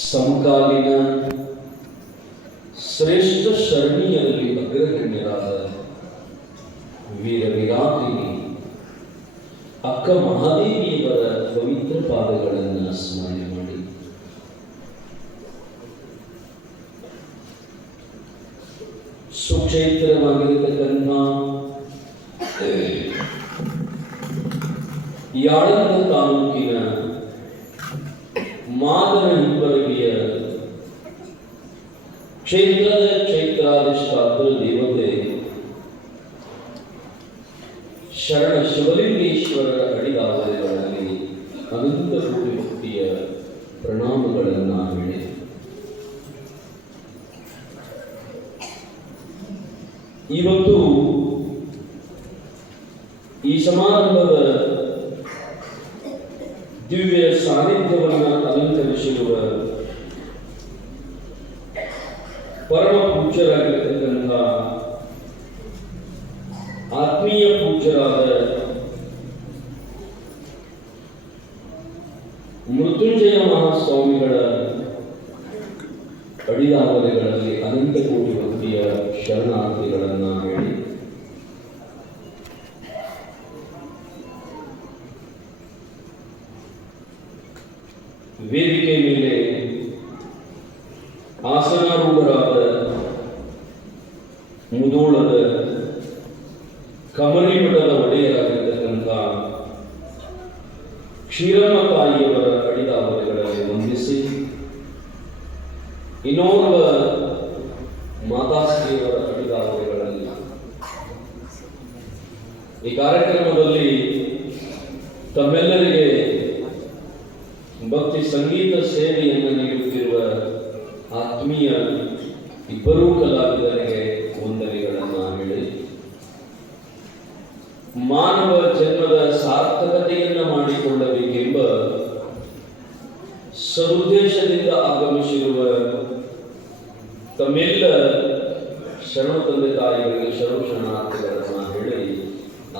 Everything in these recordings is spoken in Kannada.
ಸಮಕಾಲೀನ ಶ್ರೇಷ್ಠ ಶರಣೀಯರಲ್ಲಿ ಅಗ್ರಗಣ್ಯರಾದ ವೀರ ವಿರಾಟಿನಿ ಅಕ್ಕ ಮಹಾದೇವಿಯವರ ಪವಿತ್ರ ಪಾದಗಳನ್ನು ಸ್ಮರಣೆ ಮಾಡಿ ಸುಕ್ಷೇತ್ರವಾಗಿರತಕ್ಕಂಥ ಯಾಳಂದ ತಾಲೂಕಿನ ಮಾದನ ಹಿಂಬರಗಿಯ ಕ್ಷೇತ್ರದ ಕ್ಷೇತ್ರಾಧಿಷ್ಠಾತ್ರ ದೇವತೆ ಶರಣ ಶಿವಲಿಂಗೇಶ್ವರರ ಅಡಿದಾವರೆಗಳಲ್ಲಿ ಅನಂತ ಕೋಟಿ ಭಕ್ತಿಯ ಪ್ರಣಾಮಗಳನ್ನು ಹೇಳಿ ಇವತ್ತು ಈ ಸಮಾರಂಭದ ದಿವ್ಯ ಸಾನ್ನಿಧ್ಯವನ್ನು ಅಲಂಕರಿಸಿರುವ ಪರಮ ಪೂಜ್ಯರಾಗಿರತಕ್ಕಂಥ ಆತ್ಮೀಯ ಪೂಜ್ಯರಾದ ಮೃತ್ಯುಂಜಯ ಮಹಾಸ್ವಾಮಿಗಳ ಅಡಿದಾವರೆಗಳಲ್ಲಿ ಅನಂತ ಕೋಟಿ ಭಕ್ತಿಯ ಶರಣಾರ್ಥಿಗಳನ್ನು ಹೇಳಿ ವೇದಿಕೆ ಮೇಲೆ ಆಸನಾರೂಢರಾದ ಮುದೋಳದ ಕಮರಿಮಠದ ಒಡೆಯರಾಗಿರ್ತಕ್ಕಂಥ ಕ್ಷೀರಮ್ಮ ತಾಯಿಯವರ ಅಡಿದಾವರೆಗಳಲ್ಲಿ ವಂದಿಸಿ ಇನ್ನೋರ್ವ ಮಾತಾಶ್ರೀಯವರ ಅಡಿದಾವರೆಗಳಲ್ಲಿ ಈ ಕಾರ್ಯಕ್ರಮದಲ್ಲಿ ತಮ್ಮೆಲ್ಲರಿಗೆ ಭಕ್ತಿ ಸಂಗೀತ ಸೇವೆಯನ್ನು ನೀಡುತ್ತಿರುವ ಆತ್ಮೀಯ ಇಬ್ಬರೂ ಕಲಾವಿದರಿಗೆ ವಂದನೆಗಳನ್ನು ಹೇಳಿ ಮಾನವ ಜನ್ಮದ ಸಾರ್ಥಕತೆಯನ್ನು ಮಾಡಿಕೊಳ್ಳಬೇಕೆಂಬ ಸದುದ್ದೇಶದಿಂದ ಆಗಮಿಸಿರುವ ತಮ್ಮೆಲ್ಲ ಶರಣ ತಂದೆ ತಾಯಿಗಳಿಗೆ ಶರಣಾರ್ಥಿಗಳನ್ನು ಹೇಳಿ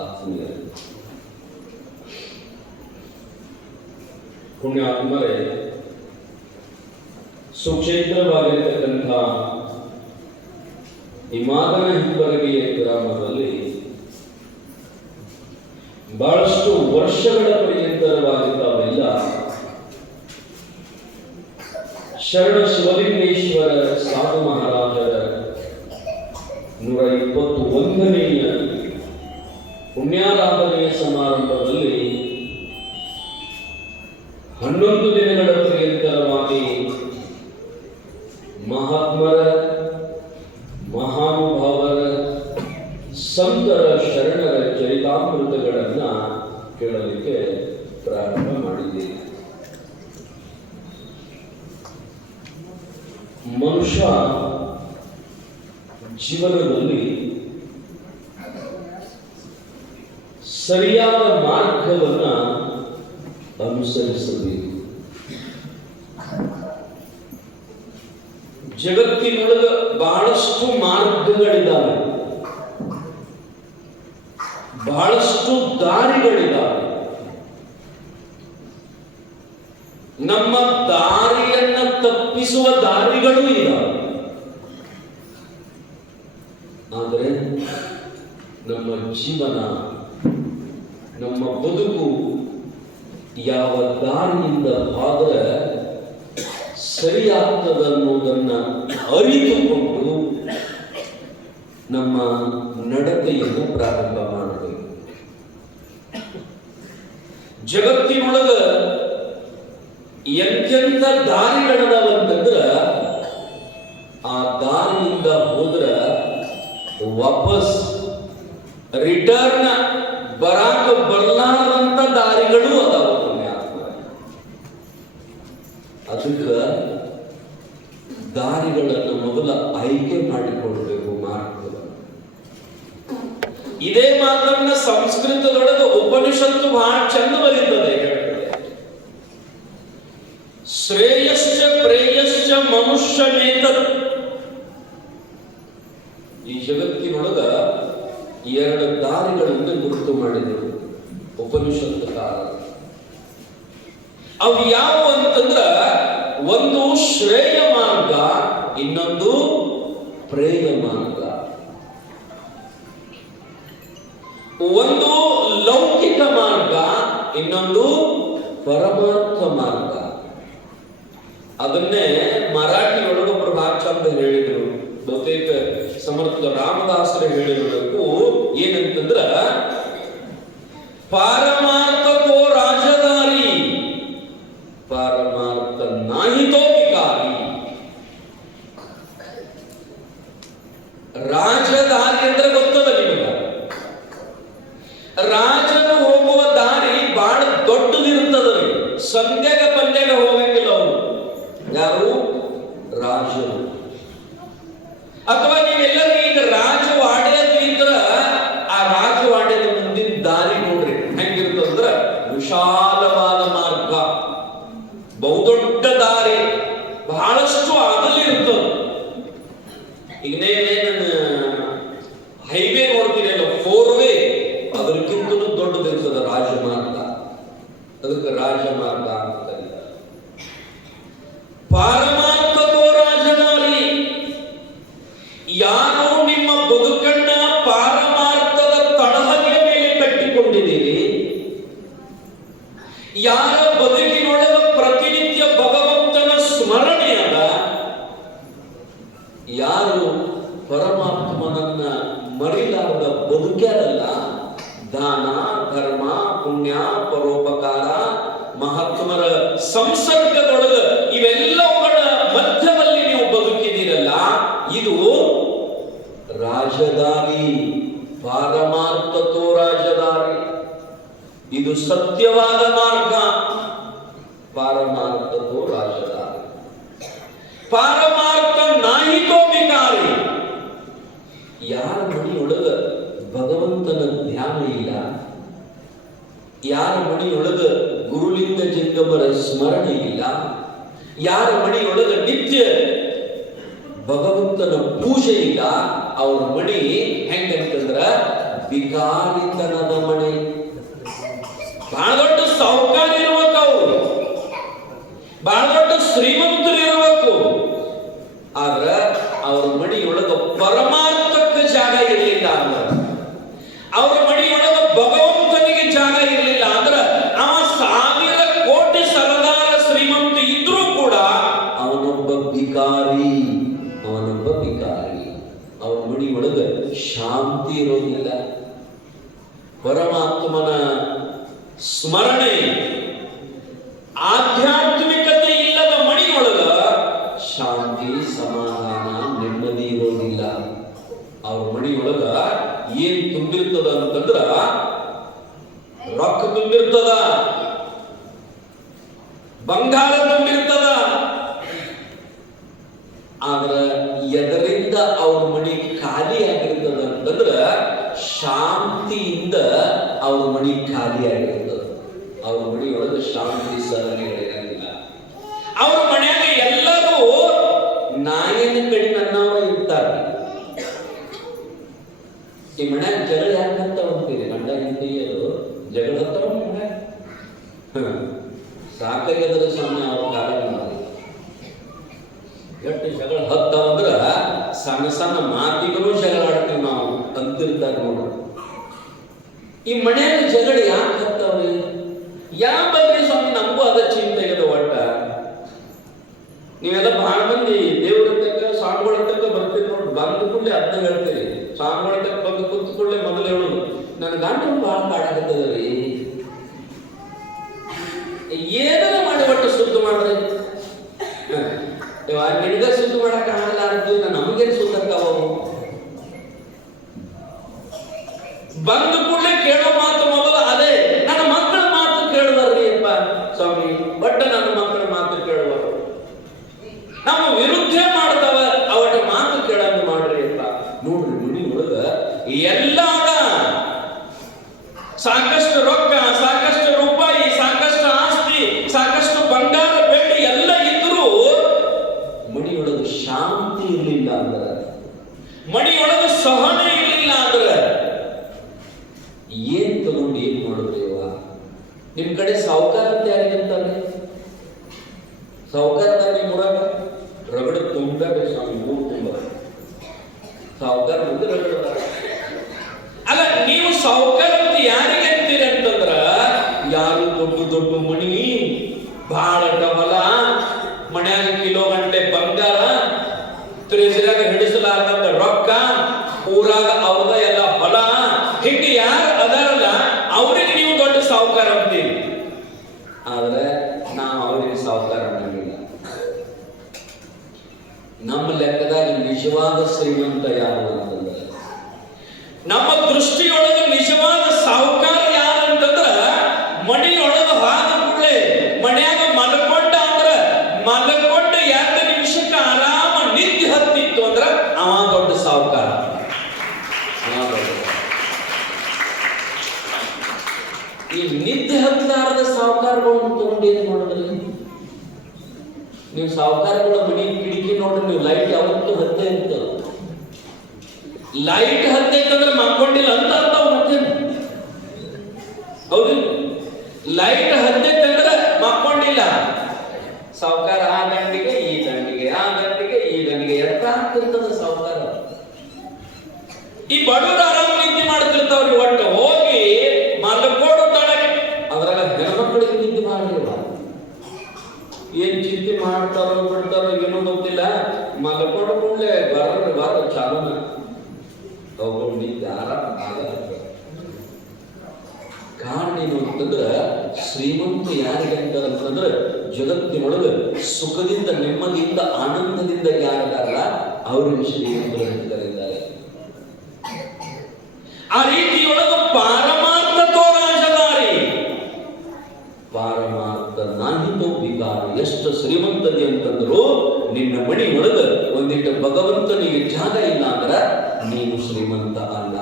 ಆತ್ಮೀಯ ಪುಣ್ಯಾತ್ಮರೇ, ಸುಕ್ಷೇತ್ರವಾಗಿರತಕ್ಕಂಥ ಈ ಮಾದನ ಹಿಂಬರಗಿಯ ಗ್ರಾಮದಲ್ಲಿ ಬಹಳಷ್ಟು ವರ್ಷಗಳ ಪರ್ಯಂತರವಾಗಿ ತಾವೆಲ್ಲ ಶರಣ ಶಿವಲಿಂಗೇಶ್ವರ ಸಾಧು ಮಹಾರಾಜರ 121ನೇಯ ಪುಣ್ಯಾರಾಧನೆಯ ಸಮಾರಂಭದಲ್ಲಿ 11 ದಿನಗಳ ಪರ್ಯಂತರವಾಗಿ ಮಹಾತ್ಮರ ಮಹಾನುಭಾವರ ಸಂತರ ಶರಣರ ಚರಿತಾಮೃತಗಳನ್ನು ಕೇಳಲಿಕ್ಕೆ ಪ್ರಾರಂಭ ಮಾಡಿದ್ದೇವೆ. ಮನುಷ್ಯ ಜೀವನದಲ್ಲಿ ಸರಿಯಾದ ಮಾರ್ಗವನ್ನು ಅನುಸರಿಸಬೇಕು. ಜಗತ್ತಿನೊಳಗ ಬಹಳಷ್ಟು ಮಾರ್ಗಗಳಿದ್ದಾವೆ, ಬಹಳಷ್ಟು ದಾರಿಗಳಿದ್ದಾವೆ. ನಮ್ಮ ದಾರಿಯನ್ನ ತಪ್ಪಿಸುವ ದಾರಿಗಳೂ ಇದ್ದಾವೆ. ಆದರೆ ನಮ್ಮ ಜೀವನ, ನಮ್ಮ ಬದುಕು ಯಾವ ದಾರಿಯಿಂದ ಆದ್ರೆ ಸರಿಯಾಗ್ತದನ್ನುವುದನ್ನು ಅರಿತುಕೊಂಡು ನಮ್ಮ ನಡತೆಯನ್ನು ಪ್ರಾರಂಭ ಮಾಡಬೇಕು. ಜಗತ್ತಿನೊಳಗ ಎಂತೆಂಥ ದಾರಿಗಳದಾವಂತಂದ್ರ ಆ ದಾರಿಯಿಂದ ಹೋದ್ರ ವಾಪಸ್ ರಿಟರ್ನ್ ಬರಾಕ ಬರಲಾರಂತ ದಾರಿಗಳು ಅದಾವ. ಅದಕ್ಕೆ ದಾರಿಗಳನ್ನು ಮೊದಲ ಆಯ್ಕೆ ಮಾಡಿಕೊಳ್ಬೇಕು. ಮಾರ್ಗಗಳನ್ನು ಇದೇ ಮಾತನ್ನ ಸಂಸ್ಕೃತದೊಳಗೆ ಉಪನಿಷತ್ತು ಬಹಳ ಚಂದ ಬರೀತದೆ. ಶ್ರೇಯಶ್ಚ ಪ್ರೇಯಶ್ಚ ಮನುಷ್ಯನೇತ. ಈ ಜಗತ್ತಿನೊಳಗ 2 ದಾರಿಗಳನ್ನು ಗುರುತು ಮಾಡಿದರು ಉಪನಿಷತ್ತುಕಾರ. ಅವು ಯಾವ ಅಂತಂದ್ರ ಒಂದು ಶ್ರೇಯ ಮಾರ್ಗ, ಇನ್ನೊಂದು ಪ್ರೇಯ ಮಾರ್ಗ. ಒಂದು ಲೌಕಿಕ ಮಾರ್ಗ, ಇನ್ನೊಂದು ಪರಮಾರ್ಥ ಮಾರ್ಗ. ಅದನ್ನೇ ಮರಾಠಿಯೊಳಗೊಬ್ಬರು ಭಾಳ ಚಂದ ಹೇಳಿದರು. ಬಹುತೇಕ ಸಮರ್ಥ ರಾಮದಾಸರು ಹೇಳಿರಬೇಕು. ಏನಂತಂದ್ರ, ಪಾರಮಾರ್ಥಕೋ ರಾಜದಾರಿ, ಪಾರಮಾರ್ಥ ನಾಹಿತೋ ವಿಕಾರಿ. ರಾಜದಾರಿ ಅಂದ್ರೆ ಗೊತ್ತದ ನಿಮಗ? ರಾಜನು ಹೋಗುವ ದಾರಿ ಬಹಳ ದೊಡ್ಡದಿರ್ತದ್ರಿ. ಸಂಧ್ಯಾಗ ಪಂದ್ಯಾಗ ಹೋಗಂಗಿಲ್ಲ ಅವರು. ಯಾರು? ರಾಜರು. ಅಥವಾ ನೀವೆಲ್ಲರೂ ಈಗ ರಾಜವಾಡೆಯದು ಇದ್ರ ಆ ರಾಜವಾಡೆಯ ಮುಂದಿನ ದಾರಿ ನೋಡ್ರಿ ಹೆಂಗಿರ್ತದಂದ್ರ ವಿಶಾಲವಾದ ಮಾರ್ಗ, ಬಹುದೊಡ್ಡ ದಾರಿ, ಬಹಳಷ್ಟು ಅಗಲಿರ್ತದ. ಈಗ ನಾನು ಹೈವೇ ನೋಡ್ತೀನಿ ಅಲ್ಲ, 4 ವೇ, ಅದಕ್ಕಿಂತಲೂ ದೊಡ್ಡದಿರ್ತದ ರಾಜಮಾರ್ಗ. ಅದಕ್ಕೆ ರಾಜಮಾರ್ಗ ಅಂತ ಕರೀತಾರೆ. ಪಾರಮಾರ್ಥಕೋ ರಾಜದಾರಿ. ಯಾರು ನಿಮ್ಮ ಬದುಕನ್ನ ಪಾರಮಾರ್ಥದ ತಳಹದಿಯ ಮೇಲೆ ಕಟ್ಟಿಕೊಂಡಿದ್ದೀರಿ, ಯಾರ ಬದುಕಿನೊಳಗ ಪ್ರತಿನಿತ್ಯ ಭಗವಂತನ ಸ್ಮರಣೆ ಅದ, ಯಾರು ಪರಮಾತ್ಮನನ್ನ ಮರಿಲಾರದ ಬದುಕ್ಯಾರಲ್ಲ, ದಾನ ಧರ್ಮ ಪುಣ್ಯ ಪರೋಪಕಾರ ಮಹಾತ್ಮರ ಸಂಸರ್ಗದೊಳಗ ಇವೆಲ್ಲವುಗಳ ಮಧ್ಯದಲ್ಲಿ ನೀವು ಬದುಕಿದ್ದೀರಲ್ಲ, ಇದು ರಾಜದಾರಿ. ಪಾರಮಾರ್ಥತೋ ರಾಜದಾರಿ. ಇದು ಸತ್ಯವಾದ ಮಾರ್ಗ. ಪಾರಮಾರ್ಥತೋ ರಾಜದಾರಿ. ಪಾರಮಾರ್ಥ ನಾಹಿತೋ ವಿಕಾರಿ. ಯಾರ ಮನೆಯೊಳಗ ಭಗವಂತನ ಧ್ಯಾನ ಇಲ್ಲ, ಯಾರ ಮನೆಯೊಳಗ ಗುರುಲಿಂಗ ಜಂಗಮರ ಸ್ಮರಣೆ ಇಲ್ಲ, ಯಾರ ಮನೆಯೊಳಗ ನಿತ್ಯ ಭಗವಂತನ ಪೂಜೆ ಇಲ್ಲ, ಅವ್ರ ಮಣಿ ಹೆಂಗಂತಂದ್ರ ವಿಕಾರಿತನದ ಮಣಿ. ಬಹಳ ದೊಡ್ಡ ಸಾಹುಕಾರ ಇರ್ಬೇಕು, ಅವರು ಬಹಳ ದೊಡ್ಡ ಶ್ರೀಮಂತರು ಇರಬೇಕು, ಆದ್ರ ಅವ್ರ ಮಣಿಯೊಳಗ ಪರಮಾರ್ಥಕ್ಕೆ ಜಾಗ ಇರಲಿಲ್ಲ ಅಂದ್ರೆ, ಅವ್ರ ಮಣಿಯೊಳಗ ಭಗವಂತನಿಗೆ ಜಾಗ ಇರಲಿಲ್ಲ ಅಂದ್ರೆ, ಆ 1000 ಕೋಟಿ ಸರದಾರ ಶ್ರೀಮಂತ ಇದ್ರೂ ಕೂಡ ಅವನೊಬ್ಬ ಭಿಕಾರಿ. ಅವನೊಬ್ಬ ಭಿಕಾರಿ. ಅವ್ರ ಮಣಿಯೊಳಗ ಶಾಂತಿ ಇರೋದಿಲ್ಲ. ಪರಮಾತ್ಮನ ಸ್ಮರಣೆ, ಆಧ್ಯಾತ್ಮಿಕತೆ ಇಲ್ಲದ ಮಣಿಯೊಳಗ ಶಾಂತಿ, ಸಮಾಧಾನ, ನೆಮ್ಮದಿ ಇರೋದಿಲ್ಲ. ಅವ್ರ ಮಣಿಯೊಳಗ ಏನ್ ತುಂಬಿರ್ತದ ಅಂತಂದ್ರ ರೊಕ್ಕ ತುಂಬಿರ್ತದ, ಬಂಗಾರ ತುಂಬಿರ್ತದ, ಆದ್ರ ಎದರಿಂದ ಅವ್ರ ಮಣಿ ಖಾಲಿ ಆಗಿರ್ತದ ಅಂತಂದ್ರ ಶಾಂತಿಯಿಂದ ಅವ್ರ ಮಣಿ ಖಾಲಿ ಆಗಿರ್ತದ. ಅವ್ರ ಮಣಿಯೊಳಗ ಶಾಂತಿ ಸಹನೆಗಳಿರಂಗಿಲ್ಲ. ಅವ್ರ ಮನ್ಯಾಗ ಎಲ್ಲರೂ ನಾಯಿನ ಕಡಿ ನನ್ನವ ಇರ್ತಾರೆ. ಈ ಮನ್ಯಾಗ ಜಗಳ ಯಾಕೆ ಹತ್ತಾವ ಅಂತೀರಿ? ಗಂಡ ಹೆಂಡತಿಯರು ಜಗಳ ಹತ್ತಾವ ಮನ್ಯಾಗ. ಸಾಕಾಗ್ಯದ ಸ್ವಾಮಿ ಅವ್ರ ಕಾರಣ ಎಷ್ಟು ಜಗಳ ಹತ್ತಾವ ಅಂದ್ರ ಸಣ್ಣ ಸಣ್ಣ ಮಾತಿಗೂ ಜಗಳ ಆಡ್ತೀವಿ ನಾವು ಅಂತಿರ್ತಾರೆ ನೋಡ್ರಿ. ಈ ಮನ್ಯಾಗ ಜಗಳ ಯಾಕೆ ಹತ್ತಾವ್ರಿ? ಯಾವ ಬಂದ್ರಿ ಸ್ವಾಮಿ? ನಮಗೂ ಅದ ಚಿಂತೆ ಆಗ್ಯದ. ಒಟ್ಟ ನೀವೆಲ್ಲ ಬಹಳ ಮಂದಿ ದೇವ್ರ ತಕ್ಕ ಸ್ವಾಮಿಗಳ ತಕ್ಕ ಬರ್ತೀರಿ ನೋಡ್ರಿ. ಬಂದ ಕೂಡಲೇ ಅದನ್ನ ಹೇಳ್ತೀರಿ. ಸ್ವಾಮಿಗಳ ತಕ್ಕ ಬಂದು ಕೂತ್ಕೊಳ್ಳೆ ಮೊದಲು ಹೇಳುದು, ನನ್ನ ಗಂಡ ಬಹಳ ಕಾಡಾಗತ್ತದ್ರಿ, ಏನಾರ ಮಾಡಿ ಒಟ್ಟು ಶುದ್ಧ ಮಾಡ್ರಿ. ನಿನಗ ಶುದ್ಧ ಮಾಡಕ್ ಆಗಲ್ಲ ಅಂತೀವಿ, ನಮಗೇನು ಶುದ್ಧಕ್ಕಾವ? ಬಂದ ಕೂಡಲೇ ಕೇಳೋ ಮಾತು ಮೊದಲು ಅದೇ, ನನ್ನ ಮಕ್ಕಳ ಮಾತು ಕೇಳುವರ್ರಿ ಅಪ್ಪ ಸ್ವಾಮಿ, ಬಟ್ ನನ್ನ ಮಕ್ಕಳ ಮಾತು ಕೇಳುವರು. ನಮ್ಮ ವಿರುದ್ಧ ಮಾಡ್ತಾವ, ಅವಟ ಮಾತು ಕೇಳಂಗ ಮಾಡ್ರಿ ಅಪ್ಪ. ನೋಡ್ರಿ, ಮನಿ ಒಳಗ ಎಲ್ಲಾಗ ಸಾಕಷ್ಟು ರೊಕ್ಕ, ಸಾಕಷ್ಟು ರೂಪಾಯಿ, ಸಾಕಷ್ಟು ಆಸ್ತಿ, ಸಾಕಷ್ಟು ಬಂಗಾರ, ಬೆಳ್ಳಿ ಎಲ್ಲ ಇದ್ರೂ ಮಣಿಯೊಳಗೆ ಶಾಂತಿ ಇರಲಿಲ್ಲ ಅಂದ್ರೆ, ಮಣಿಯೊಳಗೆ ಸಹನೆ ಇರಲಿಲ್ಲ ಅಂದ್ರೆ ಏನ್ ತಗೊಂಡು ಏನ್ ಮಾಡೋದೇವ? ನಿಮ್ ಕಡೆ ಸಾವುಕಾರ ಅಂತ ಯಾರಿಗಂತಾರೆ? ಸಾವುಕಾರದಾಗ ಸಾವುಕಾರ ಮುಂದೆ ಅಲ್ಲ, ನೀವು ಸಾವುಕಾರ ಅಂತ ಯಾರಿಗೆ ಅಂತೀರಿ ಅಂತಂದ್ರ, ಯಾರು ದೊಡ್ಡ ದೊಡ್ಡ ಮಣಿ, ಬಹಳ ಡಬಲ, ಮನ್ಯಾಗ ಕಿಲೋ ಗಂಟೆ ಬಂಗಾರ, ತ್ರಿಸಿರಾಗ ಹಿಡಿಸಲಾರ್ದಂತ ರೊಕ್ಕ, ಊರಾಗ ಅವ್ರದ ಎಲ್ಲ ಹೊಲ, ಹಿಂಗೆ ಯಾರು ಅದಾರಲ್ಲ ಅವ್ರಿಗೆ ನೀವು ದೊಡ್ಡ ಸಾವುಕಾರ ಅಂತೀರಿ. ಆದ್ರೆ ನಾವು ಅವರಿಗೆ ಸಾವುಕಾರ ಅನ್ನಂಗಿಲ್ಲ. ನಮ್ಮ ಲೆಕ್ಕದಾಗ ನಿಜವಾದ ಶ್ರೀಮಂತ ಯಾರು ಅಂತಂದ್ರೆ, ನಮ್ಮ ದೃಷ್ಟಿಯೊಳಗೆ ನಿಜವಾದ ಸಾಹುಕಾರ ಯಾರು ಅಂತಂದ್ರ, ಮಣಿಯೊಳಗ ಹಾದ ಕೂಡಲೇ ಮನ್ಯಾಗ ಮಲ್ಕೊಂಡ ಅಂದ್ರ ಮಲ್ಕೊಂಡ 2 ನಿಮಿಷಕ್ಕೆ ಆರಾಮ ನಿದ್ದೆ ಹತ್ತಿತ್ತು ಅಂದ್ರ ಅವ ದೊಡ್ಡ ಸಾಹುಕಾರ. ಈ ನಿದ್ದೆ ಹತ್ತಲಾರದ ಸಾಹುಕಾರಗಳನ್ನು ತಗೊಂಡು ಏನ್ ಮಾಡೋದ್ರಿ ನೀವು? ಸಾಹುಕಾರಗಳ ಮನಿ ಕಿಟಕಿ ನೋಡ್ರಿ ನೀವು, ಲೈಟ್ ಯಾವತ್ತೂ ಹತ್ತೇ ಇರ್ತದ. ಲೈಟ್ ಹತ್ತೈತಂದ್ರೆ ಮಕ್ಕೊಂಡಿಲ್ಲ ಅಂತ ಅರ್ಥ. ಮತ್ತೆ ಹೌದು, ಲೈಟ್ ಹತ್ತೈತಂದ್ರೆ ಮಕ್ಕೊಂಡಿಲ್ಲ. ಸಾಹುಕಾರ ಆ ದಂಡಿಗೆ ಈ ದಂಡಿಗೆ, ಆ ದಂಡಿಗೆ ಈ ದಂಡಿಗೆ ಎತ್ತ ಆಗ್ತಿರ್ತದ ಸಾಹುಕಾರ. ಈ ಬಡವರು ಆರಾಮ ನಿದ್ದೆ ಮಾಡ್ತಿರ್ತಾವ್ರಿ. ಒಟ್ಟು ಹೋಗಿ ಮಲ್ಕೋಡು ತಳಗೆ, ಅದ್ರಾಗ ಹೆಣ್ಮಕ್ಳಿಗೆ ನಿದ್ದೆ ಮಾಡಿಲ್ಲ. ಏನ್ ಚಿಂತೆ ಮಾಡ್ತಾರೋ ಬಿಡ್ತಾರೋ ಏನೋ ಗೊತ್ತಿಲ್ಲ, ಮಲ್ಕೊಂಡು ಕೂಡಲೇ ಬರ ಚಾಲನ ತಗೊಂಡು ನಿದ್ದೆ ಆರಾಮ ಆಗಲ್ಲ. ಕಾರಣ ಏನು ಅಂತಂದ್ರ, ಶ್ರೀಮಂತ ಯಾರಿಗೆ ಅಂತಂದ್ರೆ ಜಗತ್ತಿನೊಳಗೆ ಸುಖದಿಂದ, ನೆಮ್ಮದಿಯಿಂದ, ಆನಂದದಿಂದ ಯಾರಿದಾರಲ್ಲ ಅವ್ರಿಗೆ ಶ್ರೀಮಂತರು ಅಂತ ಕರೀತಾರೆ. ಆ ರೀತಿಯೊಳಗ ಪಾರಮಾರ್ಥ ತೋರಾಜದಾರಿ, ಪಾರಮಾರ್ಥ ನಾಹಿತೋ ವಿಕಾರ. ಎಷ್ಟು ಶ್ರೀಮಂತದಿ ಅಂತಂದ್ರು ನಿನ್ನ ಮಣಿ ಒಳಗ ಒಂದಿಟ್ಟು ಭಗವಂತನಿಗೆ ಜಾಗ ಇಲ್ಲ ಅಂದ್ರ ನೀನು ಶ್ರೀಮಂತ ಅಲ್ಲ.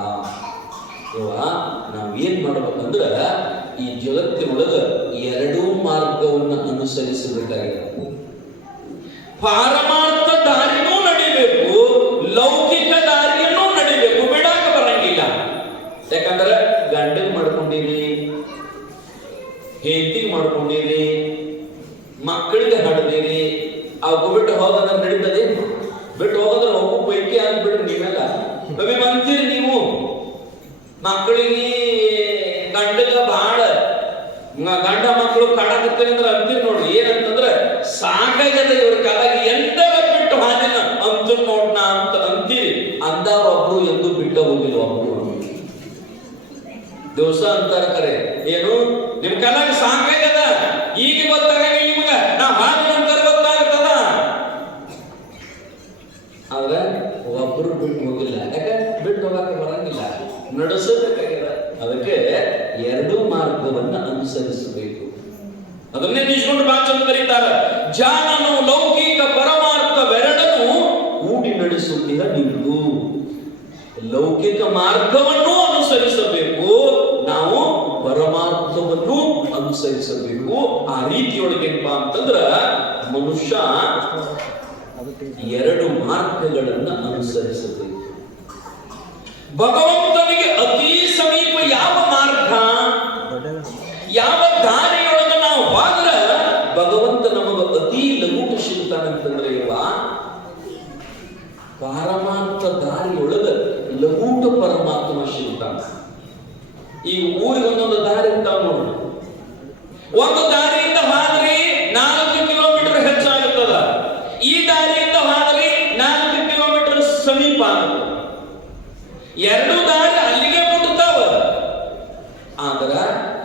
ನಾವ್ ಏನ್ ಮಾಡ್ಬೇಕಂದ್ರ, ಈ ಜಗತ್ತಿನೊಳಗ 2 ಮಾರ್ಗವನ್ನ ಅನುಸರಿಸಬೇಕಾಗಿದೆ. ಪಾರಮಾರ್ಥ ದಾರಿನೂ ನಡಿಬೇಕು, ಲೌಕಿಕ ದಾರಿಯನ್ನೂ ನಡಿಬೇಕು. ಬಿಡಾಕ ಬರಂಗಿಲ್ಲ. ಯಾಕಂದ್ರೆ ಗಂಡಗ್ ಮಾಡ್ಕೊಂಡಿರಿ, ಹೆಂಡತಿಗೆ ಮಾಡ್ಕೊಂಡಿರಿ, ಮಕ್ಕಳಿಗೆ ಹಡ್ದಿರಿ, ಅವು ಬಿಟ್ಟು ಹೋಗೋದ್ರ ನಡೀತದೆ. ಬಿಟ್ಟು ಹೋಗೋದ್ರ ಹೋಗು ಪೈಕಿ ಅಂದ್ಬಿಟ್ರಿ ನೀವೆಲ್ಲ ಅಂತೀರಿ. ನೀವು ಮಕ್ಕಳಿಗೆ ಗಂಡಗ ಬಹಳ ಗಂಡ ಮಕ್ಕಳು ಕಾಡಕತ್ತೀರಿ ಅಂದ್ರೆ ಅಂತೀರಿ ನೋಡ್ರಿ. ಏನಂತಂದ್ರ ಸಾಕಾಗದ ಇವ್ರ ಕಾಲಾಗಿ ಎಂದರ ಬಿಟ್ಟು ಹಾದಿನ ಅಂತ ನೋಡ್ನ ಅಂತ ಅಂತೀರಿ. ಅಂದವ್ರ ಒಬ್ರು ಎಂದು ಬಿಟ್ಟ ಹೋಗಿಲ್ಲ. ಒಬ್ರು ದಿವಸ ಅಂತಾರ ಕರೆ, ಏನು ನಿಮ್ ಕಾಲಾಗ ಸಾಕಾಗದ, ಈಗ ಗೊತ್ತಾಗಂಗಿಲ್ಲ ನಿಮ್ಗ, ನಾ ಹಾದಿನ ಅಂತಾರ ಗೊತ್ತಾಗ್ತದ. ಆದ್ರೆ ಒಬ್ರು ಬಿಟ್ಟು ಹೋಗಿಲ್ಲ. ಯಾಕೆ ಬಿಟ್ಟು ಹೋಗಕ್ಕೆ ಬರಂಗಿಲ್ಲ, ನಡೆಸಬೇಕಾಗಿದೆ. ಅದಕ್ಕೆ 2 ಮಾರ್ಗವನ್ನ ಅನುಸರಿಸಬೇಕು. ಅದನ್ನೇ ನಿಷ್ಕೊಂಡು ಭಾಷಣ ಕರೀತಾರ, ಜಾನನು ಲೌಕಿಕ ಪರಮಾರ್ಥವೆರಡನ್ನು ಕೂಡಿ ನಡೆಸುತ್ತಿದ್ದ ನಿಂದು. ಲೌಕಿಕ ಮಾರ್ಗವನ್ನು ಅನುಸರಿಸಬೇಕು, ನಾವು ಪರಮಾರ್ಥವನ್ನು ಅನುಸರಿಸಬೇಕು. ಆ ರೀತಿಯೊಳಗೆ ಏನಪ್ಪಾ ಅಂತಂದ್ರ ಮನುಷ್ಯ 2 ಮಾರ್ಗಗಳನ್ನ ಅನುಸರಿಸಬೇಕು. ಭಗವಂತನಿಗೆ ಅತಿ ಸಮೀಪ ಯಾವ ಮಾರ್ಗ, ಯಾವ ದಾರಿಯೊಳಗೆ ನಾವು ಹೋದ್ರ ಭಗವಂತ ನಮಗ ಅತಿ ಲಘು ಸಿಗ್ತಾನಂತಂದ್ರೆ ಇವ ಪಾರಮಾರ್ಥ ದಾರಿಯೊಳಗ ಲಘೂಟ ಪರಮಾತ್ಮ ಸಿಗ್ತಾನ. ಈ ಊರಿಗೆ ಒಂದೊಂದು ದಾರಿ ಇರ್ತಾವ ನೋಡ್ರಿ. ಒಂದು ದಾರಿಯಿಂದ ಹೋದ್ರಿ 4 ಕಿಲೋಮೀಟರ್ ಹೆಚ್ಚಾಗುತ್ತದ, ಈ ದಾರಿಯಿಂದ ಹೋದ್ರಿ 4 ಕಿಲೋಮೀಟರ್ ಸಮೀಪ ಆಗುತ್ತೆ. 2 ದಾರಿ ಅಲ್ಲಿಗೆ ಮುಟ್ಟುತ್ತಾವ. ಆದ್ರ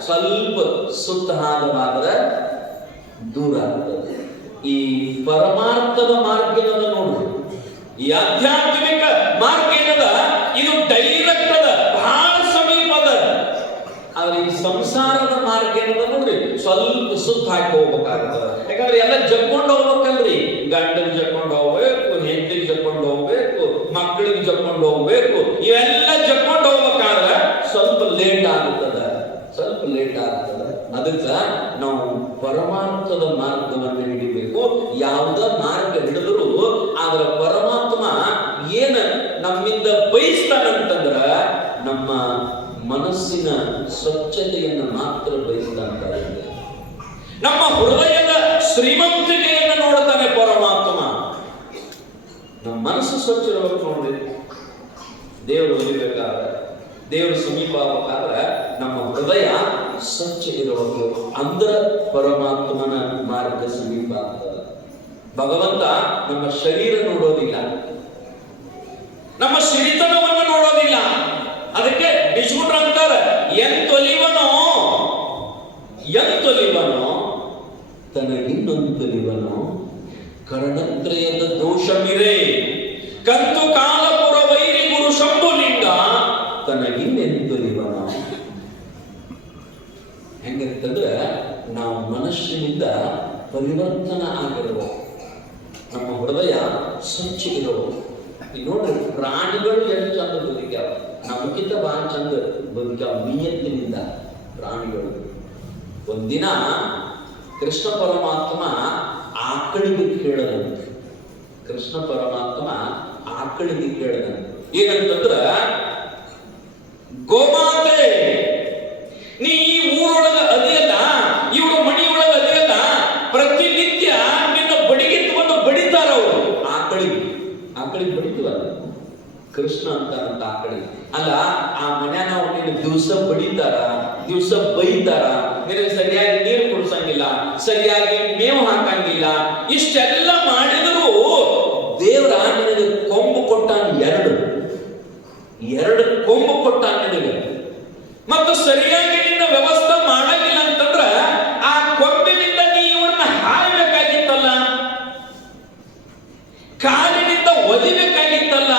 ಸ್ವಲ್ಪ ಸುತ್ತ ಹಾದವಾದ್ರೆ ದೂರ ಆಗ್ತದೆ. ಈ ಪರಮಾರ್ಥದ ಮಾರ್ಗ ಏನದ ನೋಡ್ರಿ, ಈ ಆಧ್ಯಾತ್ಮಿಕ ಮಾರ್ಗ ಏನದ, ಇದು ಡೈರೆಕ್ಟ್ ಅದ, ಬಹಳ ಸಮೀಪ ಅದ. ಆದ್ರೆ ಈ ಸಂಸಾರದ ಮಾರ್ಗ ಏನದ ನೋಡ್ರಿ, ಸ್ವಲ್ಪ ಸುತ್ತ ಹಾಕಿ ಹೋಗ್ಬೇಕಾಗ್ತದ. ಯಾಕಂದ್ರೆ ಎಲ್ಲ ಜಪ್ಕೊಂಡು ಹೋಗ್ಬೇಕಲ್ರಿ. ಗಂಡನ್ ಜಪ್ಕೊಂಡು ಹೋಗ್ಬೇಕು, ಹೆಂಡತಿಗೆ ಜಪ್ಕೊಂಡು ಹೋಗ್ಬೇಕು, ಮಕ್ಕಳಿಗೆ ಜಪ್ಕೊಂಡು ಹೋಗ್ಬೇಕು. ಇವೆಲ್ಲ ಜಪ್ಕೊಂಡು ಹೋಗ್ಬೇಕಾದ್ರೆ ಸ್ವಲ್ಪ ಲೇಟ್ ಆಗುತ್ತದ, ಸ್ವಲ್ಪ ಲೇಟ್ ಆಗ್ತದ. ಅದಕ್ಕ ನಾವು ಪರಮಾರ್ಥದ ಮಾರ್ಗವನ್ನು ಹಿಡಿಬೇಕು. ಯಾವುದ ಮಾರ್ಗ ಹಿಡಿದ್ರು ಆದ್ರ ಪರಮಾತ್ಮ ಏನ ನಮ್ಮಿಂದ ಬಯಸ್ತಾನಂತಂದ್ರ ನಮ್ಮ ಮನಸ್ಸಿನ ಸ್ವಚ್ಛತೆಯನ್ನು ಮಾತ್ರ ಬಯಸ್ತಾಂತ. ನಮ್ಮ ಹೃದಯದ ಶ್ರೀಮಂತಿಕೆಯನ್ನು ನೋಡ್ತಾನೆ ಪರಮಾತ್ಮ. ನಮ್ಮ ಮನಸ್ಸು ಸ್ವಚ್ಛ ಇರಬೇಕು ನೋಡ್ರಿ. ದೇವರು ಒಲಿಬೇಕಾದ್ರೆ, ದೇವರು ಸಮೀಪ ಆಗಬೇಕಾದ್ರೆ ನಮ್ಮ ಹೃದಯ ಸ್ವಚ್ಛ ಇರಬೇಕು. ಅಂದ್ರ ಪರಮಾತ್ಮನ ಮಾರ್ಗ ಸಮೀಪ ಆಗ್ತದೆ. ಭಗವಂತ ನಮ್ಮ ಶರೀರ ನೋಡೋದಿಲ್ಲ, ನಮ್ಮ ಸಿರಿತನವನ್ನು ನೋಡೋದಿಲ್ಲ. ಅದಕ್ಕೆ ಬಿಸ್ಗುಟ್ರು ಅಂತಾರೆ, ಎಂತೊಲಿವನೋ ತನಗಿನ್ನೊಂದೊಲಿವನೋ ಕರ್ಣತ್ರಯದ ದೋಷಮಿರೇ ಕಂತು ಕಾಲಪುರ ವೈರಿ ಗುರು ಶಂಭುಲಿಂಗ ತನಗಿನ್ನೆಂತೊಲಿವನೋ. ಹೆಂಗಂತಂದ್ರೆ ನಾವು ಮನಸ್ಸಿನಿಂದ ಪರಿವರ್ತನ ಆಗಿರುವ, ನಮ್ಮ ಹೃದಯ ಸ್ವಚ್ಛ ಇರುವ. ನೋಡ್ರಿ, ಪ್ರಾಣಿಗಳು ಎಷ್ಟು ಚಂದ ಬದುಕ್ಯಾವ, ನಮಗಿಂತ ಬಹಳ ಚಂದ ಬದುಕ್ಯಾವ ನಿಯತ್ತಿನಿಂದ ಪ್ರಾಣಿಗಳು. ಒಂದಿನ ಕೃಷ್ಣ ಪರಮಾತ್ಮ ಆಕಳಿಗೆ ಕೇಳದಂತೆ, ಏನಂತಂದ್ರ, ಗೋಮಾತೆ ನೀ ಈ ಊರೊಳಗ ಅದಿಯಲ್ಲ, ಇವ್ರ ಮಣಿಯೊಳಗ ಅದಿಯಲ್ಲ, ಪ್ರತಿನಿತ್ಯ ನಿನ್ನ ಬಡಿಗೆ ತಗೊಂಡು ಬಡಿತಾರ ಅವರು. ಆಕಳಿಗೆ ಬಡಿತೀವಲ್ಲ, ಕೃಷ್ಣ ಅಂತ ಆಕಳಿಗೆ ಅಲ್ಲ. ಆ ಮನ್ಯಾನ ಅವ್ರು ನಿನ್ನ ದಿವಸ ಬಡಿತಾರ, ದಿವಸ ಬೈತಾರ, ನಿನಗೆ ಸರಿಯಾಗಿ ನೀರು ಕುಡಿಸಂಗಿಲ್ಲ, ಸರಿಯಾಗಿ ಮೇವು ಹಾಕಂಗಿಲ್ಲ. ಇಷ್ಟೆಲ್ಲ ಮಾಡಿದರೂ ದೇವರ ನಿನಗೆ ಕೊಂಬು ಕೊಟ್ಟಾನ, ಎರಡು ಕೊಂಬು ಕೊಟ್ಟಾನ ನಿನಗೆ. ಮತ್ತು ಸರಿಯಾಗಿ ನಿನ್ನ ವ್ಯವಸ್ಥೆ ಮಾಡಂಗಿಲ್ಲ ಅಂತಂದ್ರ ಆ ಕೊಂಬಿನಿಂದ ನೀ ಇವ್ರನ್ನ ಹಾಯ್ಬೇಕಾಗಿತ್ತಲ್ಲ, ಕಾಲಿನಿಂದ ಒದಿಬೇಕಾಗಿತ್ತಲ್ಲ.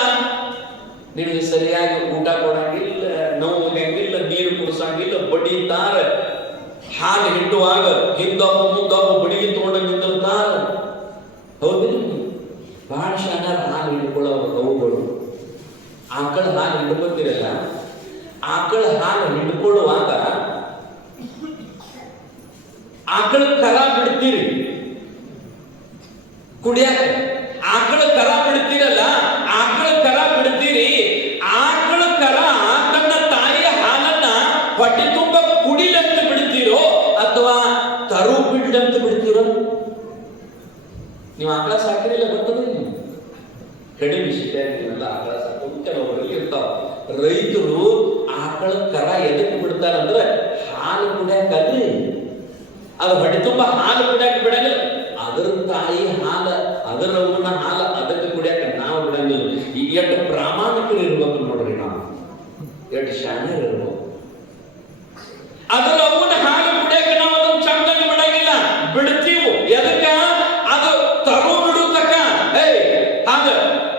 ನಿನಗೆ ಸರಿಯಾಗಿ ಊಟ ಕೊಡಂಗಿಲ್ಲ, ನೋವಾಗಿಲ್ಲ, ನೀರು ಕುಡಿಸಂಗಿಲ್ಲ, ಬಡಿತಾರ. ಹಾಲು ಹಿಂಡುವಾಗ ಹಿಂದೊಬ್ಬ ಮುಂದೊಬ್ಬ ಬಡಿಗೆ ತಗೊಂಡು ನಿಂತಿರ್ತಾರ. ಹೌದಿಲ್ಲ? ಬಹಳ ಶಾನ ಹಾಲು ಹಿಂಡ್ಕೊಳ್ಳೋರು ಅವುಗಳು. ಆಕಳ ಹಾಲು ಹಿಂಡ್ಕೊತಿರಲ್ಲ, ಆಕಳ ಹಾಲು ಹಿಂಡ್ಕೊಳ್ಳುವಾಗ ಆಕಳ ಕರ ಬಿಡ್ತೀರಿ ಕುಡಿಯಾಕ. ಆಕಳ ಕರ ಬಿಡ್ತೀರಲ್ಲ, ಆಕಳ ಕರ ಬಿಡ್ತೀರಿ. ಆಕಳ ಕರ ತನ್ನ ತಾಯಿಯ ಹಾಲನ್ನ ಹೊಟ್ಟೆ ತುಂಬ ಕುಡಿಲಂತ ಬಿಡ್ತೀರೋ ಅಥವಾ ತರು ಬಿಡ್ಲಂತ ಬಿಡ್ತೀರೋ? ನೀವು ಆಕಳ ಸಾಕಿರಲ್ಲ, ಗೊತ್ತದ? ನೀವು ಕಡಿಮೆ ಸಿಟಿಯಾಗಿರಲ್ಲ ಆಕಳ ಸಾಕೋದು ಕೆಲವರಲ್ಲಿ ಇರ್ತಾವ. ರೈತರು ಆಕಳ ಕರ ಎದಕ್ಕೆ ಬಿಡ್ತಾರಂದ್ರೆ ಹಾಲು ಕುಡಿಯಾಕಲ್ರಿ, ಅದು ಹೊಟ್ಟೆ ತುಂಬ ಹಾಲು ಕುಡಿಯಾಕ ಬಿಡಂಗಿಲ್ಲ. ಅದರ ತಾಯಿ ಹಾಲ, ಅದರ ಅವನ ಹಾಲ ಅದಕ್ಕೆ ಕುಡಿಯಾಕ ನಾವು ಬಿಡಂಗಿಲ್ಲ. ಈಗ ಎಷ್ಟು ಪ್ರಾಮಾಣಿಕರು ಇರ್ಬೇಕು ನೋಡ್ರಿ, ನಾವು ಎಷ್ಟು ಶಾಣ್ಯರು ಇರ್ಬೇಕು. ಅದರ ಅವನ ಹಾಲು ಕುಡಿಯಾಕ ನಾವು ಅದನ್ನ ಚಂದಾಗಿ ಬಿಡಂಗಿಲ್ಲ, ಬಿಡ್ತೀವಿ. ಎದಕ್ಕ? ಅದು ತರು ಬಿಡು ತಕ್ಕ. ಹಾಗ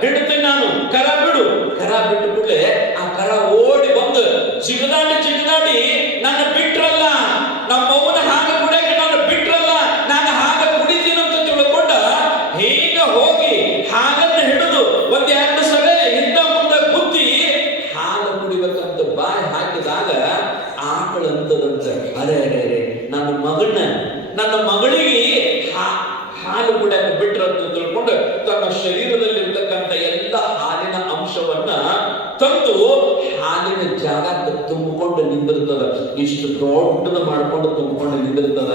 ಹಿಡ್ತೀನಿ ನಾನು, ಕರ ಬಿಡು. ಕರ ಬಿಟ್ಟು ಕೂಡಲೇ ಆ ಕರ ಓಡಿ ಬಂದು ಜಿಗದಾಡಿ ನನ್ನ ಬಿಟ್ರಲ್ಲ, ನಮ್ಮವನ ಹಾಲು ಕುಡಿಯಾಕ ನಾನು ಬಿಟ್ರಲ್ಲ, ನಾನು ಹಾಗ ಕುಡಿತೀನಿ ಅಂತ ತಿಳ್ಕೊಂಡ ಹೀಗ ಹೋಗಿ ಹಾಲನ್ನು ಹಿಡಿದು ಒಂದೆರಡು ಸಲ ಹಿಂದ ಮುಂದೆ ಬುದ್ಧಿ ಹಾಲು ಕುಡಿಬೇಕಂತ ಬಾಯಿ ಹಾಕಿದಾಗ ಆಕಳಂತದಂತ, ಅರೆ ನನ್ನ ಮಗಳಿಗೆ ಹಾಲು ಕುಡಿಯಾಕ ಬಿಟ್ರಂತ ತಿಳ್ಕೊಂಡು ತನ್ನ ಶರೀರದಲ್ಲಿರ್ತಕ್ಕಂಥ ಎಲ್ಲ ಹಾಲಿನ ಅಂಶವನ್ನ ತಂದು ಹಾಲಿನ ಜಾಗಕ್ಕೆ ತುಂಬಿಕೊಂಡು ನಿಂದಿರ್ತದ. ಇಷ್ಟು ದೊಡ್ಡದ ಮಾಡ್ಕೊಂಡು ತುಂಬಿಕೊಂಡು ನಿಂದಿರ್ತದ.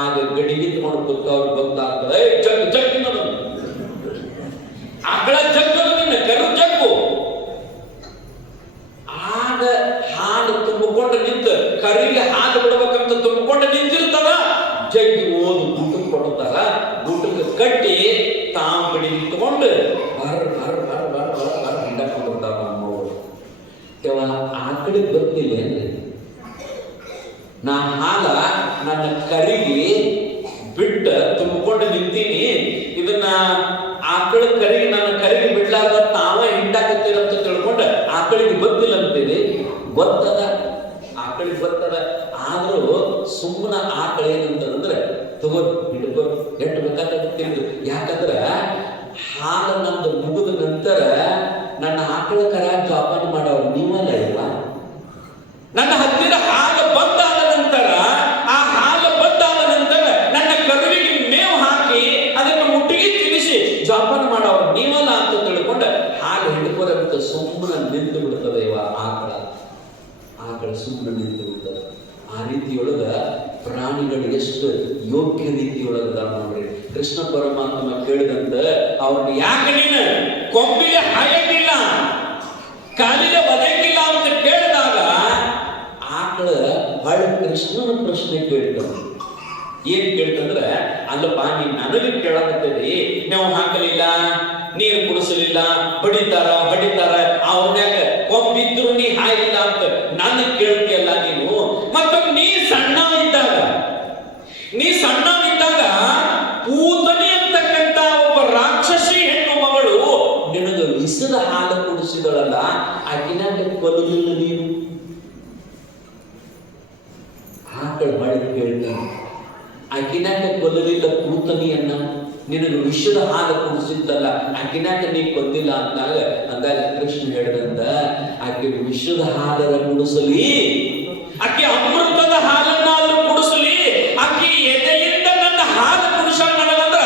ಆಗ ಗಡಿಗೆ ತಗೊಂಡು ಕೂತವ್ರು ಗೊತ್ತಾಗ್ತದೆ, ಜಗ್ಗಿನ ಆಕಳ ಜಗ್ಗದ ನಿನ್ನ ಕರು ಜಗ್ಗು. ಆಗ ಹಾಲು ತುಂಬಿಕೊಂಡು ನಿಂತ ಕರಿಗೆ ಹಾಲು ಬಿಡ್ಬೇಕಂತ ತುಂಬಿಕೊಂಡು ನಿಂತಿರ್ತದ. ಜಗ್ಗಿ ಓದು ಊಟಕ್ಕೆ ಕೊಡ್ತಾರ, ಊಟಕ್ಕೆ ಕಟ್ಟಿ ತಾವು ಗಡಿಗೆ ತಗೊಂಡು ಹಿಂಡಕೊಂಡಿರ್ತಾರ. ನಮ್ಮವರು ಆಕಳಿಗೆ ಗೊತ್ತಿಲ್ಲ ಏನ್ರಿ, ನಾ ಹಾಲ ನನ್ನ ಕರಿಗೆ ಬಿಟ್ಟ ತುಂಬಿಕೊಂಡು ನಿಂತೀನಿ, ಇದನ್ನ ಆಕಳ ಕರಿಗೆ ನನ್ನ ಕರಿಗೆ ಬಿಡ್ಲಾರ್ದ ತಾವ ಹಿಂಡಾಕತ್ತೀರಂತ ತಿಳ್ಕೊಂಡು ಆಕಳಿಗೆ ಗೊತ್ತಿಲ್ಲ ಅಂತೀರಿ. ಗೊತ್ತದ, ಆಕಳಿಗೆ ಗೊತ್ತದ. ಆದ್ರೂ ಸುಮ್ಮನ ಆಕಳ ಏನಂತಂದ್ರೆ ತಗೋ ಹಿಡ್ಕೊ, ಎಷ್ಟು ಬೇಕಾದ್ರೆ ತಿಂದು. ಯಾಕಂದ್ರ ಹಾಲು ನಮ್ದು ಮುಗಿದ ನಂತರ ನನ್ನ ಆಕಳ ಕರ ಜೋಪಾನ ಮಾಡೋರು ನೀವಲ್ಲ ಇಲ್ವಾ? ನನ್ನ ಹತ್ತಿರ ಹಾಲು ಬಂದಾದ ನಂತರ, ಆ ಹಾಲು ಬಂದಾದ ನಂತರ ನನ್ನ ಕರುವಿಗೆ ಮೇವು ಹಾಕಿ ಅದಕ್ಕೆ ಮುಟ್ಟಿಗೆ ತಿನ್ನಿಸಿ ಜೋಪಾನ ಮಾಡೋರು ನೀವಲ್ಲ ಅಂತ ತಿಳ್ಕೊಂಡು ಹಾಲು ಹಿಡ್ಕೊರಂತ ಸುಮ್ಮನೆ ನಿಂತು ಬಿಡ್ತದೆ. ಆಕಳ ಸುಮ್ಮನೆ ನಿಂತು ಬಿಡ್ತದೆ. ಆ ರೀತಿಯೊಳಗ ಪ್ರಾಣಿಗಳು ಎಷ್ಟು ಯೋಗ್ಯ ರೀತಿಯೊಳಗದ ನೋಡ್ರಿ. ಕೃಷ್ಣ ಪರಮಾತ್ಮ ಕೇಳಿದಂತ ಅವ್ರನ್ನ ಯಾಕೆ ನೀನು ಕೊಂಬಿಗೆ ಹಾಯಂಗಿಲ್ಲ, ಕಾಲಿಗೆ ಒದಗಿಲ್ಲ ಅಂತ ಕೇಳಿದಾಗ ಆಕಳ ಬಹಳ ಕೃಷ್ಣನ ಪ್ರಶ್ನೆ ಕೇಳ್ತಾನೆ. ಏನ್ ಕೇಳ್ತಂದ್ರೆ, ಅಲ್ಲಪ್ಪ ನೀನ್ ನನಗೆ ಕೇಳಕತ್ತೀರಿ, ನಾವು ಹಾಕಲಿಲ್ಲ, ನೀರು ಕುಡಿಸಲಿಲ್ಲ, ಹೊಡಿತಾರ ಅವನ್ಯಾಗ ಕೊಂಬಿದ್ರು ನೀ ಹಾಯಿಲ್ಲ ಅಂತ ನನಗ್ ಕೇಳ್ತಿಯಲ್ಲ ನೀನು. ಮತ್ತೊಮ್ಮೆ ನೀ ಸಣ್ಣವಿದ್ದಾಗ ಪೂತನಿ ಅಂತಕ್ಕಂತ ಒಬ್ಬ ರಾಕ್ಷಸಿ ಹೆಣ್ಣು ಮಗಳು ನಿನಗೆ ವಿಸದ ಹಾಲು ಕುಡಿಸಿದಳಲ್ಲ, ಆಕಿನಾಗ ಕೊಲ್ಲಲಿಲ್ಲ ನೀನು? ಆಕಳ ಮಾಡಿ ಕೇಳ್ತಾನೆ, ಆಕಿನಾಗ ಕೊಲ್ಲಲಿಲ್ಲ ಪೂತನಿಯನ್ನ, ನಿನಗೆ ವಿಷದ ಹಾಲು ಕುಡಿಸಿದ್ದಲ್ಲ, ಆಕಿನಾಗ ನೀ ಕೊಂದಿಲ್ಲ ಅಂದಾಗ ಕೃಷ್ಣ ಹೇಳಿದಂತ, ಆಕೆ ವಿಷದ ಹಾಲರ ಕುಡಿಸಲಿ, ಆಕೆ ಅಮೃತದ ಹಾಲನ್ನಾದ್ರೂ ಕುಡಿಸಲಿ, ಆಕೆ ಎದೆಯಿಂದ ನನ್ನ ಹಾಲು ಕುಡಿಸ ನನಗಂದ್ರ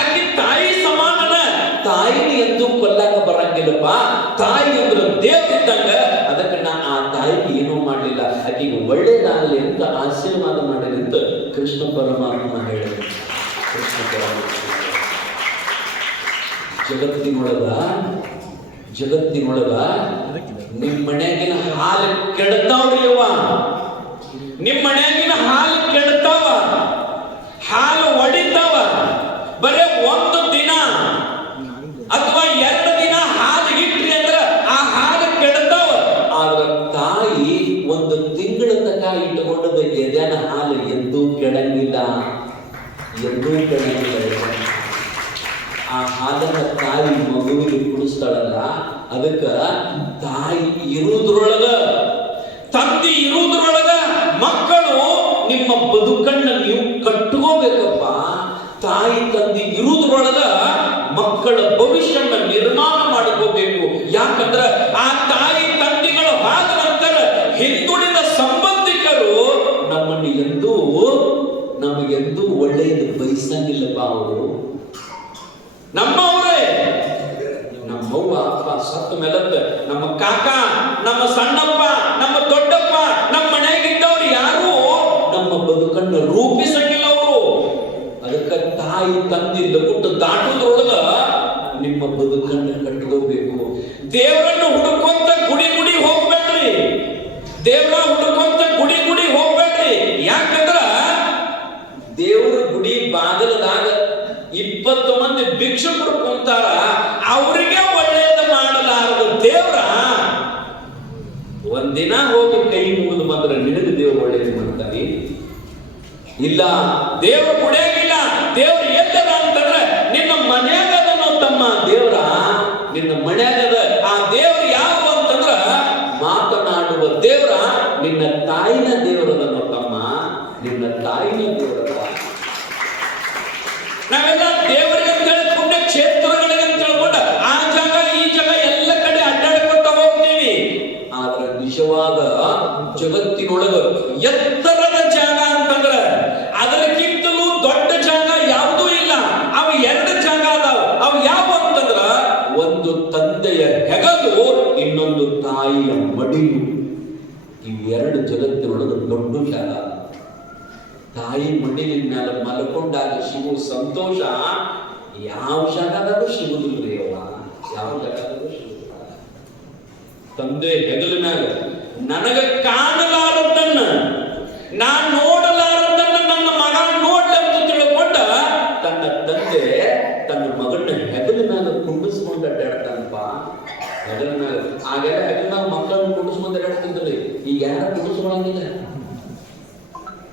ಆಕೆ ತಾಯಿ ಸಮಾನನ. ತಾಯಿನ ಎಂದು ಕೊಲ್ಲಕ ಬರಂಗಿಲ್ಲಪ್ಪ, ತಾಯಿ ಅಂದ್ರೆ ದೇವರಿದ್ದಂಗ. ಅದಕ್ಕೆ ನಾ ಆ ತಾಯಿಗೆ ಏನೂ ಮಾಡಲಿಲ್ಲ, ಆಕೆಗೆ ಒಳ್ಳೇದಾಗಲಿ ಅಂತ ಆಶೀರ್ವಾದ ಮಾಡಲಿ ಅಂತ ಕೃಷ್ಣ ಪರಮಾತ್ಮ ಹೇಳಿದ. ಕೃಷ್ಣ ಪರಮಾತ್ಮ ಜಗತ್ತಿನೊಳಗ ನಿಮ್ ಮನ್ಯಾಗಿನ ಹಾಲು ಕೆಡ್ತಾವ್ರಿ ಅವ್ವ, ನಿಮ್ ಮನ್ಯಾಗಿನ ಹಾಲು ಕೆಡ್ತಾವ, ಹಾಲು ಒಡಿತಾವ. ಬರೇ ಒಂದು ದಿನ ಅಥವಾ 2 ದಿನ ಹಾಲು ಇಟ್ರಿ ಅಂದ್ರ ಆ ಹಾಲು ಕೆಡ್ತಾವ. ಆದ್ರ ತಾಯಿ 1 ತಿಂಗಳ ತನಕ ಇಟ್ಟುಕೊಂಡದ ಎದೆನ ಹಾಲು ಎಂದೂ ಕೆಡಂಗಿಲ್ಲ. ಆ ಹಾಲನ್ನ ತಾಯಿ ಮಗುವಿಗೆ ಕುಡಿಸ್ತಾಳಲ್ಲ, ಅದಕ್ಕ ತಾಯಿ ಇರುವುದ್ರೊಳಗ, ತಂದೆ ಇರುವುದ್ರೊಳಗ ಮಕ್ಕಳು ನಿಮ್ಮ ಬದುಕನ್ನ ನೀವು ಕಟ್ಕೋಬೇಕಪ್ಪ. ತಾಯಿ ತಂದೆ ಇರುವುದ್ರೊಳಗ ಮಕ್ಕಳ ಭವಿಷ್ಯನ ನಿರ್ಮಾಣ ಮಾಡಿಕೋಬೇಕು. ಯಾಕಂದ್ರೆ ಆ ತಾಯಿ ತಂದೆಗಳು ಆದ ನಂತರ ಹಿಂದುಳಿದ ಸಂಬಂಧಿಕರು ನಮಗೆಂದೂ ಒಳ್ಳೆಯದು ಬಯಸಂಗಿಲ್ಲಪ್ಪ. ಅವರು ನಮ್ಮವರೇ, ನಮ್ಮವ್ವ ಅಪ್ಪ ಸತ್ತ ಮೇಲತ್ತ ನಮ್ಮ ಕಾಕ, ನಮ್ಮ ಸಣ್ಣಪ್ಪ, ನಮ್ಮ ದೊಡ್ಡಪ್ಪ, ನಮ್ಮ ಮನೆಯಾಗಿದ್ದವ್ರು ಯಾರು ನಮ್ಮ ಬದುಕನ್ನು ರೂಪಿಸಂಗಿಲ್ಲ ಅವರು. ಅದಕ್ಕೆ ತಾಯಿ ತಂದೆ ಲಗುಟ್ಟು ದಾಟುದ್ರೊಳಗ ನಿಮ್ಮ ಬದುಕನ್ನು ಕಟ್ಕೋಬೇಕು. ದೇವರನ್ನು ಹುಡುಕೊಂತ ಗುಡಿ ಹೋಗ್ಬೇಡ್ರಿ, ದೇವರ ಹುಡುಕೊಂತ ಗುಡಿ ಹೋಗ್ಬೇಡ್ರಿ. ಯಾಕಂದ್ರ ದೇವರ ಗುಡಿ ಬಾಗಿಲದಾಗ 20 ಮಂದಿ ಭಿಕ್ಷುಕರು ಕುಂತಾರ, ಅವರಿಗೆ ಒಳ್ಳೇದು ಮಾಡಲಾರದು ದೇವ್ರ. ಒಂದಿನ ಹೋಗಿ ಕೈ ಮುಗಿದು ಬಂದ್ರೆ ನಿನಗೆ ದೇವ್ರು ಒಳ್ಳೇದು ಮಾಡ್ತಾನೆ? ಇಲ್ಲ, ದೇವ್ರು ಕುಡಿಯಾಗಿಲ್ಲ, ದೇವ್ರು ಎದ್ದದ ಅಂತಂದ್ರೆ ನಿನ್ನ ಮನ್ಯಾಗದನೋ ತಮ್ಮ ದೇವ್ರ, ನಿನ್ನ ಮನ್ಯಾಗದ. ಆ ದೇವ್ರು ಯಾವ ಅಂತಂದ್ರ ಮಾತನಾಡುವ ದೇವ್ರ, ನಿನ್ನ ತಾಯಿನ ದೇವರದನೋ ತಮ್ಮ, ನಿನ್ನ ತಾಯಿನ ದೇವರದ. ನಾವೆಲ್ಲ ದೇವರಿಗೆ ಅಂತೇಳಿ ಪುಣ್ಯ ಕ್ಷೇತ್ರಗಳಿಗೆ ಅಂತ ತಿಳ್ಕೊಂಡ ಆ ಜಾಗ ಈ ಜಾಗ ಎಲ್ಲ ಕಡೆ ಅಡ್ಡಾಡ್ಕೊತ ಹೋಗ್ತೀವಿ. ಆದ್ರೆ ನಿಜವಾದ ಜಗತ್ತಿನೊಳಗ ಎತ್ತರದ ಜಾಗ ಅಂತಂದ್ರ ಅದಕ್ಕಿಂತಲೂ ದೊಡ್ಡ ಜಾಗ ಯಾವುದೂ ಇಲ್ಲ. ಅವು 2 ಜಾಗ ಅದಾವ. ಅವು ಯಾವ ಅಂತಂದ್ರ, ಒಂದು ತಂದೆಯ ಹೆಗಲು, ಇನ್ನೊಂದು ತಾಯಿಯ ಮಡಿಲು. ಇವೆರಡು ಜಗತ್ತಿನೊಳಗ ದೊಡ್ಡ ಜಾಗ. ತಾಯಿ ಮಡಿಲಿನ ಮೇಲೆ ಮಲ್ಕೊಂಡಾಗ ಶಿವು ಸಂತೋಷ ಯಾವ ಜಾಗದಾಗೂ ಸಿಗುದಿಲ್ರಿ ಅವ್ವ, ಯಾವ ಜಾಗದಾಗೂ ಸಿಗುದಿಲ್ಲ. ತಂದೆ ಹೆಗಲಿನಾಗ ನನಗ ಕಾಣಲಾರದನ್ನ, ನಾನ್ ನೋಡಲಾರದನ್ನ ನನ್ನ ಮಗ ನೋಡ್ಲಿ ಅಂತ ತಿಳ್ಕೊಂಡ ತನ್ನ ತಂದೆ ತನ್ನ ಮಗನ ಹೆಗಲಿನಾಗ ಕುಂಡಿಸ್ಕೊಂಡು ಅಡ್ಡಾಡ್ತಾನಪ್ಪ. ಹೆಗಲಿನಾಗ ಆಗೆಲ್ಲ ಹೆಗಲಿನಾಗ ಮಕ್ಕಳನ್ನು ಕುಂಡಿಸ್ಕೊಂಡು ಅಡ್ಡಾಡ್ತಿದ್ರಿ, ಈಗ ಯಾರ ಕುಂಡಿಸ್ಕೊಳ್ಳಂಗಿಲ್ಲ.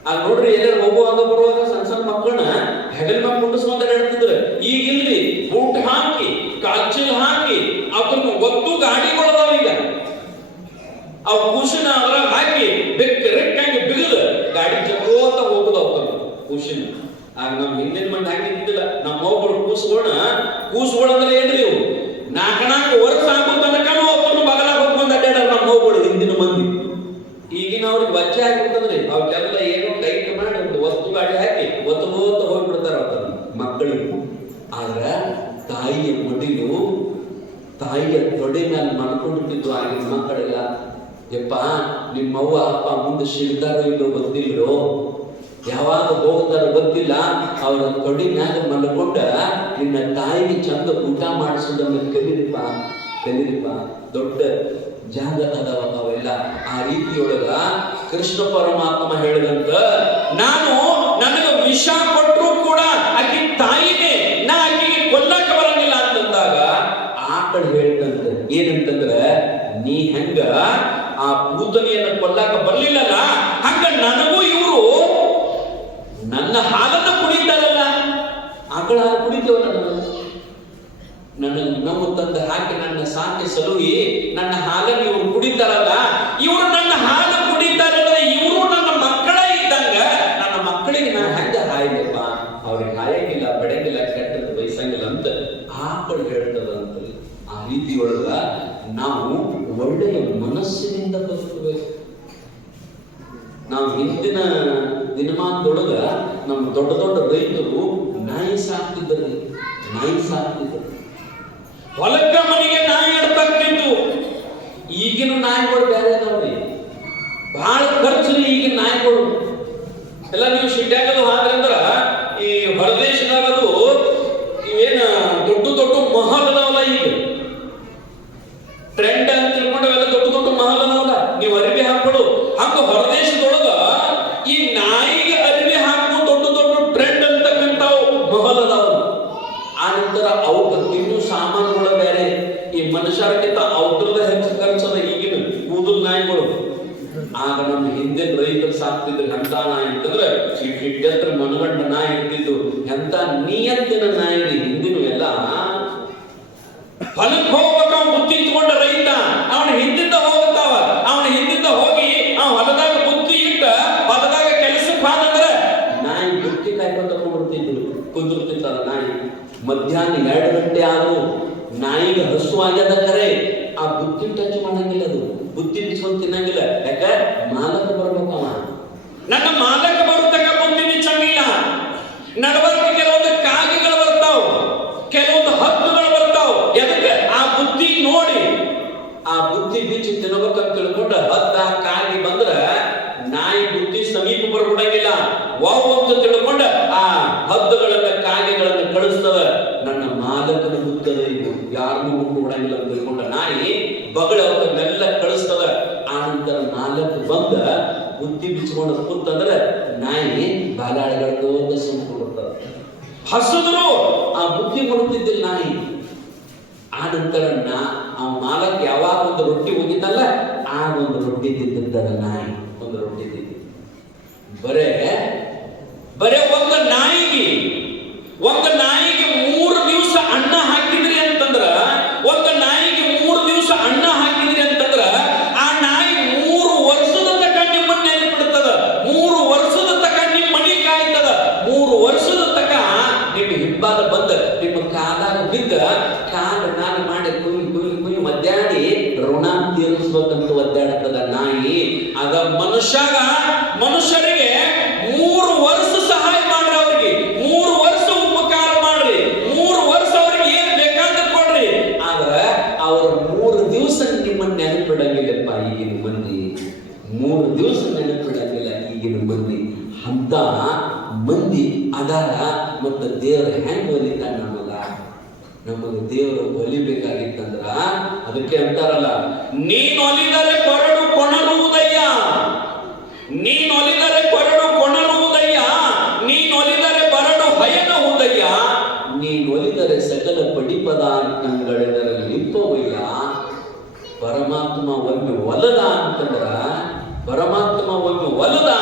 ಆಗ ನೋಡ್ರಿ, ಎಲ್ಲರೂ ಹೋಗುವಾಗ ಬರುವಾಗ ಸಣ್ಣ ಮಕ್ಕಳನ್ನ ಹೆಗಲ ಮ್ಯಾಗ ಕುಂಡಿಸ್ಕೊಂಡು ಅಡ್ಡಾಡ್ತಿದ್ರು. ಈಗ ಇಲ್ರಿ, ಬೂಟ್ ಹಾಕಿ ಕಾಲ್ಚೀಲ ಹಾಕಿ ಅವ್ರನ್ನ ಒತ್ತು ಗಾಡಿಗಳದಾವ. ಈಗ ಅವ್ ಕುಶಿನ ಅದ್ರಾಗ ಹಾಕಿ ರೆಕ್ಕಾಗಿ ಬಿಗಿದು ಗಾಡಿ ಜಗೋತ ಹೋಗುದು ಅವ್ರ ಕುಶಿನ. ಆಗ ನಮ್ ಹಿಂದಿನ ಮಂದಿ ಹಾಕಿದ್ದಿಲ್ಲ. ನಮ್ಮ ಮಗಳು ಕೂಸ್ಗಳಂದ್ರೆ ಏನ್ರಿ, ಇವು 4 ವರ್ಷ ಆಗೋ ತನಕನೂ ಒಬ್ಬನು ಬಗಲ ಹೊತ್ಕೊಂಡು ಅಡ್ಡಾಡ ನಮ್ಮ ಮಗಳು ಹಿಂದಿನ ಮಂದಿ. ಈಗಿನ ಅವ್ರಿಗೆ ವಜ್ಜೆ ಹಾಕಿಬಿಡ್ತದ್ರಿ, ಅವಕ್ಕೆಲ್ಲ ಏನೋ ಟೈಟ್ ಮಾಡಿ ಒಂದು ಒತ್ತು ಗಾಡಿ ಹಾಕಿ ಒತ್ತಗೋತ ಹೋಗ್ಬಿಡ್ತಾರ ಅವ್ರ ಮಕ್ಕಳಿಗೆ. ಆದ್ರ ತಾಯಿಯ ಮಡಿಲು, ತಾಯಿಯ ತೊಡೆ ಮೇಲೆ ಮಲ್ಕೊಂಡಿದ್ದು ಆಗಿನ ಮಕ್ಕಳೆಲ್ಲ, ಯಪ್ಪ ನಿಮ್ಮವ್ವ ಅಪ್ಪ ಮುಂದೆ ಸಿಗ್ತಾರೋ ಇಲ್ಲೋ ಗೊತ್ತಿಲ್ಲೋ, ಯಾವಾಗ ಹೋಗ್ತಾರೋ ಗೊತ್ತಿಲ್ಲ, ಅವರ ತೊಡೆ ಮ್ಯಾಗ ಮಲ್ಕೊಂಡ ನಿನ್ನ ತಾಯಿಗೆ ಚಂದ ಊಟ ಮಾಡಿಸೋದನ್ನ ಕಲೀರಿಪ್ಪ. ದೊಡ್ಡ ಜಾಗ ಅದಾವ ಅವೆಲ್ಲ. ಆ ರೀತಿಯೊಳಗ ಕೃಷ್ಣ ಪರಮಾತ್ಮ ಹೇಳಿದಂತ, ನಾನು ನನಗೆ ವಿಷ ಕೊಟ್ಟರು ಕೂಡ ಆಕಿ ತಾಯಿನೇ, ನಾ ಆಕಿಗೆ ಕೊಲ್ಲಕ ಬರಂಗಿಲ್ಲ ಅಂತಂದಾಗ ಆಕಳು ಹೇಳಿದಂತ ಏನಂತಂದ್ರ, ನೀ ಹೆಂಗ ಆ ಪೂತನಿಯನ್ನು ಕೊಲ್ಲಕ ಬರ್ಲಿಲ್ಲಲ್ಲ, ಹಂಗ ನನಗೂ ಇವರು ನನ್ನ ಹಾಲನ್ನು ಕುಡಿತಾರಲ್ಲ, ಆಕಳ ಹಾಲು ಕುಡಿತೇವಲ್ಲ, ನನಗೆ ನಮ್ಮ ತಂದು ಹಾಕಿ ನನ್ನ ಸಾಕಿ ಸಲುಹಿ ನನ್ನ ಹಾಲನ್ನು ಇವರು ಕುಡಿತಾರಲ್ಲ, ಇವರು ನನ್ನ ಹಾಲು ಕುಡಿತಾರಲ್ಲ, ಇವರು ನನ್ನ ಮಕ್ಕಳ ಇದ್ದಂಗ, ನನ್ನ ಮಕ್ಕಳಿಗೆ ನಾನು ಹೆಂಗ ಹಾಯ್ಬೇಕ, ಅವ್ರಿಗೆ ಹಾಯಂಗಿಲ್ಲ, ಬೆಳಗಿಲ್ಲ, ಕೆಟ್ಟದ್ದು ಬಯಸಂಗಿಲ್ಲ ಅಂತ ಆಕಳು ಹೇಳ್ತದಂತ. ಆ ರೀತಿಯೊಳಗ ನಾವು ಒಳ್ಳೆಯ ಮನಸ್ಸಿನಿಂದ ಬದುಕಬೇಕು. ನಾವು ಹಿಂದಿನ ದಿನಮಾನದೊಳಗ ನಮ್ಮ ದೊಡ್ಡ ದೊಡ್ಡ ರೈತರು ನಾಯಿ ಸಾಕ್ತಿದ್ದರು. ಹೊಲಕ್ಕ ಮನೆಗೆ ನಾಯಿ ಇಡ್ತಿತ್ತು. ಈಗಿನ ನಾಯಿಗಳು ಬೇರೆ ಅದಾವ್ರಿ, ಬಹಳ ಖರ್ಚು ಈಗಿನ ನಾಯಿಗಳು ಎಲ್ಲ. ನೀವು ಸಿಟ್ಯಾಗದು ಹಾದ್ರಂದ್ರ ಈ ಹೊರದೇಶದಾಗದು ಇವೇನ ದೊಡ್ಡ ದೊಡ್ಡ ಮಹಲ್ ಅದಾವಲ್ಲ, ಈಗ ಟ್ರೆಂಡ್ ಅಂತ ತಿಳ್ಕೊಂಡು ಅವೆಲ್ಲ ದೊಡ್ಡ ದೊಡ್ಡ ಮಹಲ್ ಅದಾವಲ್ಲ, ನೀವು ಅರಿವಿ ಹಾಕ್ಬಿಡು. ಹಂಗ ಹೊರದೇಶದೊಳಗ ಈ ನಾಯಿಗೆ ಅರಿವಿ ಹಾಕುವ ದೊಡ್ಡ ದೊಡ್ಡ ಟ್ರೆಂಡ್ ಅಂತಕ್ಕಂಥವು ಮಹಲ್ ಅದಾವ. ಆ ನಂತರ ಅವಕ್ಕೆ ತಿನ್ನು ಸಾಮಾನುಗಳು ಬೇರೆ. ಈ ಮನುಷ್ಯರಕ್ಕಿಂತ ಅವ್ರದ ಹೆಚ್ಚು ಖರ್ಚದ ಈಗಿನ ಕೂದಲು ನಾಯಿಗಳು. ಆಗ ನಮ್ಮ ಹಿಂದಿನ ರೈತರು ಸಾಕ್ತಿದ್ರು ಎಂತ ನಾಯಿ ಅಂತಂದ್ರೆ ಹಿಟ್ಟೆತ್ರ ಮನಗಂಡ ನಾಯಿ ಇರ್ತಿದ್ದು. ಎಂತ ನಿಯಂತಿನ ನಾಯಿ ಹಿಂದಿನ ಎಲ್ಲ. ಹೊಲಕ್ಕೆ ಹೋಗ್ಬೇಕು ಅವ್ನು ಬುತ್ತಿ ಇಟ್ಕೊಂಡ ರೈತ, ಅವನ ಹಿಂದಿಂದ ಹೋಗ್ತಾವ. ಅವನ ಹಿಂದಿಂದ ಹೋಗಿ ಹೊಲದಾಗ ಬುತ್ತಿ ಇಟ್ಟ ಹೊಲದಾಗ ಕೆಲಸಕ್ಕೆ ಹೋದಂದ್ರೆ ನಾಯಿ ಬುತ್ತಿ ಕಾಯ್ಕೊಂತ ಕುಂದಿರ್ತಿದ್ರು. ಕುಂದಿರ್ತಿತ್ತದ ನಾಯಿ. ಮಧ್ಯಾಹ್ನ 2 ಗಂಟೆ ಆದ್ರೂ ನಾಯಿಗೆ ಹಸು ಆಗ್ಯದ ಕರೆ ಆ ಬುತ್ತಿ ಟಚ್ ಮಾಡಂಗಿಲ್ಲ, ಅದು ಬುತ್ತಿ ಬಿಚ್ಕೊಂಡು ತಿನ್ನಂಗಿಲ್ಲ. ಯಾಕ? ಮಾಲಕ ಬರ್ಬೇಕವ. ನನ್ನ ಮಾಲಕ ಬರುತ್ತಾಗ ಬುತ್ತಿ ಬಿಚ್ಚಂಗಿಲ್ಲ. ನಡಬರ್ಕ ಕೆಲವೊಂದು ಕಾಗೆಗಳು ಬರ್ತಾವ, ಕೆಲವೊಂದು ಹಕ್ಕುಗಳು ಬರ್ತಾವ. ಎದಕ್ಕೆ? ಆ ಬುತ್ತಿ ನೋಡಿ ಆ ಬುತ್ತಿ ಬಿಚ್ಚಿ ತಿನ್ಬೇಕಂತ ತಿಳ್ಕೊಂಡು ಹದ್ದ ಕಾಗಿ ಬಂದ್ರ ನಾಯಿ ಬುತ್ತಿ ಸಮೀಪ ಬರ್ಬಿಡಂಗಿಲ್ಲ. ವಾವ್ ಅಂತ ತಿಳ್ಕೊಂಡ ಆ ಹದ್ದುಗಳನ್ನ ಕಾಗೆಗಳನ್ನ ಕಳಿಸ್ತದ. ನನ್ನ ಮಾಲಕನ ಬುತ್ತದ, ಇದು ಯಾರನ್ನೂ ಮುಟ್ಟು ಬಿಡಂಗಿಲ್ಲ ಅಂತ ತಿಳ್ಕೊಂಡ ನಾಯಿ ಬಗಳ ಅವನ್ನೆಲ್ಲ ಕಳಿಸ್ತದ. ಆ ನಂತರ ಮಾಲಕ ಬಂದ ಬುತ್ತಿ ಬಿಚ್ಕೊಂಡು ಕೂತಂದ್ರೆ ನಾಯಿ ಬಾಲಾಳಿಗಳನ್ನ ಸುಮ್ಕು ಬರ್ತದ. ಹಸಿದ್ರು ಆ ಬುತ್ತಿ ಮುಡುತ್ತಿದ್ದಿಲ್ಲ ನಾಯಿ. ಆ ನಂತರ ಆ ಮಾಲಕ ಯಾವಾಗ ಒಂದು ರೊಟ್ಟಿ ಹೋಗಿದ್ದಲ್ಲ, ಆ ಒಂದು ರೊಟ್ಟಿ ತಿಂದಿದ್ದದ ನಾಯಿ. ಒಂದು ರೊಟ್ಟಿ ತಿಂದಿ ಬರೇ ಒಂದು ನಾಯಿಗೆ 3 ದಿವಸ ಅನ್ನ ಹಾಕಿದ್ರಿ ಅಂತಂದ್ರ, ಒಂದು ನಾಯಿಗೆ 3 ದಿವಸ ಅನ್ನ ಹಾಕಿದ್ರಿ ಅಂತಂದ್ರ ಆ ನಾಯಿ 3 ವರ್ಷದ ತಕ ನಿಮ್ಮನ್ನ ನೆನಪಿಡ್ತದ. 3 ವರ್ಷದ ತಕ ನಿಮ್ಮ ಮನಿ ಕಾಯ್ತದ. 3 ವರ್ಷದ ತಕ ನಿಮ್ಮ ಹಿಂಬಾದ ಬಂದ ನಿಮ್ಮ ಕಾಲಾಗ ಬಿದ್ದ ಕಾಲ ನಾನು ಮಾಡಿ ಕುಯ್ ಮಧ್ಯಾಹ್ನ ಋಣ ತೀರಿಸ್ಬೇಕಂತ ಒದ್ದಾಡ್ತದ ನಾಯಿ. ಅದ ಮನುಷ್ಯರಿಗೆ 3 ವರ್ಷ ಸಹಾಯ ಮಾಡ್ರಿ, ಅವ್ರಿಗೆ 3 ವರ್ಷ ಉಪಕಾರ ಮಾಡ್ರಿ, 3 ವರ್ಷ ಅವ್ರಿಗೆ ಏನ್ ಬೇಕಾದ ಕೊಡ್ರಿ. ಆದ್ರ ಅವ್ರ 3 ದಿವಸ ನಿಮ್ಮನ್ನ ನೆನಪಿಡಂಗಿಲ್ಲಪ್ಪ ಈಗಿನ ಮಂದಿ. 3 ದಿವಸ ನೆನಪಿಡಂಗಿಲ್ಲ ಈಗಿನ ಮಂದಿ. ಅಂತ ಮಂದಿ ಅದಾರ. ಮತ್ತ ದೇವ್ರ ಹೆಂಗ್ ಒಲಿತಾನ ನಮಗೆ ದೇವರು ಒಲಿಬೇಕಾಗಿತ್ತಂದ್ರ ಅದಕ್ಕೆ ಅಂತಾರಲ್ಲ, ನೀನು ಒಲಿದರೆ ಕೊರಡು ಕೊಣರುವುದಯ್ಯ, ನೀನು ಒಲಿದರೆ ಕೊರಡು ಕೊಣರುವುದಯ್ಯ, ನೀನು ಒಲಿದರೆ ಬರಡು ಹಯನಹುದಯ್ಯ, ನೀನು ಒಲಿದರೆ ಸಕಲ ಪಡಿಪದಾರ್ಥಗಳೆಲ್ಲರಲ್ಲಿ ನಿಂಪವಯ್ಯ. ಪರಮಾತ್ಮ ಒಮ್ಮೆ ಒಲದ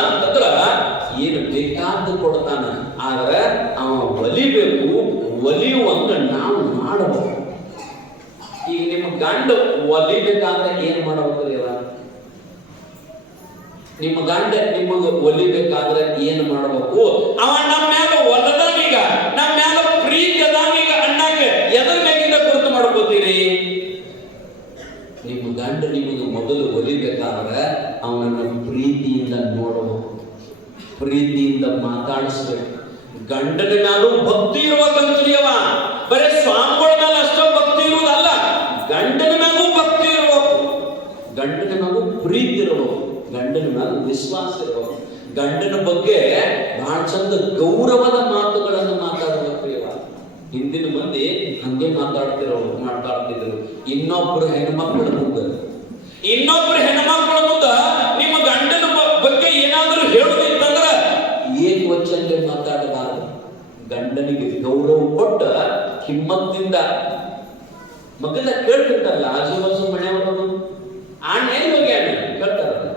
ಅಂತಂದ್ರ ಏನು ಬೇಕಾದ್ದು ಕೊಡ್ತಾನ. ಆದ್ರೆ ಅವ ಒಲಿಬೇಕು. ಒಲಿಯುವಂಗ ನಾವು ಮಾಡಬಹುದು. ಈಗ ನಿಮ್ಮ ಗಂಡ ಒಲಿಬೇಕಾದ್ರೆ ಏನ್ ಮಾಡಬೇಕ್ರಿ? ನಿಮ್ಮ ಗಂಡ ನಿಮಗ ಒಲಿಬೇಕಾದ್ರೆ ಏನ್ ಮಾಡಬೇಕು? ಅವ ನಮ್ಮ ಮ್ಯಾಲ ಒಲದಾನೀಗ, ನಮ್ಮ ಮ್ಯಾಲ ಪ್ರೀತಿ ಅದಾನೀಗ ಅಣ್ಣಾಗ ಎದ್ರ ಮ್ಯಾಗಿಂದ ಗುರುತು ಮಾಡ್ಕೋತೀರಿ? ನಿಮ್ಮ ಗಂಡ ನಿಮಗೆ ಮೊದಲು ಒಲಿಬೇಕಾದ್ರೆ ಅವನನ್ನ ಪ್ರೀತಿಯಿಂದ ನೋಡಬೇಕು, ಪ್ರೀತಿಯಿಂದ ಮಾತಾಡಿಸ್ಬೇಕು. ಗಂಡನ ಮ್ಯಾಲೂ ಭಕ್ತಿ ಇರುವಂತ್ರಿ. ಅವ ಬರೇ ಸ್ವಾಮಿಗಳ ಮೇಲೆ ಅಷ್ಟೋ ಭಕ್ತಿ ಇರುವುದಲ್ಲ, ಗಂಡನ ಮ್ಯಾಲೂ ಭಕ್ತಿ ಇರಬೇಕು, ಗಂಡನ ಮ್ಯಾಲೂ ಪ್ರೀತಿ ಇರಬೇಕು, ಗಂಡನ ಮ್ಯಾಲ ವಿಶ್ವಾಸ ಇರಬೇಕು. ಗಂಡನ ಬಗ್ಗೆ ಬಹಳ ಚಂದ ಗೌರವದ ಮಾತುಗಳನ್ನು ಮಾತಾಡಬೇಕು. ಹಿಂದಿನ ಮಂದಿ ಹಂಗೆ ಮಾತಾಡ್ತಿದ್ರು. ಇನ್ನೊಬ್ಬರು ಹೆಣ್ಮಕ್ಳು ಮುಂದೆ ಇನ್ನೊಬ್ರು ಹೆಣ್ಮಕ್ಳ ಮುಂದ ನಿಮ್ಮ ಗಂಡನ ಬಗ್ಗೆ ಏನಾದರೂ ಹೇಳುದಿತ್ತಂದ್ರ ಏಕವಚನದಲ್ಲಿ ಮಾತಾಡಬಾರದು. ಗಂಡನಿಗೆ ಗೌರವ ಕೊಟ್ಟ ಕಿಮ್ಮತ್ತಿಂದ ಮಗನ ಕೇಳ್ತಿರ್ತಾರಲ್ಲ, ಆಜು ಬಾಜು ಮನೆಯವರು ಅಣ್ಣ ಏನ್ ಹೋಗ್ಯಾನ ಕೇಳ್ತಾರಲ್ಲ,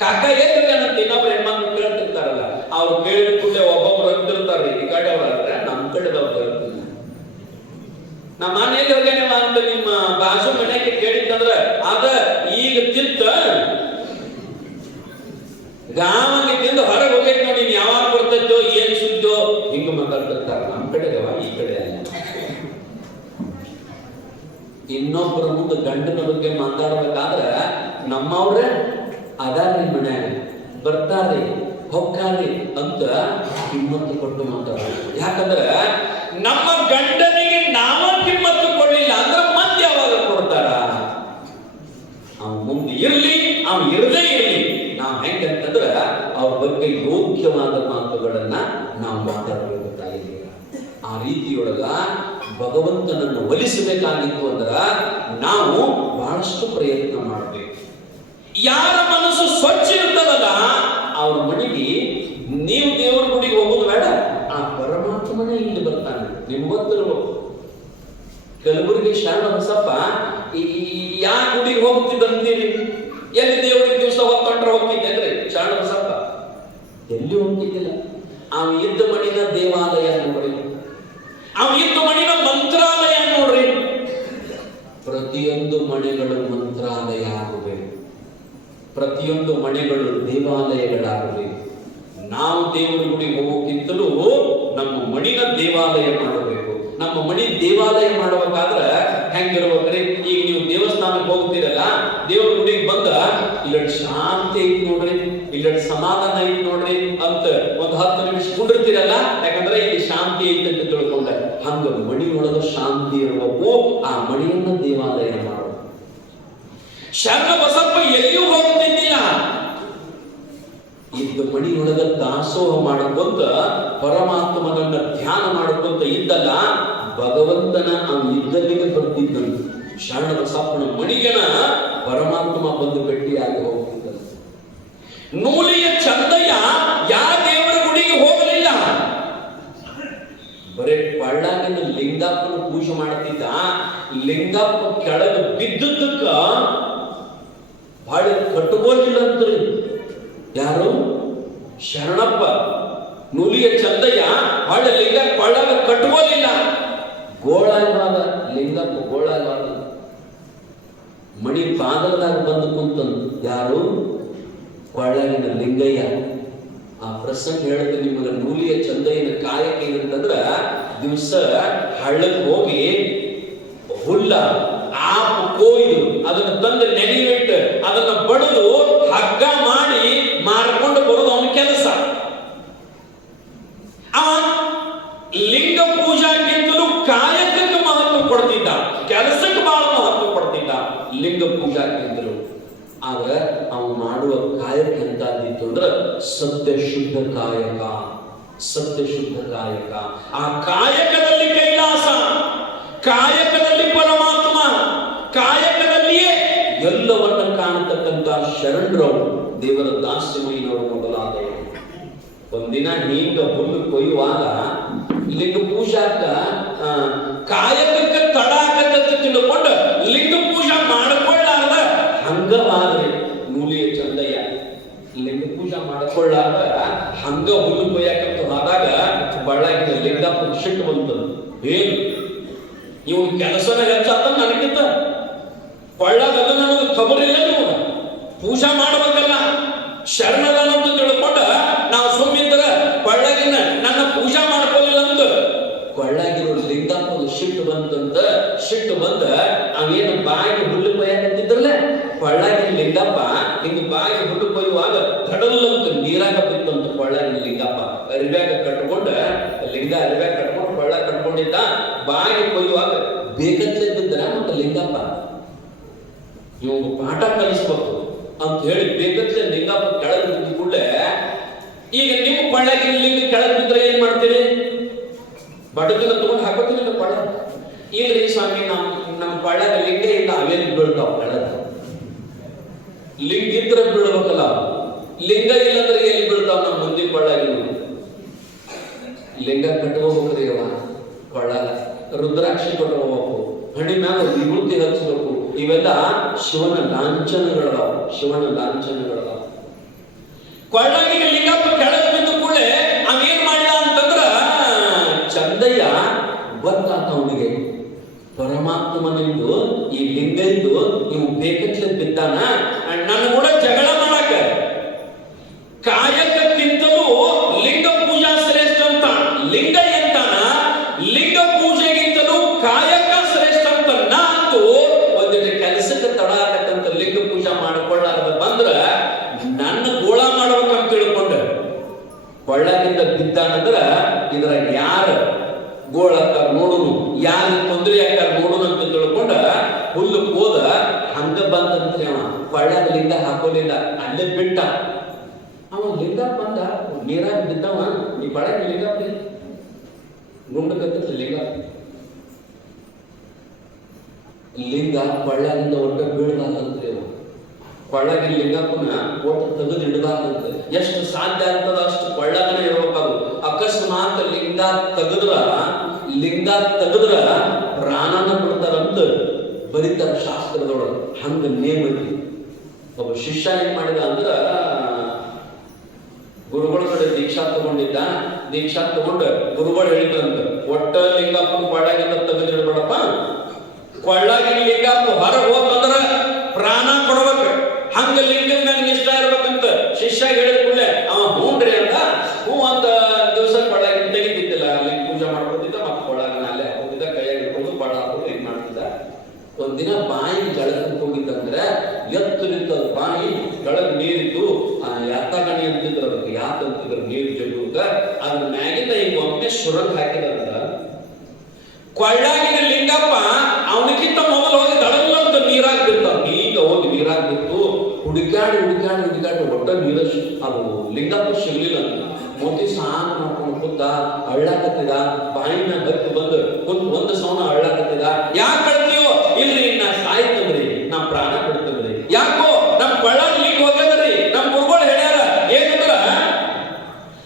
ಕಾಕ ಏನ್ ಹೋಗ್ಯಾನಂತ ಇನ್ನೊಬ್ರು ಹೆಣ್ಮಕ್ಳು ಕೇಳ್ತಿರ್ತಾರಲ್ಲ, ಅವ್ರು ಕೇಳಿದ ಕೂಡಲೇ ಒಬ್ಬೊಬ್ರು ಅಂತಿರ್ತಾರ್ರಿ, ಈ ಕಡೆ ಅವ್ರ ನಮ್ ಕಡೆದವ್ರು ಇರ್ತಿಲ್ಲ. ನಮ್ಮ ಮನೆಯಲ್ಲಿ ಹೋಗ್ಯಾನವ ಅಂತ ನಿಮ್ಮ ಬಾಜು ಮನೆಗೆ ಕೇಳಿತ್ತಂದ್ರ ಅದ ಈಗ ತಿಂತ ಗಾವಂಗೆ ತಿಂದು ಹೊರಗೆ ಹೋಗೈತಿ ನೋಡಿ, ನೀನ್ ಯಾವಾಗ ಬರ್ತೈತೋ ಏನ್ ಸುದ್ದೋ ಹಿಂಗ ಮಾತಾಡ್ತಿರ್ತಾರ. ನಮ್ ಕಡೆದವ ಈ ಕಡೆ ಅಲ್ಲ. ಇನ್ನೊಬ್ಬರ ಮುಂದೆ ಗಂಡನ ಬಗ್ಗೆ ಮಾತಾಡ್ಬೇಕಾದ್ರ ನಮ್ಮವ್ರೆ ಅದಾರಿ ಮನ್ಯಾಗ ಬರ್ತಾರಿ ಹೊಕ್ಕಾರಿ ಅಂತ ಕಿಮ್ಮತ್ತು ಕೊಟ್ಟು ಮಾತಾಡ್ತಾರೆ. ಯಾಕಂದ್ರ ನಮ್ಮ ಗಂಡನಿಗೆ ನಾವ ಕಿಮ್ಮತ್ತು ಕೊಡ್ಲಿಲ್ಲ ಅಂದ್ರೆ ಮತ್ತೆ ಯಾವಾಗ ಕೊಡ್ತಾರ? ಅವ್ನ ಮುಂದೆ ಇರ್ಲಿ, ಅವ್ನು ಇರದೇ ಇರ್ಲಿ, ನಾವ್ ಹೆಂಗಂತಂದ್ರ ಅವ್ರ ಬಗ್ಗೆ ಯೋಗ್ಯವಾದ ಮಾತುಗಳನ್ನ ನಾವು ಮಾತಾಡಬೇಕು ತಾಯಿಗೆ. ಆ ರೀತಿಯೊಳಗ ಭಗವಂತನನ್ನು ಒಲಿಸಬೇಕಾಗಿತ್ತು ಅಂದ್ರ ನಾವು ಬಹಳಷ್ಟು ಪ್ರಯತ್ನ ಮಾಡಬೇಕು. ಯಾರ ಮನಸ್ಸು ಸ್ವಚ್ಛ ಇರ್ತದಲ್ಲ ಅವ್ರ ಮನೆಗೆ ನೀವು ದೇವರ ಗುಡಿಗೆ ಹೋಗೋದು ಬೇಡ, ಆ ಪರಮಾತ್ಮನೇ ಇಲ್ಲಿ ಬರ್ತಾನೆ. ನಿಮ್ಗೆ ಗೊತ್ತಿರ್ಬೇಕು, ಕಲಬುರಗಿ ಶರಣ ಬಸಪ್ಪ ಯಾ ಗುಡಿಗೆ ಹೋಗ್ತಿದ್ದಂತೀರಿ? ಎಲ್ಲಿ ದೇವರಿಗೆ ದಿವಸ ಹೊತ್ಕೊಂಡ್ರೆ ಹೋಗ್ತಿದ್ದೆ ಅಂದ್ರೆ ಶರಣ ಬಸಪ್ಪ ಎಲ್ಲಿ ಹೋಗ್ತಿದ್ದಿಲ್ಲ. ಅವ ಇದ್ದ ಮಣಿನ ದೇವಾಲಯ ನೋಡ್ರಿ, ಅವ ಇದ್ದ ಮಣಿನ ಮಂತ್ರಾಲಯ ನೋಡ್ರಿ. ಪ್ರತಿಯೊಂದು ಮನೆಗಳು ಮಂತ್ರಾಲಯ ಆಗಬೇಕು, ಪ್ರತಿಯೊಂದು ಮನೆಗಳು ದೇವಾಲಯಗಳಾಗಬೇಕು. ನಾವು ದೇವರ ಗುಡಿಗೆ ಹೋಗೋಕ್ಕಿಂತಲೂ ನಮ್ಮ ಮಣಿನ ದೇವಾಲಯ ಮಾಡಬೇಕು. ನಮ್ಮ ಮಣಿ ದೇವಾಲಯ ಮಾಡಬೇಕಾದ್ರೆ ಹೆಂಗಿರ್ಬೇಕ್ರಿ? ಈಗ ನೀವು ದೇವಸ್ಥಾನಕ್ಕೆ ಹೋಗ್ತೀರಲ್ಲ, ದೇವರ ಗುಡಿಗೆ ಬಂದ ಇಲ್ಲಡ್ ಶಾಂತಿ ಐತಿ ನೋಡ್ರಿ, ಇಲ್ಲಡ್ ಸಮಾಧಾನ ಐತಿ ನೋಡ್ರಿ ಅಂತ ಒಂದು 10 ನಿಮಿಷ ಕುಂಡಿರ್ತೀರಲ್ಲ, ಯಾಕಂದ್ರೆ ಇಲ್ಲಿ ಶಾಂತಿ ಐತಿ ಅಂತ ತಿಳ್ಕೊಂಡ. ಹಂಗ ಮಣಿಯೊಳಗ ಶಾಂತಿ ಇರಬೇಕು, ಆ ಮಣಿಯನ್ನ ದೇವಾಲಯ ಮಾಡಬೇಕು. ಶರಣ ಬಸಪ್ಪ ಎಲ್ಲಿಯೂ ಹೋಗ್ತಿದ್ದಿಲ್ಲ, ಇದ್ದ ಮಣಿಯೊಳಗ ದಾಸೋಹ ಮಾಡಿಕೊಂತ ಪರಮಾತ್ಮನನ್ನ ಧ್ಯಾನ ಮಾಡಿಕೊಂತ ಇದ್ದಲ್ಲ, ಭಗವಂತನ ಇದ್ದಲ್ಲಿಗೆ ಬರ್ತಿದ್ದಂತ. ಶರಣ ಬಸಪ್ಪನ ಮಣಿಗೆನ ಪರಮಾತ್ಮ ಬಂದು ಭೇಟಿಯಾಗಿ ಹೋಗ್ತಿದ್ದ. ನೂಲಿಯ ಚಂದಯ್ಯ ಯಾ ದೇವರ ಗುಡಿಗೆ ಹೋಗಲಿಲ್ಲ, ಬರೇ ಪಳ್ಳಾಗಿನ ಲಿಂಗಪ್ಪನ ಪೂಜೆ ಮಾಡ್ತಿದ್ದ. ಲಿಂಗಪ್ಪ ಕೆಳಗೆ ಬಿದ್ದದ್ದಕ್ಕ ಬಹಳ ಕಟ್ಟುಗೋಲಿಲ್ಲ ಅಂತ್ರಿ. ಯಾರು? ಶರಣಪ್ಪ. ನೂಲಿಯ ಚಂದಯ್ಯ ಬಹಳ ಲಿಂಗ ಕೊಳ್ಳಾಗ ಕಟ್ಟುಗೋಲಿಲ್ಲ, ಗೋಳಾಗ ಲಿಂಗಪ್ಪ ಗೋಳಾಗ ಮಣಿ ಪಾದದಾಗ ಬಂದು ಕುಂತಂದು. ಯಾರು? ಕೊಳ್ಳಾಗಿನ ಲಿಂಗಯ್ಯ. ಆ ಪ್ರಸಂಗ ಹೇಳಿದ್ರೆ ನಿಮಗೆ ನೂಲಿಯ ಚಂದಯ್ಯನ ಕಾಯಕ ಏನಂತಂದ್ರ, ದಿವಸ ಹಳ್ಳಕ್ಕೆ ಹೋಗಿ ಹುಲ್ಲ ಆಪು ಕೊಯ್ದು ಅದನ್ನ ತಂದು ನೆನೆಯಿಟ್ಟು ಅದನ್ನ ಬಡಿದು ಹಗ್ಗ ಮಾಡಿ ಮಾರ್ಕೊಂಡು ಬರೋದು ಅವನ ಕೆಲಸ. ಅವ ಲಿಂಗ ಪೂಜಾಕ್ಕಿಂತಲೂ ಕಾಯಕಕ್ಕೆ ಮಹತ್ವ ಕೊಡ್ತಿದ್ದ, ಕೆಲಸಕ್ಕೆ ಬಹಳ ಮಹತ್ವ ಕೊಡ್ತಿದ್ದ ಲಿಂಗ ಪೂಜಾಕ್ಕಿಂತಲೂ. ಆದ್ರೆ ಅವ ಮಾಡುವ ಕಾಯಕ ಎಂತಾದಿತ್ತು ಅಂದ್ರೆ ಸತ್ಯ ಶುದ್ಧ ಕಾಯಕ, ಸತ್ಯ ಶುದ್ಧ ಕಾಯಕ. ಆ ಕಾಯಕದಲ್ಲಿ ಕೈಲಾಸ, ಕಾಯಕದಲ್ಲಿ ಪರಮಾತ್ಮ, ಕಾಯಕದಲ್ಲಿಯೇ ಎಲ್ಲವನ್ನ ಕಾಣತಕ್ಕಂತ ಶರಣರವರು, ದೇವರ ದಾಸ್ಯಮಯ್ಯನವರು ಮೊದಲಾದವರು. ಒಂದಿನ ಹಿಂಗ ಹುಲ್ಲು ಕೊಯ್ಯುವಾಗ ಲಿಂಗ ಪೂಜಾಕ ಕಾಯಕಕ್ಕೆ ತಡ ಆಗತ್ತ ತಿಳ್ಕೊಂಡು ಲಿಂಗ ಪೂಜಾ ಮಾಡಿಕೊಳ್ಳಾರ್ದ ಹಂಗವಾದ್ರಿ ನೂಲಿಯ ಚಂದಯ್ಯ. ಲಿಂಗ ಪೂಜಾ ಮಾಡಿಕೊಳ್ಳಾರ್ದ ಹಂಗ ಹುಲ್ಲು ಕೊಯ್ಯಾಕಂತ ಹೋದಾಗ ಬಳ್ಳಾಗಿನ ಲಿಂಗಪ್ಪ ಸಿಟ್ಟು ಬಂತದ್ದು. ಏನು ಇವನ್ ಕೆಲಸನ ಹೆಚ್ಚಾತ ನನಗಿಂತ ಕೊಳ್ಳಾಗ ಅದು ನನಗೆ ಖಬರಿಲ್ಲ. ನೀವು ಪೂಜಾ ಮಾಡ್ಬೇಕಲ್ಲ, ಶರಣದಂತ ತಿಳ್ಕೊಂಡ ನಾವು ಸುಮ್ಮಿದ್ರ ಕೊಳ್ಳಾಗಿನ ನನ್ನ ಪೂಜಾ ಮಾಡ್ಕೊಳ್ಳಿಲ್ಲ ಅಂತ ಕೊಳ್ಳಾಗಿರೋ ಲಿಂಗಪ್ಪ ಸಿಟ್ಟು ಬಂತಂತ. ಸಿಟ್ಟು ಬಂದ ಅವೇನು ಬಾಯಿಗೆ ಹುಲ್ಲು ಕೊಯ್ಯಾಕಂತಿದ್ರಲ್ಲ, ಕೊಳ್ಳಾಗಿನ ಲಿಂಗಪ್ಪ ಹಿಂಗ ಬಾಯಿಗೆ ಹುಲ್ಲು ಕೊಯ್ಯುವಾಗ ತಡಲ್ಲಂತ ನೀರಾಗ ಬಿತ್ತಂತ ಕೊಳ್ಳಾಗಿನ ಲಿಂಗಪ್ಪ. ಅರಿವ್ಯಾಗ ಕಟ್ಕೊಂಡ ಲಿಂಗ ಅರಿವ್ಯಾಗ ಕಟ್ಕೊಂಡು ಕೊಳ್ಳ ಕಟ್ಕೊಂಡಿದ್ದ. ಬಾಯಿಗೆ ಕೊಯ್ಯುವಾಗ ಬೇಕಂತಲೇ ಬಿದ್ದರ ಮತ್ತೆ ಲಿಂಗಪ್ಪ ಇವಾಗ ಪಾಠ ಕಲಿಸ್ಬೇಕು ಅಂತ ಹೇಳಿ ಬೇಕಂತಲೇ ಲಿಂಗಪ್ಪ ಕೆಳಗೆ ಬಿದ್ದ ಕೂಡಲೇ, ಈಗ ನಿಮ್ಮ ಕೊಳ್ಳಾಗಿನ ಲಿಂಗ ಕೆಳಗೆ ಬಿದ್ದರೆ ಏನ್ ಮಾಡ್ತೀರಿ? ಬಡಗಿನ ತಗೊಂಡು ಹಾಕೋತೀನಿ ಕೊಳ್ಳ. ಇಲ್ರಿ ಸ್ವಾಮಿ, ನಮ್ಮ ಕೊಳ್ಳಾಗ ಲಿಂಗ ಇಲ್ಲ, ಅವೇನು ಬೀಳ್ತಾವ ಕೆಳಗ. ಲಿಂಗ ಇದ್ರೆ ಬೀಳ್ಬೇಕಲ್ಲ, ಲಿಂಗ ಇಲ್ಲಂದ್ರೆ ಎಲ್ಲಿ ಬೀಳ್ತಾವ ನಮ್ಮ ಮುಂದೆ ಕೊಳ್ಳಾಗಿ. ಲಿಂಗ ಕಟ್ಕೋಬೇಕ್ರಿ ಅವ ಕೊಳ್ಳಾಗ, ರುದ್ರಾಕ್ಷಿ ಕಟ್ಕೋಬೇಕು, ಹಣಿ ಮ್ಯಾಲ ವಿಭೂತಿ ಹಚ್ಚಬೇಕು. ಇವೆಲ್ಲ ಶಿವನ ಲಾಂಛನಗಳದಾವ, ಶಿವನ ಲಾಂಛನಗಳದಾವ. ಕೊಳ್ಳಾಗಿನ ಲಿಂಗಪ್ಪ ಕೆಳಗೆ ಬಿದ್ದು ಕೂಡಲೇ ಅವೇನ್ ಮಾಡಿದ ಅಂತಂದ್ರ ಚಂದಯ್ಯ ಗೊತ್ತಾತ ಅವನಿಗೆ, ಪರಮಾತ್ಮನಿಂದು ಈ ಲಿಂಗ ಇದ್ದು ನೀವು ಬೇಕತ್ಲೆ ಬಿದ್ದಾನ, ನನ್ನ ಕೂಡ ಜಗಳ ಮಾಡಕ, ಕಾಯಕಕ್ಕಿಂತಲೂ ಲಿಂಗ ಪೂಜಾ ಶ್ರೇಷ್ಠ ಅಂತ. ಲಿಂಗ ಎಂತಾನ, ಲಿಂಗ ಪೂಜೆಗಿಂತಲೂ ಕಾಯಕ ಶ್ರೇಷ್ಠ ಅಂತ ನಾ ಅಂತೂ ಒಂದಿಟ್ಟು ಕೆಲಸಕ್ಕೆ ತಡ ಆಗತ್ತಂತ ಲಿಂಗ ಪೂಜಾ ಮಾಡಿಕೊಳ್ಳಾರ್ದ ಬಂದ್ರ ನನ್ನ ಗೋಳ ಮಾಡ್ಬೇಕಂತ ತಿಳ್ಕೊಂಡ ಕೊಳ್ಳಾಗಿಂದ ಬಿದ್ದಾನಂದ್ರ ಇದ್ರ ಯಾರ ಗೋಳಕ್ಕ ನೋಡುನು, ಯಾರ ತೊಂದರೆ ಯಾಕ ನೋಡುನು ಅಂತ ತಿಳ್ಕೊಂಡ ಹುಲ್ಲು ಹೋದ. ಹಂಗ ಬಂದಂತ್ರಿ ಅವ ಕೊಳ್ಳಾಗ ಲಿಂಗ ಹಾಕೋಲಿಲ್ಲ, ಅಲ್ಲೇ ಬಿಟ್ಟ. ಅವ ಲಿಂಗ ಬಂದ ನೀರಾಗ ಬಿದ್ದವ, ಈ ಕೊಳ್ಳಾಗ ಲಿಂಗ ಗುಂಡ ಕತ್ತ ಲಿಂಗ ಲಿಂಗ ಕೊಳ್ಳಾಗಿಂದ ಒಟ್ಟ ಬೀಳ್ದಾಗಂತ್ರಿ ಅವ. ಕೊಳ್ಳಾಗಿ ಲಿಂಗಪ್ಪನ ಒಟ್ಟು ತೆಗೆದು ಹಿಡ್ದಾಗಂತ ಎಷ್ಟು ಸಾಧ್ಯ ಆಗ್ತದ ಅಷ್ಟು ಕೊಳ್ಳಾಗನೇ ಇರ್ಬೇಕಾದ್ರು. ಅಕಸ್ಮಾತ್ ಲಿಂಗ ತೆಗೆದ್ರ ಪ್ರಾಣನ ಬಿಡ್ತಾರಂತ ಬರೀತಾರ ಶಾಸ್ತ್ರದೊಳಗೆ. ಹಂಗ ನೇಮ ಐತಿ. ಒಬ್ಬ ಶಿಷ್ಯ ಏನ್ ಮಾಡಿದ ಅಂದ್ರ ಗುರುಗಳ ಕಡೆ ದೀಕ್ಷಾ ತಗೊಂಡಿದ್ದ. ದೀಕ್ಷಾ ತಗೊಂಡ ಗುರುಗಳು ಹೇಳಿದ್ರಂತ, ಒಟ್ಟ ಲಿಂಗಪ್ಪನ ಕೊಳ್ಳಾಗಿಂದ ತೆಗೆದಿಡ್ಬೇಡಪ್ಪ, ಕೊಳ್ಳಾಗಿನ ಲಿಂಗಪ್ಪ ಹೊರಗೆ ಹೋಗ್ಬಂದ್ರ ಪ್ರಾಣ ಕೊಡ್ಬೇಕ, ಹಂಗ ಲಿಂಗದ ಮ್ಯಾಗ ನಿಷ್ಠ ಇರ್ಬೇಕಂತ ಶಿಷ್ಯ ಹೇಳಿದ ಕೂಡಲೇ ಅವ ಹೂನ್ರಿ ಅಂತ ಹೂ ಅಂತ ದಿವಸ ಕೊಳ್ಳಾಗಿನ ತೆಗಿತಿದ್ದಿಲ್ಲ, ಲಿಂಗ ಪೂಜೆ ಮಾಡ್ಕೊತಿದ್ದ, ಮತ್ತೆ ಕೊಳ್ಳಾಗಿನ ಅಲ್ಲೇ ಹೋಗಿದ್ದ, ಕೈಯಾಗಿ ಹಿಡ್ಕೊಂಡು ಕೊಳ್ಳ ಹಾಕೊಂಡು ಇದು ಮಾಡ್ತಿದ್ದ. ಒಂದಿನ ಬಾಯಿ ಜಳಕಕ್ಕೆ ಹೋಗಿದ್ದಂದ್ರೆ ಎತ್ತರಿದ್ದ ಬಾಯಿ ಕೆಳಗೆ ನೀರಿದ್ದು ಯಾತಗಣಿ ಅಂತಿದ್ರು, ಅದಕ್ಕೆ ಯಾತ ಅಂತಿದ್ರು ನೀರು ಜಗ್ಗುತ್ತ, ಅದ್ರ ಮ್ಯಾಗಿಂದ ಈಗ ಒಮ್ಮೆ ಸುರಂಗ್ ಹಾಕಿದಂತ ಕೊಳ್ಳಾಗಿನ ಲಿಂಗಪ್ಪ ಅವನಿಗಿಂತ ಮೊದಲು ಹೋಗಿ ದಡಲ್ಲಂತ ನೀರಾಗ ಬಿಡ್ತಾವ. ಈಗ ಹೋಗಿ ನೀರಾಗ ಬಿಟ್ಟು ಹುಡುಕಾಡಿ ಒಟ್ಟ ನೀರ ಅದು ಲಿಂಗಪ್ಪ ಸಿಗ್ಲಿಲ್ಲ ಅಂತ ಮೋತಿ ಸಾನ್ ಮಾಡ್ಕೊಂಡು ಕೂತ ಅಳ್ಳಾಕತ್ತಿದ. ಬಾಯಿನ ಗತ್ತು ಬಂದು ಕುಂತ ಒಂದು ಸೌನ ಅಳ್ಳಾಕತ್ತಿದ. ಯಾಕೆ ಕಳ್ತೀವೋ? ಇಲ್ರಿ ನಾ ಸಾಯ್ತಂದ್ರಿ, ನಾ ಪ್ರಾಣ ಬಿಡ್ತಂದ್ರಿ. ಯಾಕೋ ನಮ್ ಕೊಳ್ಳಾಗ ಲಿಂಗ ಹೋಗ್ಯದ್ರಿ, ನಮ್ ಗುರುಗಳು ಹೇಳ್ಯಾರ ಏನಂದ್ರ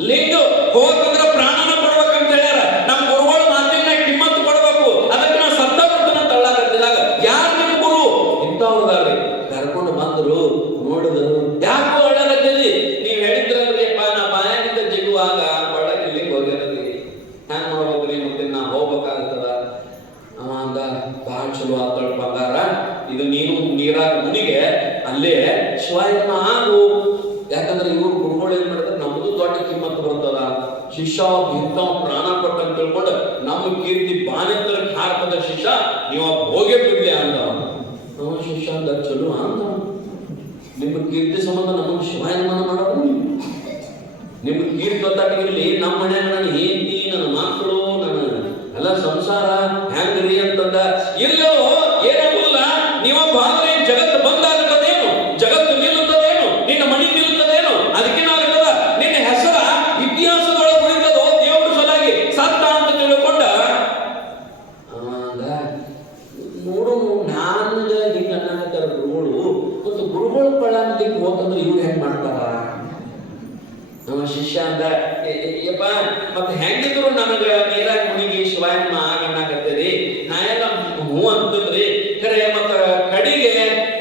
ಲಿಂಗ ಹೋಗಂದ್ರ ಪ್ರಾಣನ ಕೊಡ್ಬೇಕಂತ ಹೇಳ್ಯಾರ. ನಮ್ ಗುರುಗಳು ಮಾತಿನ ಕಿಮ್ಮತ್ತು ಕೊಡ್ಬೇಕು, ಅದಕ್ಕೆ ನಾ ಸತ್ತ ಬಿಡ್ತಾನಂತ ಅಳ್ಳಾಕತ್ತಿದಾಗ ಯಾರು ನಿಮ್ ಗುರು ಇಂಥವ್ರದಾರ್ರಿ ಕರ್ಕೊಂಡು ಬಂದ್ರು. ನೋಡಿದ್ರು ಯಾಕೋ ಅಳ್ಳಾಕತ್ತಿದಿ, ನೀವ್ ಹೇಳಿದ್ರಲ್ರಿ ನಾ ಬಾಯಾಗಿಂದ ಜಿಗುವಾಗ ಕೊಳ್ಳಾಗ ಲಿಂಗ ಹೋಗ್ಯದ್ರಿ, ಹ್ಯಾಂಗ ಮಾಡ್ಬೇಕ್ರಿ, ಮತ್ತೆ ನಾ ಹೋಗ್ಬೇಕಾಗ್ತದ. ಅವ ಅಂದ ಬಹಳ ಚಲೋ ಆತಳ ಬಂಗಾರ, ಇದು ನೀನು ನೀರಾಗ ಮುನಿಗೆ ಅಲ್ಲೇ ಶಿವಾಯನ ಆಗು. ಯಾಕಂದ್ರೆ ಇವ್ರು ಗುರುಗಳು ಏನ್ ಮಾಡಿದ್ರೆ ನಮ್ದು ದೊಡ್ಡ ಕಿಮ್ಮತ್ತು ಬರ್ತದ, ಶಿಷ್ಯ ಇಂಥ ಪ್ರಾಣ ಕೊಟ್ಟ ಅಂತ ತಿಳ್ಕೊಂಡು ನಮ್ಮ ಕೀರ್ತಿ ಬಾನೆತ್ತರಕ್ಕೆ ಹಾಕದ ಶಿಷ್ಯ ನೀವು ಹೋಗೇ ಬಿಡ್ಲಿ ಅಂದ. ನಮ್ಮ ಶಿಷ್ಯ ಅಂದ ಚಲೋ ಅಂದ, ನಿಮ್ಮ ಕೀರ್ತಿ ಸಂಬಂಧ ನಮಗೆ ಶಿವಾಯನ ಮಾಡೋದು, ನಿಮ್ಮ ಕೀರ್ತಿ ಗೊತ್ತಾಗಿರ್ಲಿ. ನಮ್ಮ ಮನ್ಯಾಗ ನನ್ನ ಹೆಂಡತಿ, ನನ್ನ ಮಕ್ಕಳು, ನನ್ನ ಎಲ್ಲ ಸಂಸಾರ ಹೆಂಗ್ರಿ ಅಂತಂದ. ಇಲ್ಲೋ ಏನಾಗುಲ್ಲ, ನೀವ ಭಾವನೆ ಜಗತ್ತು ಬಂದಾಗುತ್ತದೇನು, ಜಗತ್ತು ನಿಲ್ಲುತ್ತದೇನು, ನಿನ್ನ ಮಣಿ ನಿಲ್ಲುತ್ತದೇನು, ಅದಕ್ಕೇನಾಗುತ್ತದ ನಿನ್ನ ಹೆಸರ ಇತಿಹಾಸದೊಳಗೆ ಉಳಿತದೋ ದೇವ್ರ ಸಲಾಗಿ ಸತ್ತ ಅಂತ ತಿಳ್ಕೊಂಡ. ನೋಡು ನಾನ್ಗ ಹಿಂಗ ಅನ್ನಕತ್ತಾರ ಗುರುಗಳು, ಮತ್ತು ಗುರುಗಳು ಕೊಳ್ಳಾಗ್ಲಿಕ್ಕೆ ಹೋಗಂದ್ರೆ ಇವ್ರು ಹೆಂಗ್ ಮಾಡ್ತಾರ? ನಮ್ಮ ಶಿಷ್ಯ ಅಂದ ಯಪ್ಪ ಮತ್ತೆ ಹೆಂಗಿದ್ರು ನನಗ ನೀರಾಗ ಮುನಿಗಿ ಶಿವಾಯಮ್ಮ ಆಗಣ್ಣಾಕತ್ತೇರಿ, ನಾ ಎಲ್ಲ ಹೂ ಅಂತಂದ್ರಿ ಖರೆ. ಮತ್ತ ಕಡಿಗೆ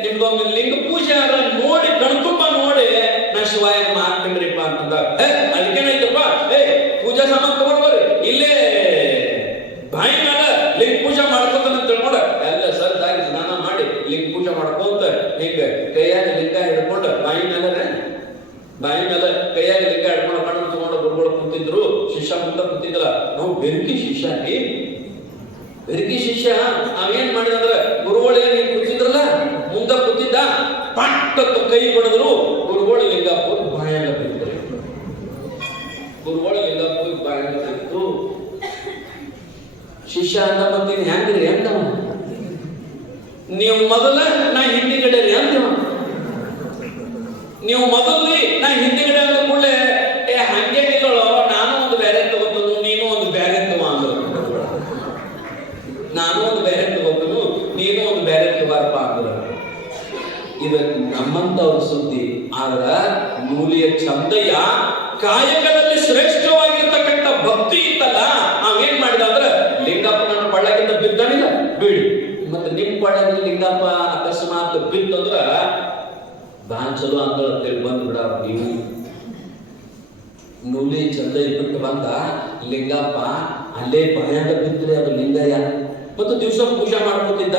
ನಿಮ್ದೊಂದು ಲಿಂಗ ಪೂಜೆ ಆದ್ರ ನೋಡಿ ಕಣ್ತುಂಬ ನೋಡಿ ನಾ ಶಿವಾಯಮ್ಮ ಆಗ್ತೇನ್ರಿಪ್ಪ ಅಂತಂದ. ಅದಕ್ಕೇನಾಯ್ತಪ್ಪ, ಪೂಜಾ ಸಾಮಾನು ತಗೊಂಡ್ಬರ್ರಿ, ಇಲ್ಲೇ ಬಾಯಿ ಮೇಲೆ ಲಿಂಗ ಪೂಜೆ ಮಾಡ್ಕೊತಾನ ಅಂತ ತಿಳ್ಕೊಂಡ ಎಲ್ಲ ಸದ್ದಾಗಿ ಸ್ನಾನ ಮಾಡಿ ಲಿಂಗ ಪೂಜೆ ಮಾಡ್ಕೊಂತ ಹಿಂಗ ಕೈಯಾಗ ಲಿಂಗ ಹಿಡ್ಕೊಂಡ ಬಾಯಿ ಮೇಲೆ ಕೈಯಾಗ ಲಿಂಗ ಹಿಡ್ಕೊಂಡು ಕಣ್ಣು ತಗೊಂಡು ಗುರುಗಳು ಕುಂತಿದ್ರು. ಶಿಷ್ಯ ಮುಂದೆ ಕುಂತಿದ್ರ. ನಾವು ಬೆರಕಿ ಶಿಷ್ಯ ಅವೇನ್ ಮಾಡಿದಂದ್ರ ಗುರುಗಳು ಏನ್ ಕುಂತಿದ್ರಲ್ಲ ಮುಂದೆ ಕುಂತಿದ್ದ, ಪಟ್ಟತ್ತು ಕೈ ಬಡಿದ್ರು. ಗುರುಗಳು ಲಿಂಗಪ್ಪ ಬಾಯಾಗ ಬಿದ್ರು. ಶಿಷ್ಯ ಅಂತ ಬರ್ತೀನಿ ಹೆಂಗ್ರಿ ಅಂತವ, ನೀವು ಮೊದಲ ನಾ ಹಿಂದಿಗಡೆ ರೀ ಅಂತವ, ನೀವು ಮೊದಲ್ರಿ ನಾ ಹಿಂದಿಗಡೆ ಅಂದ ಕೂಡಲೇ ಹಂಗೆ ನಿಲ್ಲೋ, ನಾನು ಒಂದು ಬೇರೆ ತಗೋತನು, ನೀನು ಒಂದು ಬೇರೆ ತಗೋ ಅಂದ್ರು. ನಾನು ಒಂದು ಬೇರೆ ತಗೋತನು, ನೀನು ಒಂದು ಬೇರೆ ತಗೋರಪ್ಪ ಅಂದ್ರು. ಇದು ನಮ್ಮಂತವ್ರ ಸುದ್ದಿ. ಆದ್ರ ಮೂಲಿಯ ಚಂದಯ್ಯ ಕಾಯಕದಲ್ಲಿ ಶ್ರೇಷ್ಠವಾಗಿರ್ತಕ್ಕಂಥ ಭಕ್ತಿ ಇತ್ತಲ್ಲ, ಅವೇನ್ ಮಾಡಿದ ಅಂದ್ರ ಲಿಂಗಪ್ಪನ ಪಳ್ಳಗಿಂದ ಬಿದ್ದನಿಲ್ಲ ಬೀಳಿ. ಮತ್ತೆ ನಿಮ್ ಪಳ್ಳಗಿಂದ ಲಿಂಗಪ್ಪ ಅಕಸ್ಮಾತ್ ಬಿತ್ತಂದ್ರ ಬಾಂಚಲು ಅಂತೇಳಿ ಬಂದ್ಬಿಡ. ನೀವು ನೂಲಿ ಚಂದಯ್ಯ ಬಿಟ್ಟು ಬಂದ ಲಿಂಗಪ್ಪ ಅಲ್ಲೇ ಭಯಾಂಗ ಬಿದ್ದರೆ ಅದು ಲಿಂಗಯ್ಯ. ಮತ್ತು ದಿವಸ ಪೂಜೆ ಮಾಡ್ಕೊತಿದ್ದ,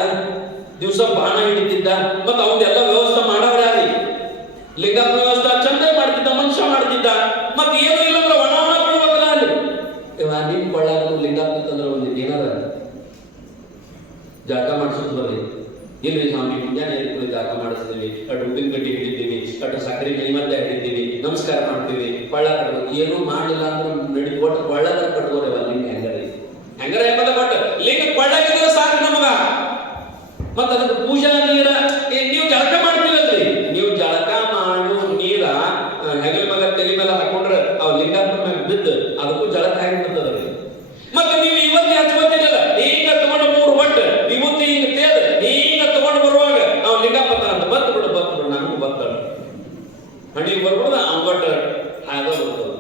ದಿವಸ ಬಾಣ ಹಿಡಿತಿದ್ದ, ಮತ್ತ ಅವನ್ನೆಲ್ಲ ವ್ಯವಸ್ಥೆ ಮಾಡವ್ರೆ ಅಲ್ಲಿ ಲಿಂಗಪ್ಪ ವ್ಯವಸ್ಥೆ ಚಂದ ಮಾಡ್ತಿದ್ದ, ಮನುಷ್ಯ ಮಾಡ್ತಿದ್ದ. ಮತ್ತೆ ಏನು ಇಲ್ಲಂದ್ರೆ ಒಣ ಬೀಳ್ಬೇಕಲ್ಲ ಅಲ್ಲಿ. ನಿಮ್ ಕೊಳ್ಳಾಗ ಲಿಂಗಪ್ಪ ಅಂತಂದ್ರೆ ಒಂದು ಏನಾರ ಜಾಗ ಮಾಡಿಸೋದು ಬರ್ರಿ. ಇಲ್ರಿ ಸ್ವಾಮಿ ಮುಂಜಾನೆ ಜಾಗ ಮಾಡಿಸ್ತೀವಿ, ಅಷ್ಟು ಉಪ್ಪಿನ ಕಡ್ಡಿ ಹಿಡಿತೀವಿ, ಅಷ್ಟು ಸಕ್ಕರೆ ನೈವೇದ್ಯ ಹಿಡಿತೀವಿ, ನಮಸ್ಕಾರ ಮಾಡ್ತೀವಿ, ಕೊಳ್ಳ ಕಟ್ಬೇಕು. ಏನೂ ಮಾಡಲಿಲ್ಲ ಅಂದ್ರೆ ನಡಿ ಕೊಟ್ಟು ಕೊಳ್ಳಾಗ ಕಟ್ಕೋರೇವ ಲಿಂಗ ಹೆಂಗರಿ ಹೆಂಗಾರ ಎಂಬುದ ಕೊಟ್ಟು ಲಿಂಗ ಕೊಳ್ಳಾಗಿದ್ರೆ ಸಾಕು ನಮಗ. ಮತ್ತ ಅದಕ್ಕೆ ಪೂಜಾ ನೀರ ನೀವು ಜಳಕ ಮಾಡ್ತೀರಲ್ರಿ, ನೀವು ಜಳಕ ಮಾಡು ನೀರ ಹೆಗಲ ಮಗ ತಲೆ ಮೇಲೆ ಹಾಕೊಂಡ್ರೆ ಅವ್ ಲಿಂಗಪ್ಪ ಮ್ಯಾಗ ಬಿದ್ದು ಅದಕ್ಕೂ ಜಳಕ ಆಗಿಬಿಡ್ತದ್ರಿ. ಮತ್ತೆ ನೀವು ಇವತ್ತು ಹಚ್ಕೋತೀರಲ್ಲ, ಈಗ ತಗೊಂಡು 3 ಬಟ್ಟು ವಿಭೂತಿ ಹಿಂಗ ತೇದ ಈಗ ತಗೊಂಡು ಬರುವಾಗ ಅವ್ ಲಿಂಗಪ್ಪ ಅಂತ ಬತ್ತು ಬಿಡು ನನಗೂ ಬತ್ತಾಳ ಹಣ್ಣಿಗೆ ಬರ್ಬಿಡ್ದ ಅವ್ ಬಟ್ಟ ಆಗ ಬರ್ತದ.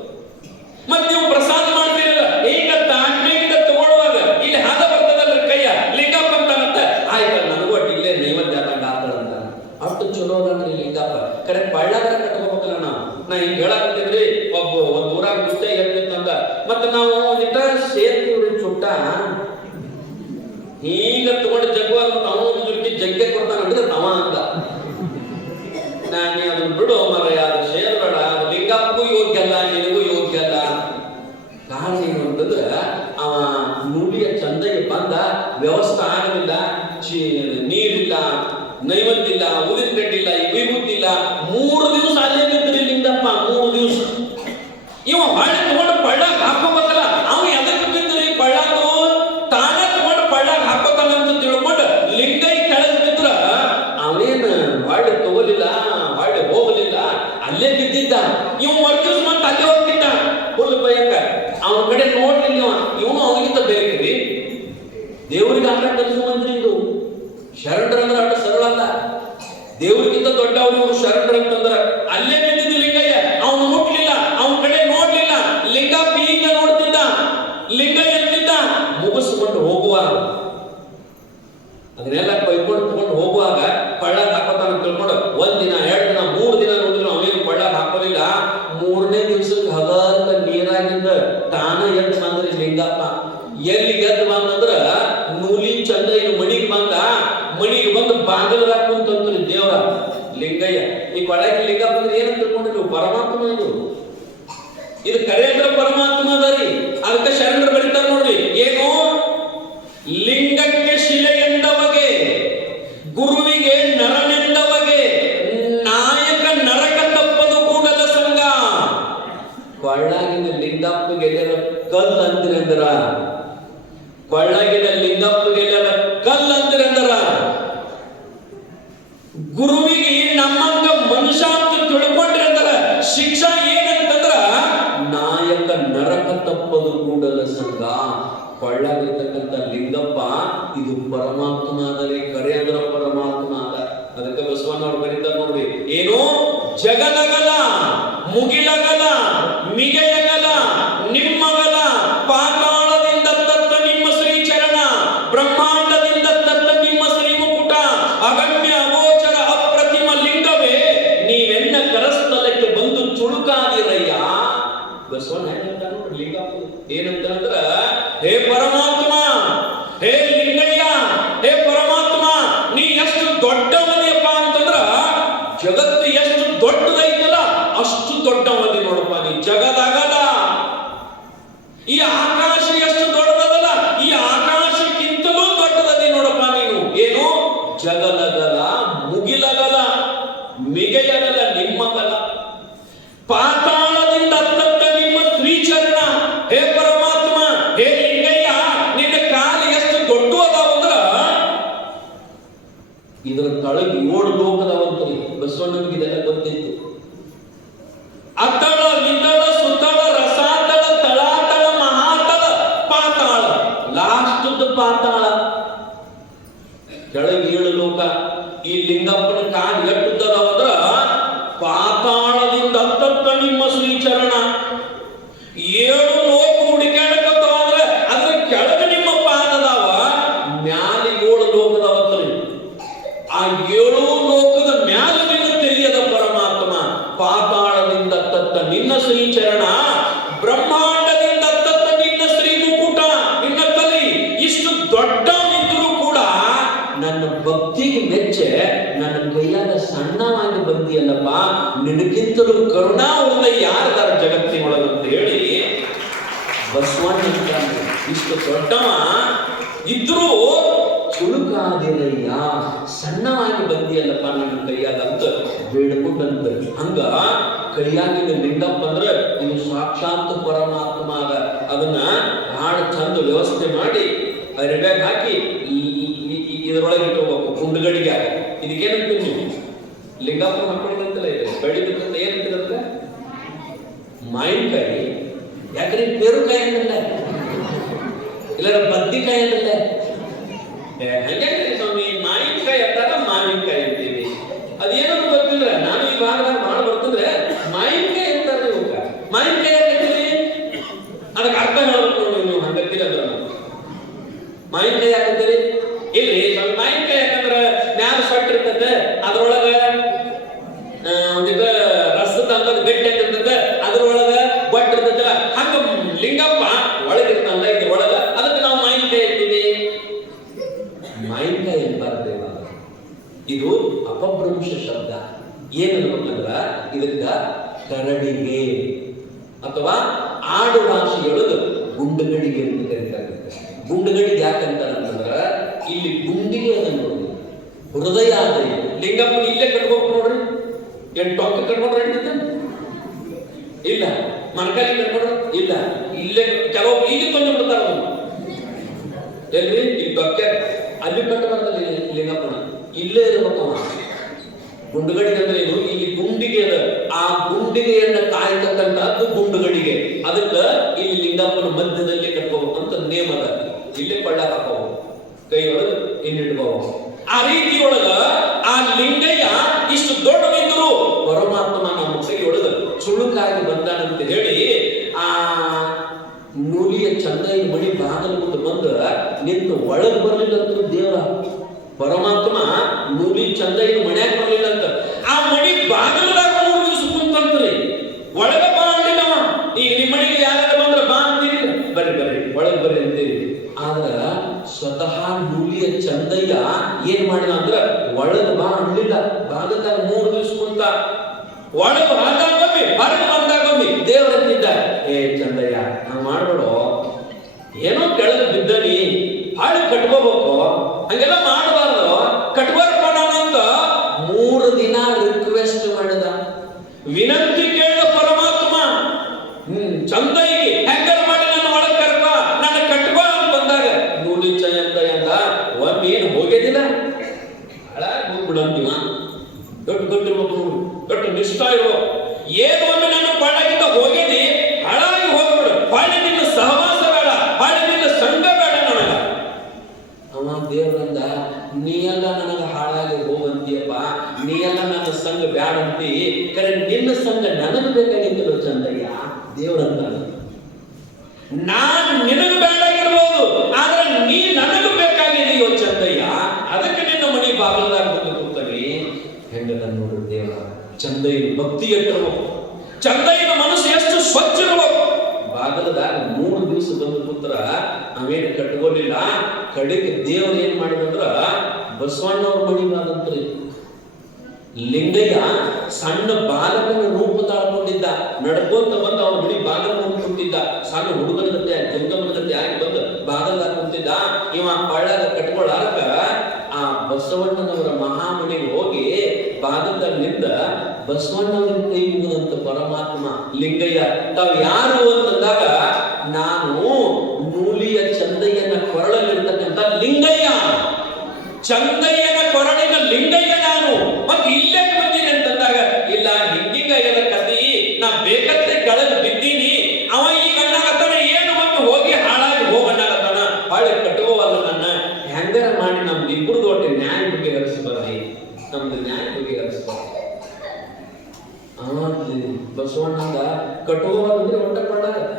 ಮತ್ ನೀವು ಪ್ರಸಾದ ಮಾಡ್ತೀರಲ್ಲ, ಈಗ ತಾಂಡಿಂದ ತಗೊಳ್ಳುವಾಗ ಇಲ್ಲಿ ಹಾದ ಬರ್ತದಲ್ರಿ ಕೈಯ ಲಿಂಗಪ್ಪ ಅಂತಾನಂತ, ಆಯ್ತ ನನಗೂ ಒಟ್ಟು ಇಲ್ಲೇ ನೈವೇದ್ಯ ಆತಂಗ ಆತಳಂತ. ಅಷ್ಟು ಚಲೋ ಅದ್ರಿ ಲಿಂಗಪ್ಪ. ಕರೆಕ್ಟ್ ಬಳ್ಳಾರ ಕಟ್ಕೋಬೇಕಲ್ಲ ನಾವು. ನಾ ಈಗ ಹೇಳಾಕತ್ತಿದ್ರಿ ಒಂದ್ ಊರಾಗ ನೃತ್ಯ ಹೇಳ್ತಿತ್ತಂದ, ಮತ್ತೆ ನಾವು ಒಂದಿಟ್ಟ ಸೇರ್ತೀವ್ರಿ ಚುಟ್ಟ ಈಗ ತಗೊಂಡು ಜಗ್ಗುವಾಗ ತಾವು ಜಗ್ಗೆ ಕೊಡ್ತಾನ ಅಂದ್ರೆ ತವ ಅಂತ. ನಾನು ಅದನ್ನ ಬಿಡು ಮರ, ಅದು ಸೇರ್ಬೇಡ, ಅದು ಲಿಂಗಪ್ಪಗೂ ಯೋಗ್ಯ ಅಲ್ಲ, ನಿನಗೂ ಯೋಗ್ಯ ಅಲ್ಲ. ಕಾರಣ ಏನು ಅಂತಂದ್ರೆ ಅವ ನುಡಿಯ ಚಂದಗೆ ಬಂದ, ವ್ಯವಸ್ಥೆ ಆಗಲಿಲ್ಲ, ನೀರಿಲ್ಲ, ನೈವೇದ್ಯ ಇಲ್ಲ, ಉದಿನ ಕಡ್ಡಿಲ್ಲ, ವಿಭೂತಿ ಇಲ್ಲ. 3 ದಿವಸ ಅಲ್ಲೇ ಬಿದ್ದ್ರಿ ಲಿಂಗಪ್ಪ. 3 ದಿವಸ ಇವ ಹಳ್ಳಿ ತಗೊಂಡು ಪಳ್ಳಾಗ ಹಾಕೋಬೇಕಲ್ಲ, ಅವ ಎದಕ್ಕೆ ಬಿದ್ದ್ರಿ ಪಳ್ಳಾಗ ತಾನ ತಗೊಂಡು ಪಳ್ಳಾಗ ಹಾಕೋತಾನಂತ ತಿಳ್ಕೊಂಡು ಲಿಂಗೈ ಕೆಳಗೆ ಬಿದ್ರ ಅವೇನು ಹೊಳ್ಳಿ ತಗೋಲಿಲ್ಲ, ಹೊಳ್ಳಿ ಹೋಗಲಿಲ್ಲ, ಅಲ್ಲೇ ಬಿದ್ದಿದ್ದ. ಇವ್ ಮರ್ದಿವ್ಸ ಮತ್ತೆ ಅಲ್ಲೇ ಹೋಗ್ತಿದ್ದ ಫುಲ್ ಭಯಂಕ. ಅವನ ಕಡೆ ನೋಡ್ಲಿಲ್ಲ ಇವನು ಅವನಿಗಿಂತ ಬೇರೆ. ದೇವರಿಗೆ ಆಟ ಕಲಿಸುವಂತ್ರಿ ಇದು. ಶರಣರಂದ್ರ ಅಷ್ಟು ಸರಳ ಅಲ್ಲ. ದೇವರಿಗಿಂತ ದೊಡ್ಡವರು ಇವರು ಶರಣರು ಅಂತಂದ್ರ ಅಲ್ಲೇ ಬಿದ್ದಿದ್ದು ಲಿಂಗಯ್ಯ. ಅವನು ಮುಟ್ಲಿಲ್ಲ, ಅವನ ಕಡೆ ನೋಡ್ಲಿಲ್ಲ. ಲಿಂಗಪ್ಪ ಈಗ ನೋಡ್ತಿದ್ದ, ಲಿಂಗಯ್ಯ ಅಂತಿದ್ದ. ಮುಗಿಸ್ಕೊಂಡು ಹೋಗುವಾಗ ಅದನ್ನೆಲ್ಲ ಕೈಕೊಂಡು ತಗೊಂಡು ಹೋಗುವಾಗ ಪಳ್ಳಾಗ ಹಾಕೋತಾನ ತಿಳ್ಕೊಂಡು 1 ದಿನ 2 ದಿನ 3 ದಿನ ನೋಡಿದ್ರು ಅವನೇನು ಪಳ್ಳಾಗ ಹಾಕೋಲಿಲ್ಲ. 3ನೇ ದಿವಸಕ್ಕೆ ಹಗರ್ಕ ನೀರಾಗಿಂದ ತಾನ ಎದ್ದು ಬಂದ್ರಿ ಲಿಂಗಪ್ಪ. ಎಲ್ಲಿ ಎದ್ದು ಬಂದಂದ್ರ ನೂಲಿ ಚಂದ ಇದು ಮಣಿಗೆ ಬಂದ. ಮಣಿಗೆ ಬಂದು ಬಾಗಿಲು ಹಾಕುವಂತಂದ್ರಿ ದೇವರ ಲಿಂಗಯ್ಯ. ಈ ಕೊಳಗೆ ಲಿಂಗಪ್ಪ ಅಂದ್ರೆ ಏನಂತ ತಿಳ್ಕೊಂಡ್ರಿ ನೀವು? ಪರಮಾತ್ಮ. ಇದು ಕರೆಯಂದ್ರ ಪರಮಾತ್ಮ ಅದ ರೀ. ಅದಕ್ಕೆ ಶರಣರು ಬರೀತಾರ ನೋಡ್ರಿ, ಏನು ಲಿಂಗಕ್ಕೆ ಶಿಲೆ ಎಂದವಗೆ, ಗುರುವಿಗೆ ನರನೆಂದವಗೆ, ನಾಯಕ ನರಕ ತಪ್ಪದು ಕೂಡಲ ಸಂಘ. ಕೊಳ್ಳಾಗಿನ ಲಿಂಗಪ್ಪಗೆ ಕಲ್ಲು ಅಂತಿರಂದ್ರ, ಕೊಳ್ಳಾಗಿನ ಲಿಂಗಪ್ಪಗೆ ಕಲ್ಲು ಅಂತಿರಂದ್ರ, ಗುರುವಿಗೆ ನಮ್ಮಂಗ ಮನುಷ್ಯ ಅಂತ ತಿಳ್ಕೊಂಡ್ರಿ ಅಂದ್ರ ಶಿಕ್ಷಾ ಏನಂತಂದ್ರ ನಾಯಕ ನರಕ ತಪ್ಪದು ಕೂಡಲ ಸಂಘ. ಕೊಳ್ಳಾಗಿರ್ತಕ್ಕಂಥ ಲಿಂಗಪ್ಪ ಇದು ಪರಮಾತ್ಮ ಅದರಿ, ಕರೆ ಅಂದ್ರ ಪರಮಾತ್ಮ ಅದ. ಅದಕ್ಕೆ ಬಸವಣ್ಣವ್ರು ಬರೀತಾರೆ ನೋಡ್ರಿ, ಏನು ಜಗದಗಲ, ಮುಗಿಲಗಲ, ಮಿಗೆಯಗಲ, ನಿಮ್ಮಗಲ, ಪಾತಾಳದಿಂದ ತತ್ತ ನಿಮ್ಮ ಶ್ರೀ ಚರಣ, ಬ್ರಹ್ಮಾಂಡದಿಂದ ತತ್ತ ನಿಮ್ಮ ಶ್ರೀ ಮುಕುಟ, ಅಗಮ್ಯ ಅಗೋಚರ ಅಪ್ರತಿಮ ಲಿಂಗವೇ ನೀವೆನ್ನ ಕರಸ್ಥಲಕ್ಕೆ ಬಂದು ಚುಳುಕಾದಿರಯ್ಯ. ಬಸವಣ್ಣ ಏನಂತ ನೋಡ್ರಿ ಲಿಂಗಪ್ಪ ಏನಂತ ಅಂದ್ರ, ಹೇ ಪರಮಾತ್ಮ, ಹೇ ಲಿಂಗಯ್ಯ, ಹೇ ಪರಮಾತ್ಮ, ನೀ ಎಷ್ಟು ದೊಡ್ಡವನಿಯಪ್ಪ ಅಂತಂದ್ರ ಜಗತ್ತು ಎಷ್ಟು ದೊಡ್ಡದೈತಲ್ಲ ಅಷ್ಟು ದೊಡ್ಡವನಿ ನೋಡಪ್ಪ ನೀ. ಜಗದಗಲ, ಈ ಆಕಾಶ ಎಷ್ಟು ದೊಡ್ಡದಲ್ಲ ಈ ಆಕಾಶಕ್ಕಿಂತಲೂ ದೊಡ್ಡದನಿ ನೋಡಪ್ಪ ನೀನು. ಏನು ಜಗಲಗಲ, ಮುಗಿಲಗಲ, ಮಿಗೆಯಗಲ, ನಿಮ್ಮಗಲ, ಪಾತಾಳದಿಂದ ಅತ್ತತ್ತ ನಿಮ್ಮ ಶ್ರೀಚರಣ. ಹೇ ಪರಮಾತ್ಮ, ಹೇ ಲಿಂಗಯ್ಯ, ನಿನ್ನ ಕಾಲು ಎಷ್ಟು ದೊಡ್ಡ ಅದಾವಂದ್ರ ಇದರ ತಳಗಿ 7 ಲೋಕದವಂತರಿ. ಬಸವಣ್ಣನಿಗೆ ಇದೆಲ್ಲ ಗೊತ್ತಿತ್ತು. ಅತ್ತಳ, ವಿತಳ, ಸುತಳ, ರಸಾತಳ, ತಳಾತಳ, ಮಹಾತಳ, ಪಾತಾಳ. ಲಾಸ್ಟ್ ಪಾತಾಳ, ಕೆಳಗೆ 7 ಲೋಕ. ಈ ಲಿಂಗಪ್ಪನ ಕಾಲು ಎಷ್ಟು ಭಕ್ತಿಗೆ ಮೆಚ್ಚೆ ನನ್ನ ಕೈಯಾಗ ಸಣ್ಣವಾಗಿ ಬಂದಿಯಲ್ಲಪ್ಪ, ನಿನಗಿಂತಲೂ ಕರುಣಾ ಹೃದಯ ಯಾರದಾರ ಜಗತ್ತಿನೊಳಗೆ ಅಂತ ಹೇಳಿ ಬಸವಣ್ಣ ಇಷ್ಟು ದೊಡ್ಡವ ಇದ್ರೂ ಚುಳುಕಾದಿರಯ್ಯ, ಸಣ್ಣವಾಗಿ ಬಂದಿಯಲ್ಲಪ್ಪ ನನ್ನ ಕೈಯಾಗ ಅಂತ ಬೇಡ್ಕೊಂಡಂತ. ಹಂಗ ಕೈಯಾಗಿನ ಲಿಂಗಪ್ಪ ಅಂದ್ರೆ ಇದು ಸಾಕ್ಷಾತ್ ಪರಮಾತ್ಮ. ಅದನ್ನ ಬಹಳ ಚಂದ ವ್ಯವಸ್ಥೆ ಮಾಡಿ ಅರಿವ್ಯಾಗ ಹಾಕಿ ಇದರೊಳಗೆ ಇಟ್ಕೋಬೇಕು, ಗುಂಡುಗಡಿಗೆ. ಇದಕ್ಕೇನಂತೀವಿ ನೀವು? ಲಿಂಗಪ್ಪ ಹಾಕೊಂಡಿದ್ದಂತಲ್ಲ, ಇದೆ ಬೆಳಿಬೇಕಂತ ಏನಂತಿರಂತ ಮಾವಿನಕಾಯಿ. ಯಾಕ್ರಿ ಪೇರುಕಾಯಿ ಅನ್ನಲ್ಲ, ಇಲ್ಲಾರ ಬದ್ನಿಕಾಯಿ ಅನ್ನಲ್ಲ. ಹಂಗೆ ಸ್ವಾಮಿ, ಮಾವಿನಕಾಯಿ ಅಂತಾರ ಮಾವಿನಕಾಯಿ ಅಂತೀವಿ. ಅದೇನಂತ ಗೊತ್ತಿಲ್ಲ, ನಾನು ಈ ಭಾಗದಾಗ ಭಾಳ ಬರ್ತಂದ್ರೆ ಮಾವಿನಕಾಯಿ ಅಂತಾರೆ. ಇವಾಗ ಮಾವಿನಕಾಯಿ ಯಾಕಂತೀವಿ, ಅದಕ್ಕೆ ಅರ್ಥ ಹೇಳ್ಬೇಕು ನೋಡಿ ನೀವು. ಹಂಗತ್ತೀರಿ ಅದ್ರ ಮಾವಿನಕಾಯಿ ಯಾಕಂತೀರಿ? ಇಲ್ಲಿ ಮಾವಿನಕಾಯಿ ಯಾಕಂದ್ರೆ ಮ್ಯಾಲ ಸೊಟ್ಟ ಇರ್ತದೆ, ಅದ್ರೊಳಗ ಒಂದಿದ ರಸದ ಅಂತ ಗಟ್ಟಿ ಆಗಿರ್ತದೆ, ಅದ್ರೊಳಗ ಗೊಟ್ಟ ಇರ್ತದಲ್ಲ. ಹಂಗ ಲಿಂಗಪ್ಪ ಒಳಗಿರ್ತಾನಲ್ಲ ಇದ್ರೊಳಗ, ಅದಕ್ಕೆ ನಾವು ಮಾವಿನಕಾಯಿ ಇರ್ತೀವಿ. ಮಾವಿನಕಾಯಿ ಎಂಬಾರ್ದೇವ, ಇದು ಅಪಭ್ರಂಶ ಶಬ್ದ. ಏನಂದ್ರ ಇದಕ್ಕ ಕರಡಿಗೆ ಅಥವಾ ಆಡು ಭಾಷೆಯೊಳಗೆ ಗುಂಡುಗಡಿಗೆ ಅಂತ ಕರೀತಾರೆ. ಗುಂಡುಗಡಿಗೆ ಯಾಕಂತಾರಂತಂದ್ರ ಇಲ್ಲಿ ಗುಂಡಿಗೆ ಅದನ್ನ ನೋಡಿ, ಹೃದಯ ಅದ. ಲಿಂಗಪ್ಪನ ಇಲ್ಲೇ ಕಟ್ಬೇಕು ನೋಡ್ರಿ, ಏನು ಟೊಕ್ಕ ಕಟ್ಕೊಂಡ್ರೆ ಇಲ್ಲ, ಮನಕಾಲಿ ಕಟ್ಕೊಂಡ್ರೆ ಇಲ್ಲ, ಇಲ್ಲೇ ಕೆಲವೊಬ್ಬರು ಇಲ್ಲಿ ಕೊಂದು ಬಿಡ್ತಾರ. ಎಲ್ರಿ ಇಲ್ಲಿ ಟೊಕ್ಕೆ ಅಲ್ಲಿ ಕಟ್ಟಬಾರ್ದಲ್ಲ ಲಿಂಗಪ್ಪನ, ಇಲ್ಲೇ ಇರ್ಬೇಕು. ಗುಂಡುಗಡಿಗೆ ಅಂದ್ರೆ ಏನು? ಇಲ್ಲಿ ಗುಂಡಿಗೆ ಅದ, ಆ ಗುಂಡಿಗೆಯನ್ನ ಕಾಯ್ತಕ್ಕಂಥದ್ದು ಗುಂಡುಗಡಿಗೆ. ಅದಕ್ಕ ಇಲ್ಲಿ ಲಿಂಗಪ್ಪನ ಮಧ್ಯದಲ್ಲಿ ಕಟ್ಕೋಬೇಕಂತ ನೇಮ ಅದ. ಇಲ್ಲೇ ಕೊಳ್ಳ ಹಾಕೋಬೇಕು, ಕೈ ಒಳಗೆ ಇನ್ನಿಟ್ಕೋಬೇಕು. ಆ ರೀತಿಯೊಳಗ ಆ ಲಿಂಗಯ್ಯ ಇಷ್ಟು ದೊಡ್ಡವಿದ್ರು ಪರಮಾತ್ಮ ನಮ್ಮ ಕೈಯೊಳಗ ಚುಳುಕಾಗಿ ಬಂದಾನಂತ ಹೇಳಿ ಆ ನೂಲಿಯ ಚಂದೈ ಮಣಿ ಬಾಗಲ ಮುಂದೆ ಬಂದ ನಿಂತು ಒಳಗೆ ಬರಲಿಲ್ಲ ಅಂತ ದೇವರ ಪರಮಾತ್ಮ. ನೂಲಿ ಚಂದೈನ ಮನ್ಯಾಗ ಬರಲಿಲ್ಲ ಅಂತ, ಆ ಮಣಿ ಬಾಗಲದಾಗ 3 ದಿವಸ ಕುಂತಂತ್ರಿ, ಒಳಗ ಬಾ ಅಂದಿಲ್ಲವ. ಈಗ ನಿಮ್ಮ ಮನೆಗೆ ಯಾರು ಬಂದ್ರೆ ಬಾ ಅಂತೀರಿ, ಬರ್ರಿ ಬರ್ರಿ ಒಳಗೆ ಬರ್ರಿ ಅಂತೀರಿ. ಆದ್ರ ಸ್ವತಃ ನೂಲಿಯ ಚಂದಯ್ಯ ಏನ್ ಮಾಡಿದ ಅಂದ್ರ ಒಳಗ ಬಾ ಅನ್ಲಿಲ್ಲ. ಬಾಗಲದಾಗ 3 ದಿವಸ ಕುಂತ, ಒಳಗ ಹಾಕಾಗೊಮ್ಮೆ ಹೊರಗೆ ಬಂದಾಗೊಮ್ಮೆ ದೇವರಂತಿದ್ದ, ಏ ಚಂದಯ್ಯ ಹಂಗ ಮಾಡ್ಬೇಡು, ಏನೋ ಕೆಳಗೆ ಬಿದ್ದನಿ, ಹಾಳು ಕಟ್ಕೋಬೇಕು, ಹಂಗೆಲ್ಲ ಮಾಡಬಾರ್ದು, ಕಟ್ಕೋರಪ್ಪ ಅಂತ 3 ದಿನ ರಿಕ್ವೆಸ್ಟ್ ಮಾಡಿದ, ವಿನಂತಿ ಕೇಳಿದ ಪರಮಾತ್ಮ. ಚಂದಯ್ಯ ಹೆಂಗಾರ ಮಾಡಿ ನನ್ನ ಒಳಗೆ ಕರ್ಕ, ನನ್ನ ಕಟ್ಕೋ ಅಂತ ಬಂದಾಗ ನೂಲಿ ಚಂದಯ್ಯ ಒಮ್ಮೆ ಏನು ಹೋಗೋದಿಲ್ಲ, ಹಾಳಾಗಿ ಹೋಗ್ಬಿಡಂತೀವ. ದೊಡ್ಡ ಗೊತ್ತಿರ್ಬೇಕು, ದೊಡ್ಡ ನಿಷ್ಠ ಇರ್ಬೇಕು. ಏನು ಒಮ್ಮೆ ನನ್ನ ಕೊಳ್ಳಾಗಿಂದ ಹೋಗಿದ್ದಿ, ಹಾಳಾಗಿ ಹೋಗ್ಬಿಡು, ಹೊಳ್ಳಿ ನಿನ್ನ ಸಹವಾಸ ಬೇಡ, ಹೊಳ್ಳಿ ನಿನ್ನ ಸಂಘ ಬೇಡ ನನಗ. ಅವ ದೇವರಂದ, ನೀ ಎಲ್ಲ ನನಗ ಹಾಳಾಗಿ ಹೋಗಂತೀಯಪ್ಪ, ನೀ ಎಲ್ಲ ನನ್ನ ಸಂಘ ಬ್ಯಾಡ ಅಂತಿ, ಕರೆ ನಿನ್ನ ಸಂಘ ನನಗೆ ಬೇಕಾಗಿತ್ತು ಚಂದಯ್ಯ. ದೇವರಂತ, ನಾನ್ ನಿನಗೆ ಬೇಡಾಗಿರ್ಬೋದು, ಆದ್ರೆ ನೀ ನನಗೆ ಬೇಕಾಗಿದೆಯೋ ಚಂದಯ್ಯ, ಅದಕ್ಕೆ ನಿನ್ನ ಮನೆ ಬಾಗಿಲದಾಗ ಬಂದು ಕೂತವಿ. ಹೆಂಗದ ನೋಡು ದೇವ, ಚಂದಯ್ಯನ ಭಕ್ತಿ ಎಟ್ಟಿರ್ಬೇಕು, ಚಂದಯ್ಯನ ಮನಸ್ಸು ಎಷ್ಟು ಸ್ವಚ್ಛ ಇರ್ಬೇಕು. ಬಾಗಲದಾಗ 3 ದಿವಸ ಬಂದು ಕೂತ್ರ ಅವೇನು ಕಟ್ಕೋಲಿಲ್ಲ. ಕಡೆಗೆ ದೇವರು ಏನ್ ಮಾಡಿದಂದ್ರ ಬಸವಣ್ಣವ್ರ ಮಣಿ ಬಾದಂತ್ರಿ. ಲಿಂಗಯ್ಯ ಸಣ್ಣ ಬಾಲಕನ ರೂಪ ತಾಳ್ಕೊಂಡಿದ್ದ, ನಡ್ಕೊಂತ ಬಂದು ಅವ್ರ ಮಣಿ ಬಾಗಲ ಕುಂತಿದ್ದ. ಸಣ್ಣ ಹುಡುಗನ ಗತೆ ಜಂಗಮನ ಗತೆ ಆಗಿ ಬಂದು ಬಾಗಲದಾಗ ಕುಂತಿದ್ದ. ಇವ ಕೊಳ್ಳಾಗ ಕಟ್ಕೊಳ್ಳಾರಕ ಆ ಬಸವಣ್ಣನವರ ಮಹಾಮಣಿಗೆ ಹೋಗಿ ಬಾಗಲದಲ್ಲಿಂದ ಬಸವಣ್ಣವ್ರಿಗೆ ಕೈ ಮುಗಿದಂತ ಪರಮಾತ್ಮ ಲಿಂಗಯ್ಯ. ತಾವ್ ಯಾರು ಅಂತಂದಾಗ, ನಾನು ನೂಲಿಯ ಚಂದಯ್ಯನ ಕೊರಳಲ್ಲಿರ್ತಕ್ಕಂಥ ಲಿಂಗಯ್ಯ, ಚಂದಯ್ಯನ ಕೊರಳಿನ ಲಿಂಗಯ್ಯ ನಾನು. ಮತ್ತೆ ಇಲ್ಲೇ ಬಂದೀನಿ ಅಂತಂದಾಗ, ಇಲ್ಲ ಹಿಂಗಿಂಗಯ್ಯನ ಕತಿ, ನಾ ಬೇಕಂತೆ ಕೆಳಗೆ ಬಿದ್ದೀನಿ, ಅವ ಈಗ ಅನ್ನಾಗತ್ತಾನ, ಏನು ಮತ್ತೆ ಹೋಗಿ ಹಾಳಾಗಿ ಹೋಗನ್ನಾಗತ್ತಾನ, ಹೊಳ್ಳಿ ಕಟ್ಕೋವಲ್ಲ ನನ್ನ. ಹೆಂಗಾರ ಮಾಡಿ ನಮ್ದು ಇಬ್ಬರದು ಒಟ್ಟು ನ್ಯಾಯ ಬಗ್ಗೆ ಹರಿಸ್ಬಾರ್ರಿ, ನಮ್ದು ನ್ಯಾಯ ಬಗ್ಗೆ ಹರಿಸ್ಬಾರ್ದು. ಬಸವಣ್ಣಂಗ ಕಟ್ಕೋವಲ್ಲಂದ್ರೆ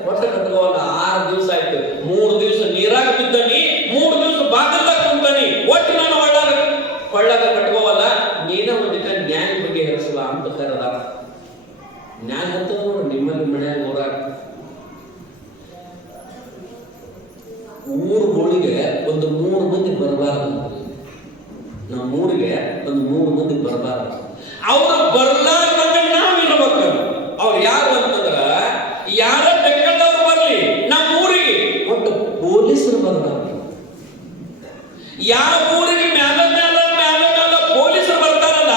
ಒಟ್ಟ ಕಟ್ಕೋವಲ್ಲ. 6 ದಿವಸ ಆಯ್ತು, 3 ದಿವಸ ನೀರಾಗ ಬಿದ್ದನಿ, 3 ದಿವಸ ಬಾಗಲ್ದಾಗ ಕುಂತಾನಿ, ಒಟ್ಟು ನಾನು ಕೊಳ್ಳಾಗ ಕಟ್ಕೋವಲ್ಲ. ನೀನ ಒಂದಿನ ನ್ಯಾಯ ಬಗ್ಗೆ ಹರಿಸುವ ಅಂತ ಕರೆದ. ನ್ಯಾಯ ಅಂತ ನೋಡ್ರಿ, ನಿಮ್ಮಲ್ಲಿ ಮನ್ಯಾಗ ಊರಾಗ ಊರುಗಳಿಗೆ ಒಂದು 3 ಮಂದಿ ಬರಬಾರದು. ನಮ್ಮೂರಿಗೆ ಒಂದು 3 ಮಂದಿ ಬರಬಾರದು. ಅವ್ರು ಬರ್ಲಾರ್ದಂಗ ನಾವಿರ್ಬೇಕು. ಅವ್ರು ಯಾರು ಅಂತಂದ್ರ ಯಾರ ಬೇಕಾದವ್ರು ಬರ್ಲಿ, ನಮ್ಮೂರಿಗೆ ಒಟ್ಟು ಪೊಲೀಸರು ಬರಬಾರ್ದು. ಯಾವ ಊರಿಗೆ ಮ್ಯಾಲ ಪೊಲೀಸರು ಬರ್ತಾರಲ್ಲ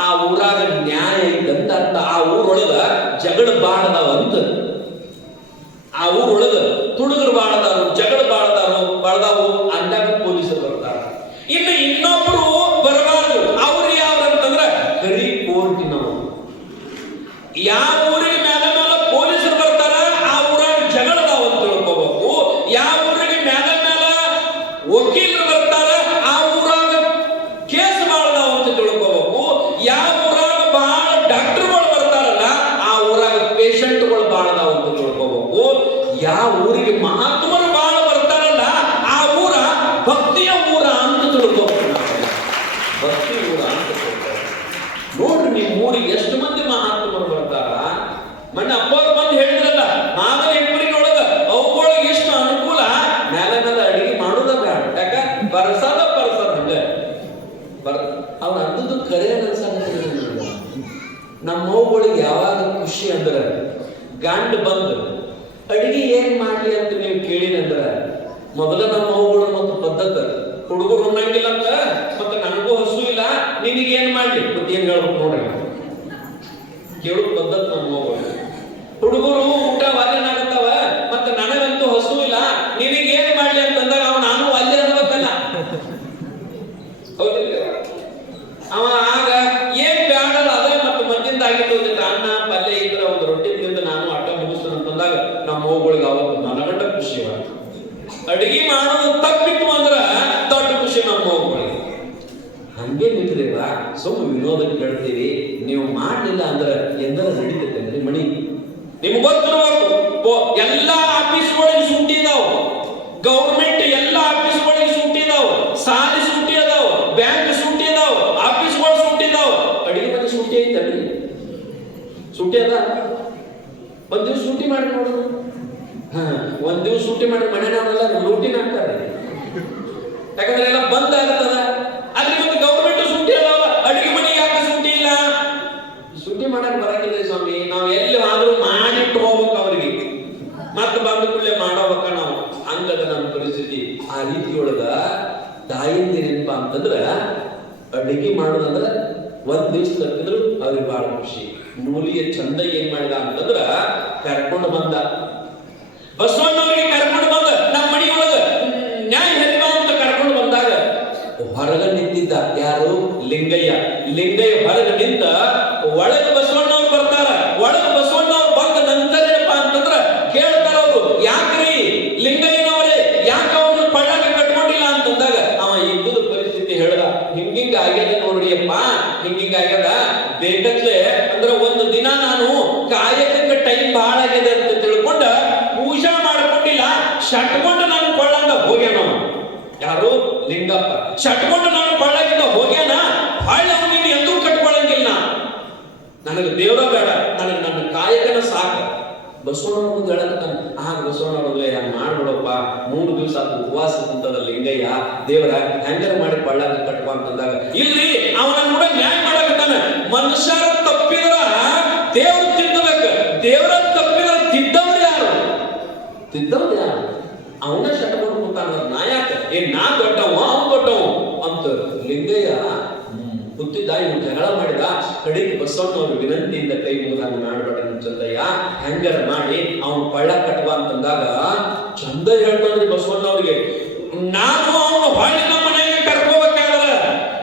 ಆ ಊರಾಗ ನ್ಯಾಯ ಐತಂತ ಅರ್ಥ. ಆ ಊರೊಳಗ ಜಗಳ ಬಾಳದಾವಂತ, ಆ ಊರೊಳಗ ತುಡುಗರು ಬಾಳದಾರು, ಜಗಳ ಬಾಳದಾವು ಅಂದಾಗ ಪೊಲೀಸರು ಬರ್ತಾರ. ಇನ್ನು ಇನ್ನೊಬ್ರು ಬರಬಾರದು. ಅವ್ರು ಯಾವ್ದಂತಂದ್ರ ಕರಿ ಕೋರ್ಟಿನವರು. ಯಾವ ಊರಿಗೆ ಮ್ಯಾಲ ಪೊಲೀಸರು ಬರ್ತಾರ ಆ ಊರಾಗ ಜಗಳದಾವಂತ ತಿಳ್ಕೋಬೇಕು. ಯಾವ ಊರಿಗೆ ಮ್ಯಾಲ ವಕೀಲರು ಬರ್ತಾರ ಆ ಊರಾಗ ಕೇಸ್ ಬಾಳದಾವ ಅಂತ ತಿಳ್ಕೋಬೇಕು. ಯಾವ ಊರಾಗ ಬಹಳ ಡಾಕ್ಟರ್ಗಳು ಬರ್ತಾರಲ್ಲ ಆ ಊರಾಗ ಪೇಷಂಟ್ಗಳು ಬಾಳದಾವ ಅಂತ ತಿಳ್ಕೋಬೇಕು. ಯಾವ ಊರಿಗೆ ಮಹಾತ್ಮರು ಬಾಳ ಬರ್ತಾರಲ್ಲ ಆ ಊರ ಭಕ್ತಿಯ ಊರ ಅಂತ ತಿಳ್ಕೋಬೇಕು. ಭಕ್ತಿ ಊರ ಅಂತ ತಿಳ್ಕೋಬೇಕು. ನೋಡ್ರಿ ನಿಮ್ಮ ಊರಿಗೆ ಎಷ್ಟು ಮಂದಿ ಮಹಾತ್ಮರು ಬರ್ತಾರ. ಮೊನ್ನೆ ಅಪ್ಪವ್ರು ಬಂದು ಹೇಳಿದ್ರಲ್ಲ ಮಾಗನ ಇಬ್ಬರಿಗೊಳಗ ಅವುಗಳಿಗೆ ಎಷ್ಟು ಅನುಕೂಲ. ಮ್ಯಾಲ ಅಡಿಗೆ ಮಾಡೋದ ಬೇಡ, ಯಾಕ ಬರ್ಸದ ಹಂಗ ಅವ್ರು ಅಂದದ್ದು ಕರೆ ಅನ್ಸಾಗ. ನಮ್ಮ ಮೌಗಳಿಗೆ ಯಾವಾಗ ಖುಷಿ ಅಂದ್ರ ಗಂಡ ಬಂದು ಅಡಿಗೆ ಏನ್ ಮಾಡ್ಲಿ ಅಂತ ನೀವು ಕೇಳಿನಂದ್ರ ಮೊದಲ ನಮ್ಮ ಮೌಗಳು ಮತ್ತು ಪದ್ಧತಿ ಹುಡುಗರು ಉಣ್ಣಂಗಿಲ್ಲ ಅಂತ ಮತ್ತೆ ನನಗೂ ಹಸು ಇಲ್ಲ ನಿನಗೆ ಏನ್ ಮಾಡ್ಲಿ ಮತ್ತೆ ಏನ್ ಹೇಳ್ಬೇಕು ನೋಡ್ರಿ ಕೇಳು ಪದ್ಧತಿ. ನಮ್ಮ ಮೌಗಳು ಹುಡುಗರು ಊಟ ವಾದ್ಯನಾಗತ್ತಾವ ಮತ್ತೆ ನನಗಂತೂ ಹಸು ಇಲ್ಲ ನಿನಗೆ ಏನ್ ಮಾಡ್ಲಿ ಅಂತಂದಾಗ ಅವ ನಾನು ವಾದ್ಯ ಅನ್ಬೇಕಲ್ಲ. ಹೌದಿಲ್ಲ? ಅವ ಆಗ ಏನ್ ಬ್ಯಾಡಲ್ಲ ಅದ ಮತ್ತೆ ಮದ್ದಿಂದ ಆಗಿತ್ತು ಅನ್ನ ಪಲ್ಯ ಇದ್ರ ಒಂದು ರೊಟ್ಟಿ ತಿಂದು ನಾನು ಅಡ್ಡ ಮುಗಿಸ್ತೇನೆ ಅಂತಂದಾಗ ನಮ್ಮ ಮೌಗಳಿಗೆ ಅವತ್ತು ನನಗಂಟ ಖುಷಿ. ಅಡಿಗೆ ಮಾಡೋದು ತಪ್ಪಿತ್ತು ಅಂದ್ರ ದೊಡ್ಡ ಖುಷಿ ನಮ್ಮ ಮೌಗಳಿಗೆ. ಹಂಗೆ ನಿಂತ್ರಿವ ಸುಮ್ಮ ವಿನೋದಕ್ಕೆ ಹೇಳ್ತೀವಿ. ನೀವು ಮಾಡ್ಲಿಲ್ಲ ಅಂದ್ರೆ ಎಂದರ ನಡೀತೈತೆ ಮಣಿ. ನಿಮ್ಗೆ ಗೊತ್ತಿರಬೇಕು ಎಲ್ಲಾ ಆಫೀಸ್ಗಳಿಗೆ ಸೂಟಿ ಇದಾವ, ಗೌರ್ಮೆಂಟ್ ಎಲ್ಲಾ ಆಫೀಸ್ಗಳಿಗೆ ಸೂಟಿ ಇದಾವ, ಸಾಲಿ ಸೂಟಿ ಅದಾವ, ಬ್ಯಾಂಕ್ ಸೂಟಿ ಅದಾವ, ಆಫೀಸ್ಗಳು ಸೂಟಿ ಇದಾವ. ಅಡಿಗೆ ಮನೆ ಸೂಟಿ ಐತಲ್ರಿ? ಸೂಟಿ ಅದ. ಒಂದ್ ದಿವ್ಸ ಸೂಟಿ ಮಾಡಿ ನೋಡೋದು. ಒಂದ್ ದಿವ್ಸ ಸೂಟಿ ಮಾಡಿ ಮನೆಯವರೆಲ್ಲ ಲೂಟಿನ ಹಾಕ್ತಾರೆ. ಯಾಕಂದ್ರೆ ಎಲ್ಲ ಬಂದ್ ಆಗತ್ತದ. ಅಲ್ಲಿ ಮತ್ತೆ ಗೌರ್ಮೆಂಟ್ ಸೂಟಿ ಅದಾವ, ಅಡಿಗೆ ಮನೆ ಯಾಕೆ ಸೂಟಿ ಇಲ್ಲ? ಸೂಟಿ ಮಾಡಕ್ ಬರಂಗಿಲ್ಲ ಸ್ವಾಮಿ. ನಾವ್ ಎಲ್ಲಿ ಆದ್ರೂ ಮಾಡಿಟ್ಟು ಹೋಗ್ಬೇಕು ಅವ್ರಿಗೆ. ಮತ್ತೆ ಬಂದ ಕೂಡಲೇ ಮಾಡೋಬೇಕ ನಾವು. ಹಂಗದ ನಮ್ಮ ಪರಿಸ್ಥಿತಿ. ಆ ರೀತಿಯೊಳಗ ತಾಯಿಂದಿರೇನಪ್ಪ ಅಂತಂದ್ರ ಅಡಿಗೆ ಮಾಡೋದಂದ್ರ ಒಂದ್ ದಿವ್ಸ ಕಟ್ಟಿದ್ರು ಅವ್ರಿಗೆ ಬಹಳ ಖುಷಿ. ಮೂಲಿಗೆ ಚಂದ ಏನ್ ಮಾಡಿದ ಅಂತಂದ್ರ ಕರ್ಕೊಂಡು ಬಂದ, ಬಸವಣ್ಣವರಿಗೆ ಕರ್ಕೊಂಡು ಬಂದ ನಮ್ಮ ಮನೆಯೊಳಗ ನ್ಯಾಯ ಹರಿವ ಅಂತ ಕರ್ಕೊಂಡು ಬಂದಾಗ ಹೊರಗ ನಿಂತಿದ್ದ ಯಾರು? ಲಿಂಗಯ್ಯ. ಲಿಂಗಯ್ಯ ಹೊರಗ ನಿಂತ ಒಳಗ ಬಸವಣ್ಣವ್ರು ಬರ್ತಾರ. ಒಳಗ ಬಸವಣ್ಣವ್ರು ಬಂದ ನಂತರ ಏನಪ್ಪಾ ಅಂತಂದ್ರ ಕೇಳ್ತಾರ ಅವರು, ಯಾಕ್ರಿ ಲಿಂಗಯ್ಯನವರೇ ಯಾಕ ಅವ್ರನ್ನ ಪಳ್ಳಾಗ ಕಟ್ಕೊಂಡಿಲ್ಲ ಅಂತಂದಾಗ ಅವ ಇದ್ದುದ ಪರಿಸ್ಥಿತಿ ಹೇಳ್ದ. ಹಿಂಗಿಂಗ ಆಗ್ಯದ ನೋಡ್ರಿಯಪ್ಪ, ಹಿಂಗಿಂಗ ಆಗ್ಯದ. ಬೇಕತ್ಲೆ ಅಂದ್ರ ಒಂದು ದಿನ ನಾನು ಕಾಯಕಕ್ಕೆ ಟೈಮ್ ಬಹಳ ಆಗಿದೆ ಅಂತ ತಿಳ್ಕೊಂಡ ಪೂಜಾ ಮಾಡ್ಕೊಂಡಿಲ್ಲ, ಶಟ್ಕೊಂಡು ನಾನು ಕೊಳ್ಳಾಗ ಹೋಗ್ಯಾನ. ಯಾರು? ಲಿಂಗಪ್ಪ. ಶಟ್ಕೊಂಡು ನಾನು ಕೊಳ್ಳಾಗಿಂದ ಹೋಗ್ಯಾನ. ಹೊಳ್ಳಿ ಅವನು ನೀನು ಎಂದೂ ಕಟ್ಕೊಳ್ಳಂಗಿಲ್ಲ. ನನಗೆ ದೇವ್ರ ಬೇಡ, ನನಗೆ ನನ್ನ ಕಾಯಕನ ಸಾಕು. ಬಸವಣ್ಣ ಮುಂದೆ ಹೇಳಕತ್ತಾನ. ಬಸವಣ್ಣವ್ರಲ್ಲ ಹಂಗ ಮಾಡ್ಬಿಡಪ್ಪ, 3 ದಿವಸ ಉಪವಾಸ ಕುಂತದ ಲಿಂಗಯ್ಯ, ದೇವರ ಹೆಂಗರ ಮಾಡಿ ಕೊಳ್ಳಾಗ ಕಟ್ಕೊ ಅಂತಂದಾಗ ಇಲ್ರಿ ಅವನ ಕೂಡ ನ್ಯಾಯ ಮಾಡಕತ್ತಾನ. ಮನುಷ್ಯರ ತಪ್ಪಿದ್ರ ದೇವ್ರ ತಿದ್ದಬೇಕು, ದೇವರ ತಪ್ಪಿದ್ರ ತಿದ್ದವ್ರು ಯಾರು? ತಿದ್ದವ್ರು ಯಾರು? ಅವನ ಶಟ್ಕೊಂಡು ಕೂತಾನ. ನಾಯಕ ನಾ ದೊಡ್ಡವ ಅವ್ನು ದೊಡ್ಡವ ಅಂತ ಲಿಂಗಯ್ಯ ಕೂತಿದ್ದ. ಇವ್ನು ಜಗಳ ಮಾಡಿದ. ಕಡೆಗೆ ಬಸವಣ್ಣವ್ರು ವಿನಂತಿಯಿಂದ ಕೈ ಮುಗಿದಾಗ ಮಾಡ್ಬೇಡ ಚಂದಯ್ಯ, ಹೆಂಗರ ಮಾಡಿ ಅವ್ನು ಕೊಳ್ಳ ಕಟ್ಬ ಅಂತಂದಾಗ ಚಂದ ಹೇಳ್ತಾನ್ರಿ ಬಸವಣ್ಣವ್ರಿಗೆ. ನಾನು ಅವನು ಹೊಳ್ಳಿ ನಮ್ಮ ಮನೆಗೆ ಕರ್ಕೋಬೇಕಾದ್ರೆ,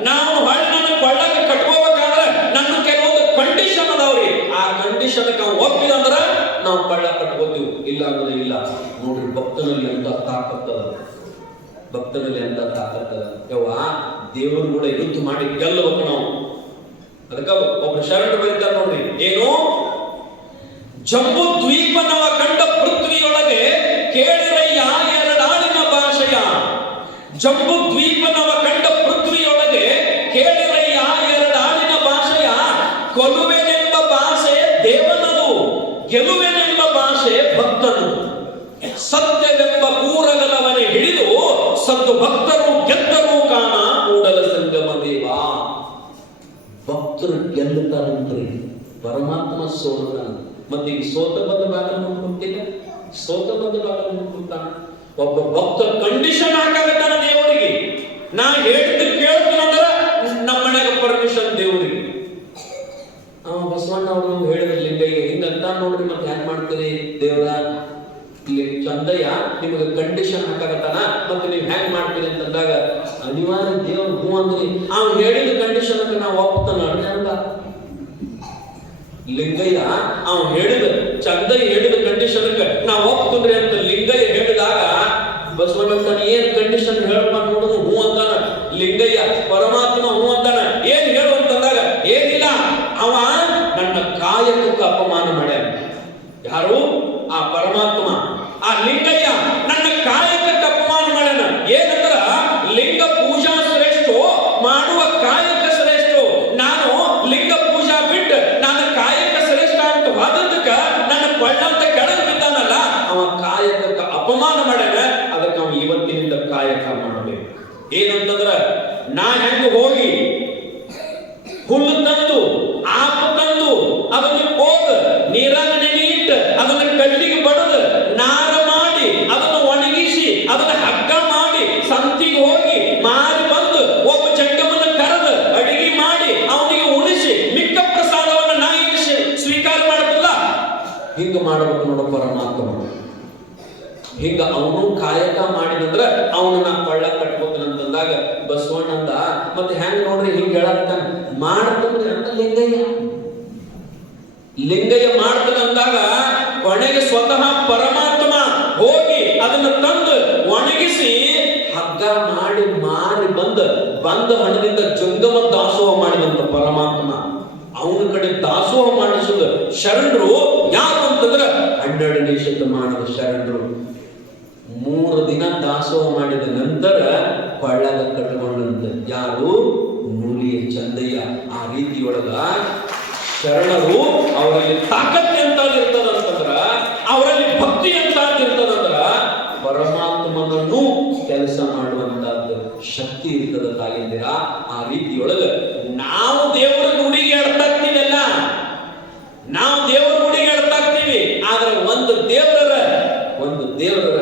ನಾವು ಹೊಳ್ಳಿ ನನ್ನ ಕೊಳ್ಳಕ್ಕೆ ಕಟ್ಕೋಬೇಕಾದ್ರೆ ನನ್ನ ಕೆಲವೊಂದು ಕಂಡೀಷನ್ ಅದಾವ್ರಿ. ಆ ಕಂಡೀಷನ್ ಒಪ್ಪಿದ ಅಂದ್ರ ನಾವು ಕೊಳ್ಳ ಕಟ್ಕೋತೀವಿ, ಇಲ್ಲ ಅಂದ್ರೆ ಇಲ್ಲ. ನೋಡ್ರಿ ಭಕ್ತನಲ್ಲಿ ಅಂತ ತಾಕತ್ತದ, ಭಕ್ತನಲ್ಲಿ ಅಂತ ತಾಕತ್ತದ. ಯವ್ವ ದೇವರು ಕೂಡ ಯುದ್ಧ ಮಾಡಿ ಗೆಲ್ಲಬೇಕು ನಾವು. ಅದಕ್ಕ ಒಬ್ರು ಶರಣರು ಬರೀತಾರ ನೋಡ್ರಿ, ಏನು? ಜಂಬೂ ದ್ವೀಪನವ ಕಂಡ ಪೃಥ್ವಿಯೊಳಗೆ ಕೇಳಿರಯ್ಯ ಎರಡಾಳಿನ ಭಾಷೆಯ. ಜಂಬೂ ದ್ವೀಪನವ ಕಂಡ ಪೃಥ್ವಿಯೊಳಗೆ ಕೇಳಿರಯ್ಯ ಎರಡಾಳಿನ ಭಾಷೆಯ. ಕೊಲುವೆನೆಂಬ ಭಾಷೆ ದೇವನದು, ಗೆಲುವೆನೆಂಬ ಭಾಷೆ ಭಕ್ತನು. ಸತ್ಯವೆಂಬ ಕೂರಗಲವನೆ ಹಿಡಿದು ಸದ್ದು ಭಕ್ತರು ಗೆದ್ದರು ಕಾಣ ಕೂಡಲ ಸಂಗಮನ. ಜಗತ್ತಾರಂತ್ರಿ ಪರಮಾತ್ಮ ಸೋಲತಾನ. ಮತ್ತೆ ಈಗ ಸೋತ ಬಂದ ಬಾಗಲ್ ನೋಡ್ಕೊಂತಿಲ್ಲ, ಸೋತ ಬಂದ ಬಾಗಲ್ ನೋಡ್ಕೊಂತಾನ. ಒಬ್ಬ ಭಕ್ತ ಕಂಡೀಷನ್ ಹಾಕಾಗತ್ತಾನ ದೇವರಿಗೆ, ನಾ ಹೇಳಿದ್ದು ಕೇಳ್ತೀನಂದ್ರ ನಮ್ಮ ಮನ್ಯಾಗ ಪರ್ಮಿಷನ್ ದೇವರಿಗೆ. ಬಸವಣ್ಣ ಅವರು ಹೇಳಿದ್ರು ಲಿಂಗಯ್ಯ ಹಿಂಗಂತ ನೋಡ್ರಿ, ಮತ್ತೆ ಹ್ಯಾಂಗ್ ಮಾಡ್ತೀರಿ ದೇವ್ರ ಇಲ್ಲಿ ಚಂದಯ್ಯ ನಿಮಗೆ ಕಂಡೀಷನ್ ಹಾಕಾಗತ್ತಾನ, ಮತ್ತೆ ನೀವ್ ಹೆಂಗ್ ಮಾಡ್ತೀರಿ ಅಂತಂದಾಗ ಅನಿವಾರ್ಯ ದೇವ್ರ ಹೂ ಅಂದ್ರಿ. ಅವ್ ಹೇಳಿದ ಕಂಡೀಷನ್ ನಾವು ಒಪ್ತಾನ ಅಂತ ಲಿಂಗಯ್ಯ ಅವ್ ಹೇಳಿದ ಚಂದಯ್ಯ ಹೇಳಿದ ಕಂಡೀಷನ್ ನಾವ್ ಒಪ್ತನ್ರಿ ಅಂತ ಲಿಂಗಯ್ಯ ಹೇಳಿದಾಗ ಬಸವಣ್ಣ ಏನ್ ಕಂಡೀಷನ್ ಹೇಳ್ಬ ನೋಡುದು ಹೂ ಅಂತಾನ. ಲಿಂಗಯ್ಯ ಪರಮಾತ್ಮ ಹೂ ಅಂತಾನ. ಏನ್ ಹೇಳು ಅಂತಂದಾಗ ಏನಿಲ್ಲ, ಅವ ನನ್ನ ಕಾಯಕಕ್ಕೆ ಅಪಮಾನ ಮಾಡ್ಯಾನ. ಯಾರು? ಆ ಪರಮಾತ್ಮ. ಆ ಲಿಂಗಯ್ಯ ನನ್ನ ಕಾಯಕಕ್ಕೆ ಅಪಮಾನ ಮಾಡ್ಯಾನ. ಏನಂದ್ರ ಲಿಂಗ ಪೂಜಾ ಶ್ರೇಷ್ಠ, ಮಾಡುವ ಕಾಯಕ ಶ್ರೇಷ್ಠ. ನಾನು ಲಿಂಗ ಪೂಜಾ ಬಿಟ್ಟು ನನ್ನ ಕಾಯಕ ಶ್ರೇಷ್ಠ ಅಂತ ವಾದದಕ್ಕ ನನ್ನ ಕೊಳ್ಳಂತ ಕೆಳಗೆ ಬಿದ್ದಾನಲ್ಲ, ಅವ ಕಾಯಕಕ್ಕೆ ಅಪಮಾನ ಮಾಡ್ಯಾನ. ಅದಕ್ಕೆ ಅವ ಇವತ್ತಿನಿಂದ ಕಾಯಕ ಮಾಡಬೇಕು. ಏನಂತಂದ್ರ ನಾ ಹೆಂಗ ಹೋಗಿ ಹುಲ್ಲು ತಂದು ಆಪ ತಂದು ಅದನ್ನ ಹೋಗ ನೀರಾಗ ನೆನೆಯಿಟ್ಟು ಅದನ್ನ ಕಲ್ಲಿಗೆ ಬಡದು ನಾರ ಮಾಡಿ ಅದನ್ನ ಒಣಗಿಸಿ ಅದನ್ನ ಹಗ್ಗ ಮಾಡಿ ಸಂತಿಗೆ ಹೋಗಿ ಮಾರಿ ಬಂದು ಒಬ್ಬ ಜಂಗಮನ್ನ ಕರೆದು ಅಡಿಗೆ ಮಾಡಿ ಅವನಿಗೆ ಉಣಿಸಿ ಮಿಕ್ಕ ಪ್ರಸಾದವನ್ನ ನಾ ಈಗ ಸ್ವೀಕಾರ ಮಾಡಬಲ್ಲ. ಹಿಂಗ ಮಾಡಬೇಕು ನೋಡ ಪರಮಾತ್ಮ. ಹಿಂಗ ಅವನು ಕಾಯಕ ಮಾಡಿದಂದ್ರ ಅವನನ್ನ ಕೊಳ್ಳ ಕಟ್ಬೋದನಂತಂದಾಗ ಬಸವಣ್ಣಂದ ಮತ್ತೆ ಹೆಂಗ ನೋಡ್ರಿ ಹಿಂಗ ಹೇಳತ್ತಾನ ಮಾಡ್ತಂದ್ರೆ ಅಂತ ಲಿಂಗಯ್ಯ. ಲಿಂಗಯ್ಯ ಮಾಡ್ತಾನ ಅಂದಾಗ ಕೊನೆಗೆ ಸ್ವತಃ ಪರಮಾತ್ಮ ಹೋಗಿ ಅದನ್ನ ತಂದು ಒಣಗಿಸಿ ಹಗ್ಗ ಮಾಡಿ ಮಾರಿ ಬಂದ ಹಣದಿಂದ ಜಂಗಮ ದಾಸೋಹ ಮಾಡಿದಂತ ಪರಮಾತ್ಮ. ಅವನ ಕಡೆ ದಾಸೋಹ ಮಾಡಿಸುದು ಶರಣರು ಯಾರು ಅಂತಂದ್ರ 12ನೇ ಶತಮಾನದ ಶರಣರು. 3 ದಿನ ದಾಸೋಹ ಮಾಡಿದ ನಂತರ ಕೊಳ್ಳಗ ಕಟ್ಟಿಕೊಂಡಂತ ಯಾರು? ನೂಲಿಯ ಚಂದಯ್ಯ. ಆ ರೀತಿಯೊಳಗ ಶರಣರು ಅವರಲ್ಲಿ ತಾಕತ್ ಅಂತ ಇರ್ತದಂತಂದ್ರ, ಅವರಲ್ಲಿ ಭಕ್ತಿ ಅಂತ ಇರ್ತದಂದ್ರ ಪರಮಾತ್ಮನನ್ನು ಕೆಲಸ ಮಾಡುವಂತಹದ್ದು ಶಕ್ತಿ ಇರ್ತದ ತಾಯಿದ್ದೀರ. ಆ ರೀತಿಯೊಳಗ ನಾವು ದೇವರ ಗುಡಿಗೆ ಎಡ್ತಾಗ್ತೀವಲ್ಲ, ನಾವು ದೇವರ ಗುಡಿಗೆ ಎಡ್ತಾಗ್ತೀವಿ. ಆದ್ರೆ ಒಂದು ದೇವರ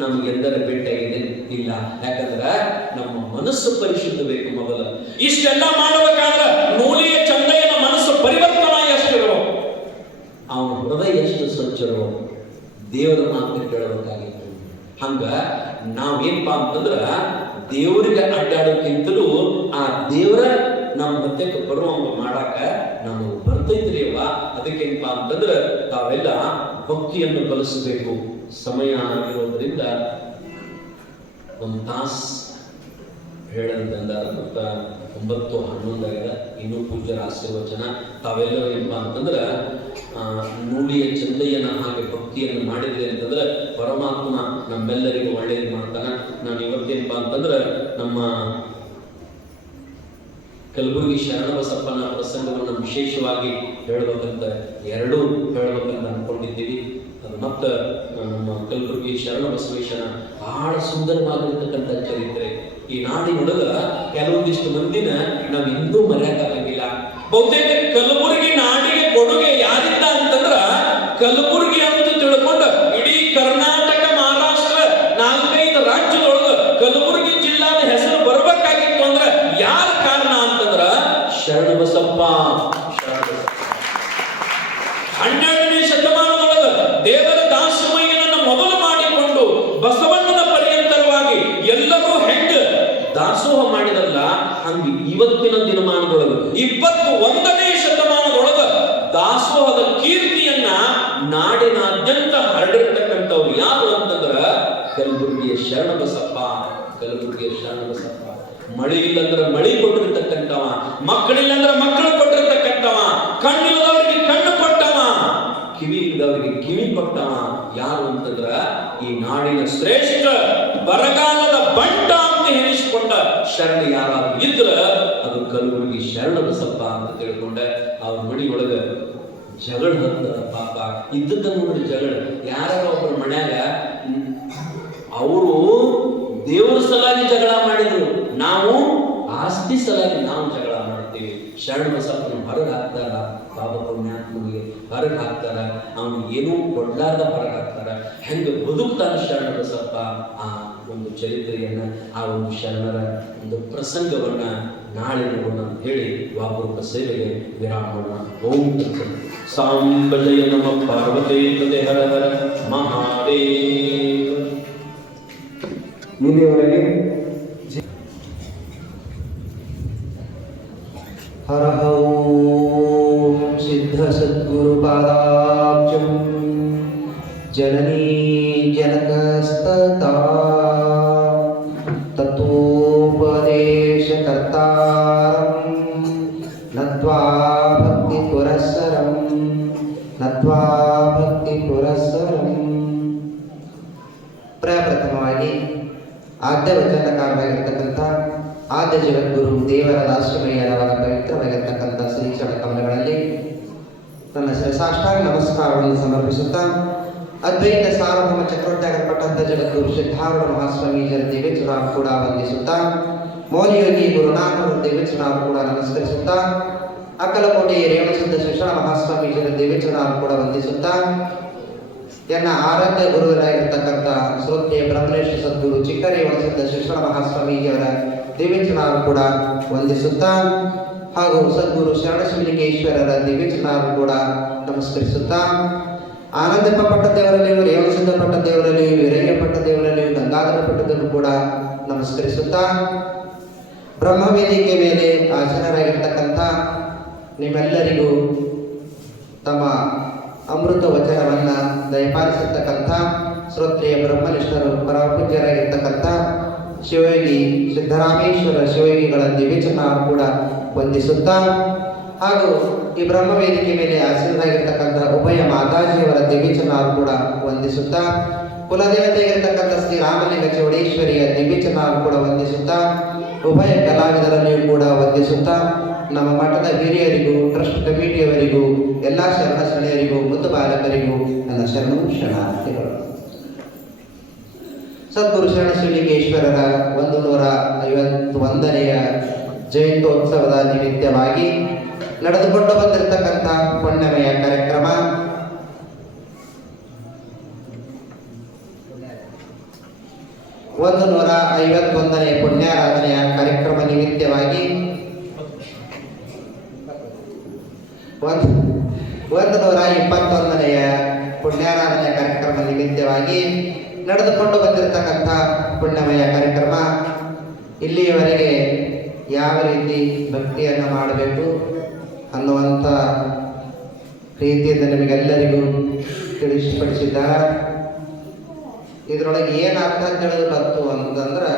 ನಮ್ಗೆಂದರೆ ಭೇಟಿಯಾಗಿದೆ ಇಲ್ಲ. ಯಾಕಂದ್ರ ನಮ್ಮ ಮನಸ್ಸು ಪರಿಶುದ್ಧ ಬೇಕು ಮೊದಲ. ಇಷ್ಟೆಲ್ಲ ಮಾಡಬೇಕಾದ್ರ ನೂಲಿಯ ಚಂದಯ್ಯನ ಮನಸ್ಸು ಪರಿವರ್ತನ ಎಷ್ಟಿರೋ, ಅವನ ಹೃದಯ ಎಷ್ಟು ಸ್ವಚ್ಛರೋ, ದೇವರ ಮಾತು ಕೇಳಬೇಕಾಗಿತ್ತು. ಹಂಗ ನಾವೇನ್ಪಾ ಅಂತಂದ್ರ ದೇವರಿಗೆ ಅಡ್ಡಾಡೋಕ್ಕಿಂತಲೂ ಆ ದೇವರ ನಮ್ಮ ಮಧ್ಯಕ್ಕೆ ಬರುವಂಗ ಮಾಡಾಕ ನಮಗೆ ಬರ್ತೈತ್ರಿ ಅವ. ಅದಕ್ಕೇನಪ್ಪಾ ಅಂತಂದ್ರ ತಾವೆಲ್ಲ ಭಕ್ತಿಯನ್ನು ಕಲಿಸಬೇಕು. ಸಮಯ ಆಗಿರೋದ್ರಿಂದ ಒಂದು ತಾಸ್ ಹೇಳಂತಂದ ಮತ್ತ 9:11 ಆಗಿದೆ. ಇನ್ನೂ ಪೂಜ್ಯರ ಆಶೀರ್ವಚನ. ತಾವೆಲ್ಲರೂ ಏನಪ್ಪಾ ಅಂತಂದ್ರ ನೂಲಿಯ ಚಂದಯ್ಯನ ಹಾಗೆ ಭಕ್ತಿಯನ್ನು ಮಾಡಿದ್ರಿ ಅಂತಂದ್ರೆ ಪರಮಾತ್ಮ ನಮ್ಮೆಲ್ಲರಿಗೂ ಒಳ್ಳೇದು ಮಾಡ್ತಾನ. ನಾನು ಇವತ್ತೇನಪ್ಪಾ ಅಂತಂದ್ರ ನಮ್ಮ ಕಲಬುರಗಿ ಶರಣಬಸಪ್ಪನ ಪ್ರಸಂಗವನ್ನು ವಿಶೇಷವಾಗಿ ಹೇಳಬೇಕಂತ ಹೇಳಬೇಕಂತ ಅನ್ಕೊಂಡಿದ್ದೀವಿ. ಅದು ಮತ್ತೆ ನಮ್ಮ ಕಲಬುರಗಿ ಶರಣಬಸವೇಶ್ವರ ಬಹಳ ಸುಂದರವಾಗಿರ್ತಕ್ಕಂಥ ಚರಿತ್ರೆ. ಈ ನಾಡಿನೊಳಗ ಕೆಲವೊಂದಿಷ್ಟು ಮಂದಿನ ನಾವು ಇನ್ನೂ ಮರೆಯಕ್ಕಾಗಂಗಿಲ್ಲ. ಬಹುತೇಕ ಕಲಬುರಗಿ ನಾಡಿಗೆ ಕೊಡುಗೆ ಯಾರಿದ್ದ ಅಂತಂದ್ರ ಕಲಬುರಗಿ ಅಂತ ತಿಳ್ಕೊಂಡು ಇಡೀ ಕರ್ನಾಟಕ, ಮಹಾರಾಷ್ಟ್ರ 4-5 ರಾಜ್ಯದೊಳಗ ಕಲಬುರಗಿ ಜಿಲ್ಲಾದ ಹೆಸರು ಬರ್ಬೇಕಾಗಿತ್ತು ಅಂದ್ರೆ ಯಾರ ಕಾರಣ ಅಂತಂದ್ರ ಶರಣಬಸಪ್ಪ. 12ನೇ ಶತಮಾನದೊಳಗ ದೇವರ ದಾಸಮಯ್ಯನನ್ನ ಮೊದಲು ಮಾಡಿಕೊಂಡು ಬಸವಣ್ಣನ ಪರ್ಯಂತರವಾಗಿ ಎಲ್ಲರೂ ಹೆಂಗ ದಾಸೋಹ ಮಾಡಿದಲ್ಲ, ಹಂಗೆ ಇವತ್ತಿನ ದಿನಮಾನದೊಳಗ 21ನೇ ಶತಮಾನದೊಳಗ ದಾಸೋಹದ ಕೀರ್ತಿಯನ್ನ ನಾಡಿನಾದ್ಯಂತ ಹರಡಿರ್ತಕ್ಕಂಥವ್ರು ಯಾರು ಅಂತಂದ್ರ ಕಲಬುರಗಿಯ ಶರಣಬಸಪ್ಪ. ಕಲಬುರಗಿಯ ಶರಣಬಸಪ್ಪ ಮಳಿ ಇಲ್ಲಂದ್ರ ಮಳಿ ಕೊಟ್ಟಿರ್ತಕ್ಕಂಥವ, ಮಕ್ಕಳಿಲ್ಲಂದ್ರ ಮಕ್ಕಳು ಕೊಟ್ಟಿರ್ತಕ್ಕಂಥವ, ಕಣ್ಣಿಲ್ಲದವರಿಗೆ ಕಣ್ಣು ಕೊಟ್ಟವ, ಕಿವಿ ಇಲ್ಲದವರಿಗೆ ಕಿವಿ ಕೊಟ್ಟವ. ಯಾರು ಅಂತಂದ್ರ ಈ ನಾಡಿನ ಶ್ರೇಷ್ಠ ಬರಗಾಲದ ಬಂಟ ಅಂತ ಎನಿಸಿಕೊಂಡ ಶರಣ ಯಾರಾದ್ರೂ ಇದ್ರ ಅದು ಕಲಬುರಗಿ ಶರಣಬಸಪ್ಪ ಅಂತ ತಿಳ್ಕೊಂಡ. ಅವ್ರ ಮನೆಯೊಳಗ ಜಗಳ ಹತ್ತದ ಪಾಪ ಇದ್ದದ ನೋಡಿ ಜಗಳ. ಯಾರ ಒಬ್ಬರ ಮನ್ಯಾಗ ಅವರು ದೇವರ ಸಲಾಗಿ ಜಗಳ ಮಾಡಿದ್ರು, ನಾವು ಆಸ್ತಿ ಸಲಾಗಿ ನಾವು ಜಗಳ ಮಾಡ್ತೀವಿ. ಶರಣ ಬಸಪ್ಪನ ಹೊರಗೆ ಹಾಕ್ತಾರ, ಬಾಬಾ ಪುಣ್ಯಾತ್ಮನಿಗೆ ಹೊರಗೆ ಹಾಕ್ತಾರ, ಅವನು ಏನೂ ಕೊಡ್ಲಾರ್ದ ಹೊರಗೆ ಹಾಕ್ತಾರ. ಹೆಂಗೆ ಬದುಕ್ತಾನ ಶರಣ ಬಸಪ್ಪ, ಆ ಒಂದು ಚರಿತ್ರೆಯನ್ನ, ಆ ಒಂದು ಶರಣರ ಒಂದು ಪ್ರಸಂಗವನ್ನ ನಾಳೆ ನೋಡೋಣ ಅಂತ ಹೇಳಿ ವಾಪರೂಪ ಸೇವೆಗೆ ವಿರಾಮ ಮಾಡೋಣ. ಓಂ ಸಾಂಬ ಜಯ ನಮ ಪಾರ್ವತೇ ತದೆ ಹರ ಹರ ಮಹಾದೇವ. ಇಲ್ಲಿಯವರೆಗೆ ಹರ ಓಂ ಸಿದ್ಧ ಸದ್ಗುರು ಪಾದಾಬ್ಜಂ ಜನನೀ ಜನಕಸ್ತತಾ ತತ್ವೋಪದೇಶಕರ್ತಾರಂ ನತ್ವಾ ಭಕ್ತಿ ಪುರಸ್ಸರಂ ನತ್ವಾ ಭಕ್ತಿ ಪುರಸ್ಸರಂ. ಪ್ರಪ್ರಥಮವಾಗಿ ಆದ್ಯ ವಚನಕಾರರಾಗಿರ್ತಕ್ಕಂಥ ಆದ್ಯ ಜಗದ್ಗುರು ದೇವರ ದಾಸಮಯ್ಯನವರ ಪವಿತ್ರವಾಗಿರ್ತಕ್ಕಂಥ ಶ್ರೀಚರಣ ಕಮಲಗಳಲ್ಲಿ ನನ್ನ ಸಾಷ್ಟಾಂಗ ನಮಸ್ಕಾರವನ್ನು ಸಮರ್ಪಿಸುತ್ತಾ, ಅದ್ವೈತ ಸಾರ್ವಭೌಮ ಚಕ್ರೋತ್ಯಾಗಪಟ್ಟಂಥ ಜಗದ್ಗುರು ಸಿದ್ಧಾರೂಢ ಮಹಾಸ್ವಾಮೀಜರ ದಿವ್ಯಚರಣಾರು ಕೂಡ ವಂದಿಸುತ್ತಾ, ಮೌಲ್ಯಯೋಗಿ ಗುರುನಾಥರ ದಿವ್ಯಚರಣಾರು ಕೂಡ ನಮಸ್ಕರಿಸುತ್ತಾ, ಅಕ್ಕಲಕೋಟೆ ರೇವಣಸಿದ್ಧ ಶಿಕ್ಷಣ ಮಹಾಸ್ವಾಮೀಜರ ದಿವ್ಯಚರಣಾರು ಕೂಡ ವಂದಿಸುತ್ತಾ, ಎನ್ನ ಆರಾಧ್ಯ ಗುರುವರಾಗಿರ್ತಕ್ಕಂಥ ಶ್ರೋತ್ರಿಯ ಬ್ರಹ್ಮಲೇಶ ಸದ್ಗುರು ಚಿಕ್ಕರೇವಣಸಿದ್ಧ ಶಿಕ್ಷಣ ಮಹಾಸ್ವಾಮೀಜಿಯವರ ದಿವ್ಯಚರಣಾರು ಕೂಡ ವಂದಿಸುತ್ತಾ, ಹಾಗೂ ಸದ್ಗುರು ಶರಣಶಿವಲಿಂಗೇಶ್ವರರ ದಿವ್ಯಚರಣಾರು ಕೂಡ ನಮಸ್ಕರಿಸುತ್ತಾ, ಆನಂದಪ್ಪ ಪಟ್ಟದೇವರಲ್ಲಿಯೂ ರೇವಣಸಿದ್ಧ ಪಟ್ಟದೇವರಲ್ಲಿಯೂ ವೀರಯ್ಯ ಪಟ್ಟದೇವರಲ್ಲಿಯೂ ಗಂಗಾಧರ ಪಟ್ಟದೇವರು ಕೂಡ ನಮಸ್ಕರಿಸುತ್ತಾ, ಬ್ರಹ್ಮವೇದಿಕೆ ಮೇಲೆ ಆಸೀನರಾಗಿರ್ತಕ್ಕಂಥ ನಿಮ್ಮೆಲ್ಲರಿಗೂ ತಮ್ಮ ಅಮೃತ ವಚನವನ್ನ ದಯಪಾಲಿಸತಕ್ಕಂಥ ಶ್ರೋತ್ರಿಯ ಬ್ರಹ್ಮನಿಷ್ಠರು ಪರಮಪೂಜ್ಯರಾಗಿರ್ತಕ್ಕಂಥ ಶಿವಯೋಗಿ ಸಿದ್ದರಾಮೇಶ್ವರ ಶಿವಯೋಗಿಗಳ ದಿವ್ಯಚರಣಾರು ಕೂಡ ವಂದಿಸುತ್ತಾ, ಹಾಗೂ ಈ ಬ್ರಹ್ಮವೇದಿಕೆ ಮೇಲೆ ಆಸೀನರಾಗಿರ್ತಕ್ಕಂಥ ಉಭಯ ಮಾತಾಜಿಯವರ ದಿವ್ಯಚರಣಾರು ಕೂಡ ವಂದಿಸುತ್ತಾ, ಕುಲದೇವತೆಯಾಗಿರ್ತಕ್ಕಂಥ ಶ್ರೀ ರಾಮಲಿಂಗ ಚೌಡೇಶ್ವರಿಯ ದಿವ್ಯಚರಣಾರು ಕೂಡ ವಂದಿಸುತ್ತಾ, ಉಭಯ ಕಲಾವಿದರಲ್ಲಿಯೂ ಕೂಡ ವಂದಿಸುತ್ತಾ, ನಮ್ಮ ಮಠದ ಹಿರಿಯರಿಗೂ ಟ್ರಸ್ಟ್ ಕಮಿಟಿಯವರಿಗೂ ಎಲ್ಲ ಶರಣ ಶರಣೆಯರಿಗೂ ಮುದ್ದು ಬಾಲಕರಿಗೂ ನನ್ನ ಶರಣು ಶರಣಾರ್ಥಿಗಳು. ಸದ್ಗುರು ಶರಣಶಿವಲಿಂಗೇಶ್ವರರ 151ನೆಯ ಜಯಂತ್ಯೋತ್ಸವದ ನಿಮಿತ್ತವಾಗಿ ನಡೆದುಕೊಂಡು ಬಂದಿರತಕ್ಕಂಥ ಪುಣ್ಯಮಯ ಕಾರ್ಯಕ್ರಮ 151ನೇ ಪುಣ್ಯಾರಾಧನೆಯ ಕಾರ್ಯಕ್ರಮ ನಿಮಿತ್ತವಾಗಿ 121ನೆಯ ಪುಣ್ಯಾರಾಧನೆಯ ಕಾರ್ಯಕ್ರಮ ನಿಮಿತ್ತವಾಗಿ ನಡೆದುಕೊಂಡು ಬಂದಿರತಕ್ಕಂಥ ಪುಣ್ಯಮಯ ಕಾರ್ಯಕ್ರಮ. ಇಲ್ಲಿಯವರೆಗೆ ಯಾವ ರೀತಿ ಭಕ್ತಿಯನ್ನು ಮಾಡಬೇಕು ಅನ್ನುವಂಥ ರೀತಿಯಿಂದ ನಿಮಗೆಲ್ಲರಿಗೂ ತಿಳಿಸಿಪಡಿಸಿದ್ದಾರೆ. ಇದರೊಳಗೆ ಏನು ಅರ್ಥ ತಿಳಿದು ಬಂತು ಅಂತಂದ್ರೆ,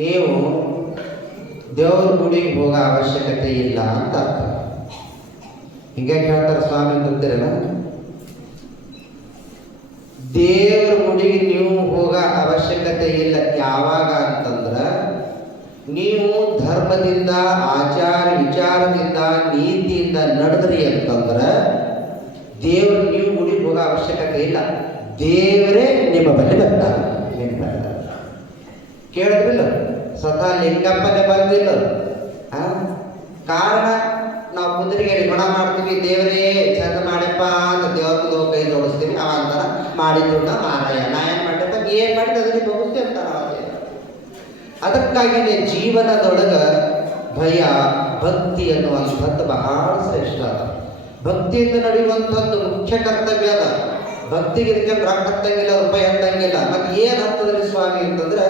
ನೀವು ದೇವ್ರ ಗುಡಿಗೆ ಹೋಗೋ ಅವಶ್ಯಕತೆ ಇಲ್ಲ ಅಂತ ಅರ್ಥ. ಹಿಂಗೆ ಹೇಳ್ತಾರೆ ಸ್ವಾಮಿ ಅಂತಿರಲ್ಲ, ದೇವ್ರ ಗುಡಿಗೆ ನೀವು ಹೋಗೋ ಅವಶ್ಯಕತೆ ಇಲ್ಲ. ಯಾವಾಗ ಅಂತಂದ್ರೆ, ನೀವು ಧರ್ಮದಿಂದ ಆಚಾರ ವಿಚಾರದಿಂದ ನೀತಿಯಿಂದ ನಡೆದ್ರಿ ಅಂತಂದ್ರೆ ದೇವ್ರು ನೀವು ಗುಡಿಗೆ ಹೋಗೋ ಅವಶ್ಯಕತೆ ಇಲ್ಲ. ದೇವರೇ ನಿಮ್ಮ ಬಳಿ ಬರ್ತಾರೆ. ಕೇಳಿದ್ರಿಲ್ಲ, ಸ್ವತಃ ಲಿಂಗಪ್ಪನೇ ಬಂದಿಲ್ಲ. ಕಾರಣ ನಾವು ಕುದುರೆಗೆ ಗುಣ ಮಾಡ್ತೀವಿ, ದೇವರೇ ಚಂದ ಮಾಡಪ್ಪ ಅಂತ ದೇವ್ರ ಕೈ ಜೋಡಿಸ್ತೀವಿ. ಅವಂತರ ಮಾಡಿದ್ರು ಮಾರಾಯ ನಾ ಏನ್ ಮಾಡ್ಯಪ್ಪ, ಏನ್ ಮಾಡಿದ ಅದಕ್ಕೆ ಬೋಗಿಸ್ತೀವಿ ಅಂತಾರ. ಅದಕ್ಕಾಗಿಯೇ ಜೀವನದೊಳಗ ಭಯ ಭಕ್ತಿ ಅನ್ನುವಂಥದ್ದು ಬಹಳ ಶ್ರೇಷ್ಠ ಅದ. ಭಕ್ತಿಯಿಂದ ನಡೆಯುವಂಥದ್ದು ಮುಖ್ಯ ಕರ್ತವ್ಯ ಅದ. ಭಕ್ತಿಗೆ ರೊಕ್ಕ ಹತ್ತಂಗಿಲ್ಲ, ರೂಪಾಯಿ ಹತ್ತಂಗಿಲ್ಲ. ಮತ್ತೆ ಏನ್ ಹತ್ತದ್ರಿ ಸ್ವಾಮಿ ಅಂತಂದ್ರೆ,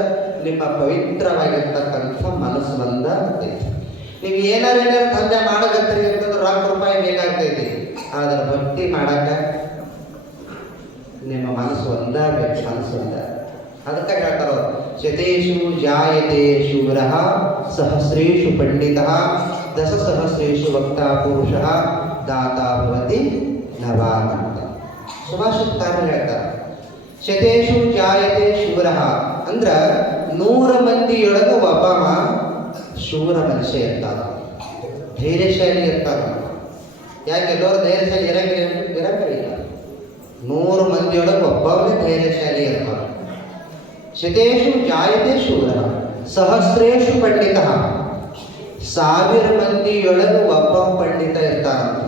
ನಿಮ್ಮ ಪವಿತ್ರವಾಗಿರ್ತಕ್ಕಂಥ ಮನಸ್ಸು ಬಂದ ಹತ್ತೈತಿ. ನೀವು ಏನಾರು ದಂಧೆ ಮಾಡಕತ್ತೀರಿ ಅಂತಂದ್ರೆ ರೊಕ್ಕ ರೂಪಾಯಿ ಬೇಕಾಗ್ತೈತಿ. ಆದ್ರೆ ಭಕ್ತಿ ಮಾಡಕ ನಿಮ್ಮ ಮನಸ್ಸು ಒಂದ ಬೇಕು, ಮನಸ್ಸು ಒಂದ. ಅದಕ್ಕೆ ಹೇಳ್ತಾರ, ಶತೇಶು ಜಾಯತೆ ಶೂರಃ ಸಹಸ್ರೇಷು ಪಂಡಿತಃ ದಶಸಹಸ್ರೇಷು ವಕ್ತಾ ಪುರುಷಃ ದಾತಾ ಭವತಿ ನವಾನ್ ಅಂತ ಸುಭಾಷಿತಾರು ಹೇಳ್ತಾರೆ. ಶತೇಶು ಜಾಯತೆ ಶೂರಃ ಅಂದ್ರ 100 ಮಂದಿಯೊಳಗೆ ಒಬ್ಬವ ಶೂರ ಮನುಷ್ಯ ಇರ್ತಾರ, ಧೈರ್ಯಶಾಲಿ ಇರ್ತಾರ. ಯಾಕೆ ಎಲ್ಲರೂ ಧೈರ್ಯಶಾಲಿ ಇರಂಗಿಲ್ಲ. 100 ಮಂದಿಯೊಳಗೆ ಒಬ್ಬವನೇ ಧೈರ್ಯಶಾಲಿ ಇರ್ತಾರ. ಶತೇಶು ಜಾಯತೆ ಶೂರ ಸಹಸ್ರೇಶು ಪಂಡಿತ, 1000 ಮಂದಿಯೊಳಗೆ ಒಬ್ಬ ಪಂಡಿತ ಇರ್ತಾರಂತ.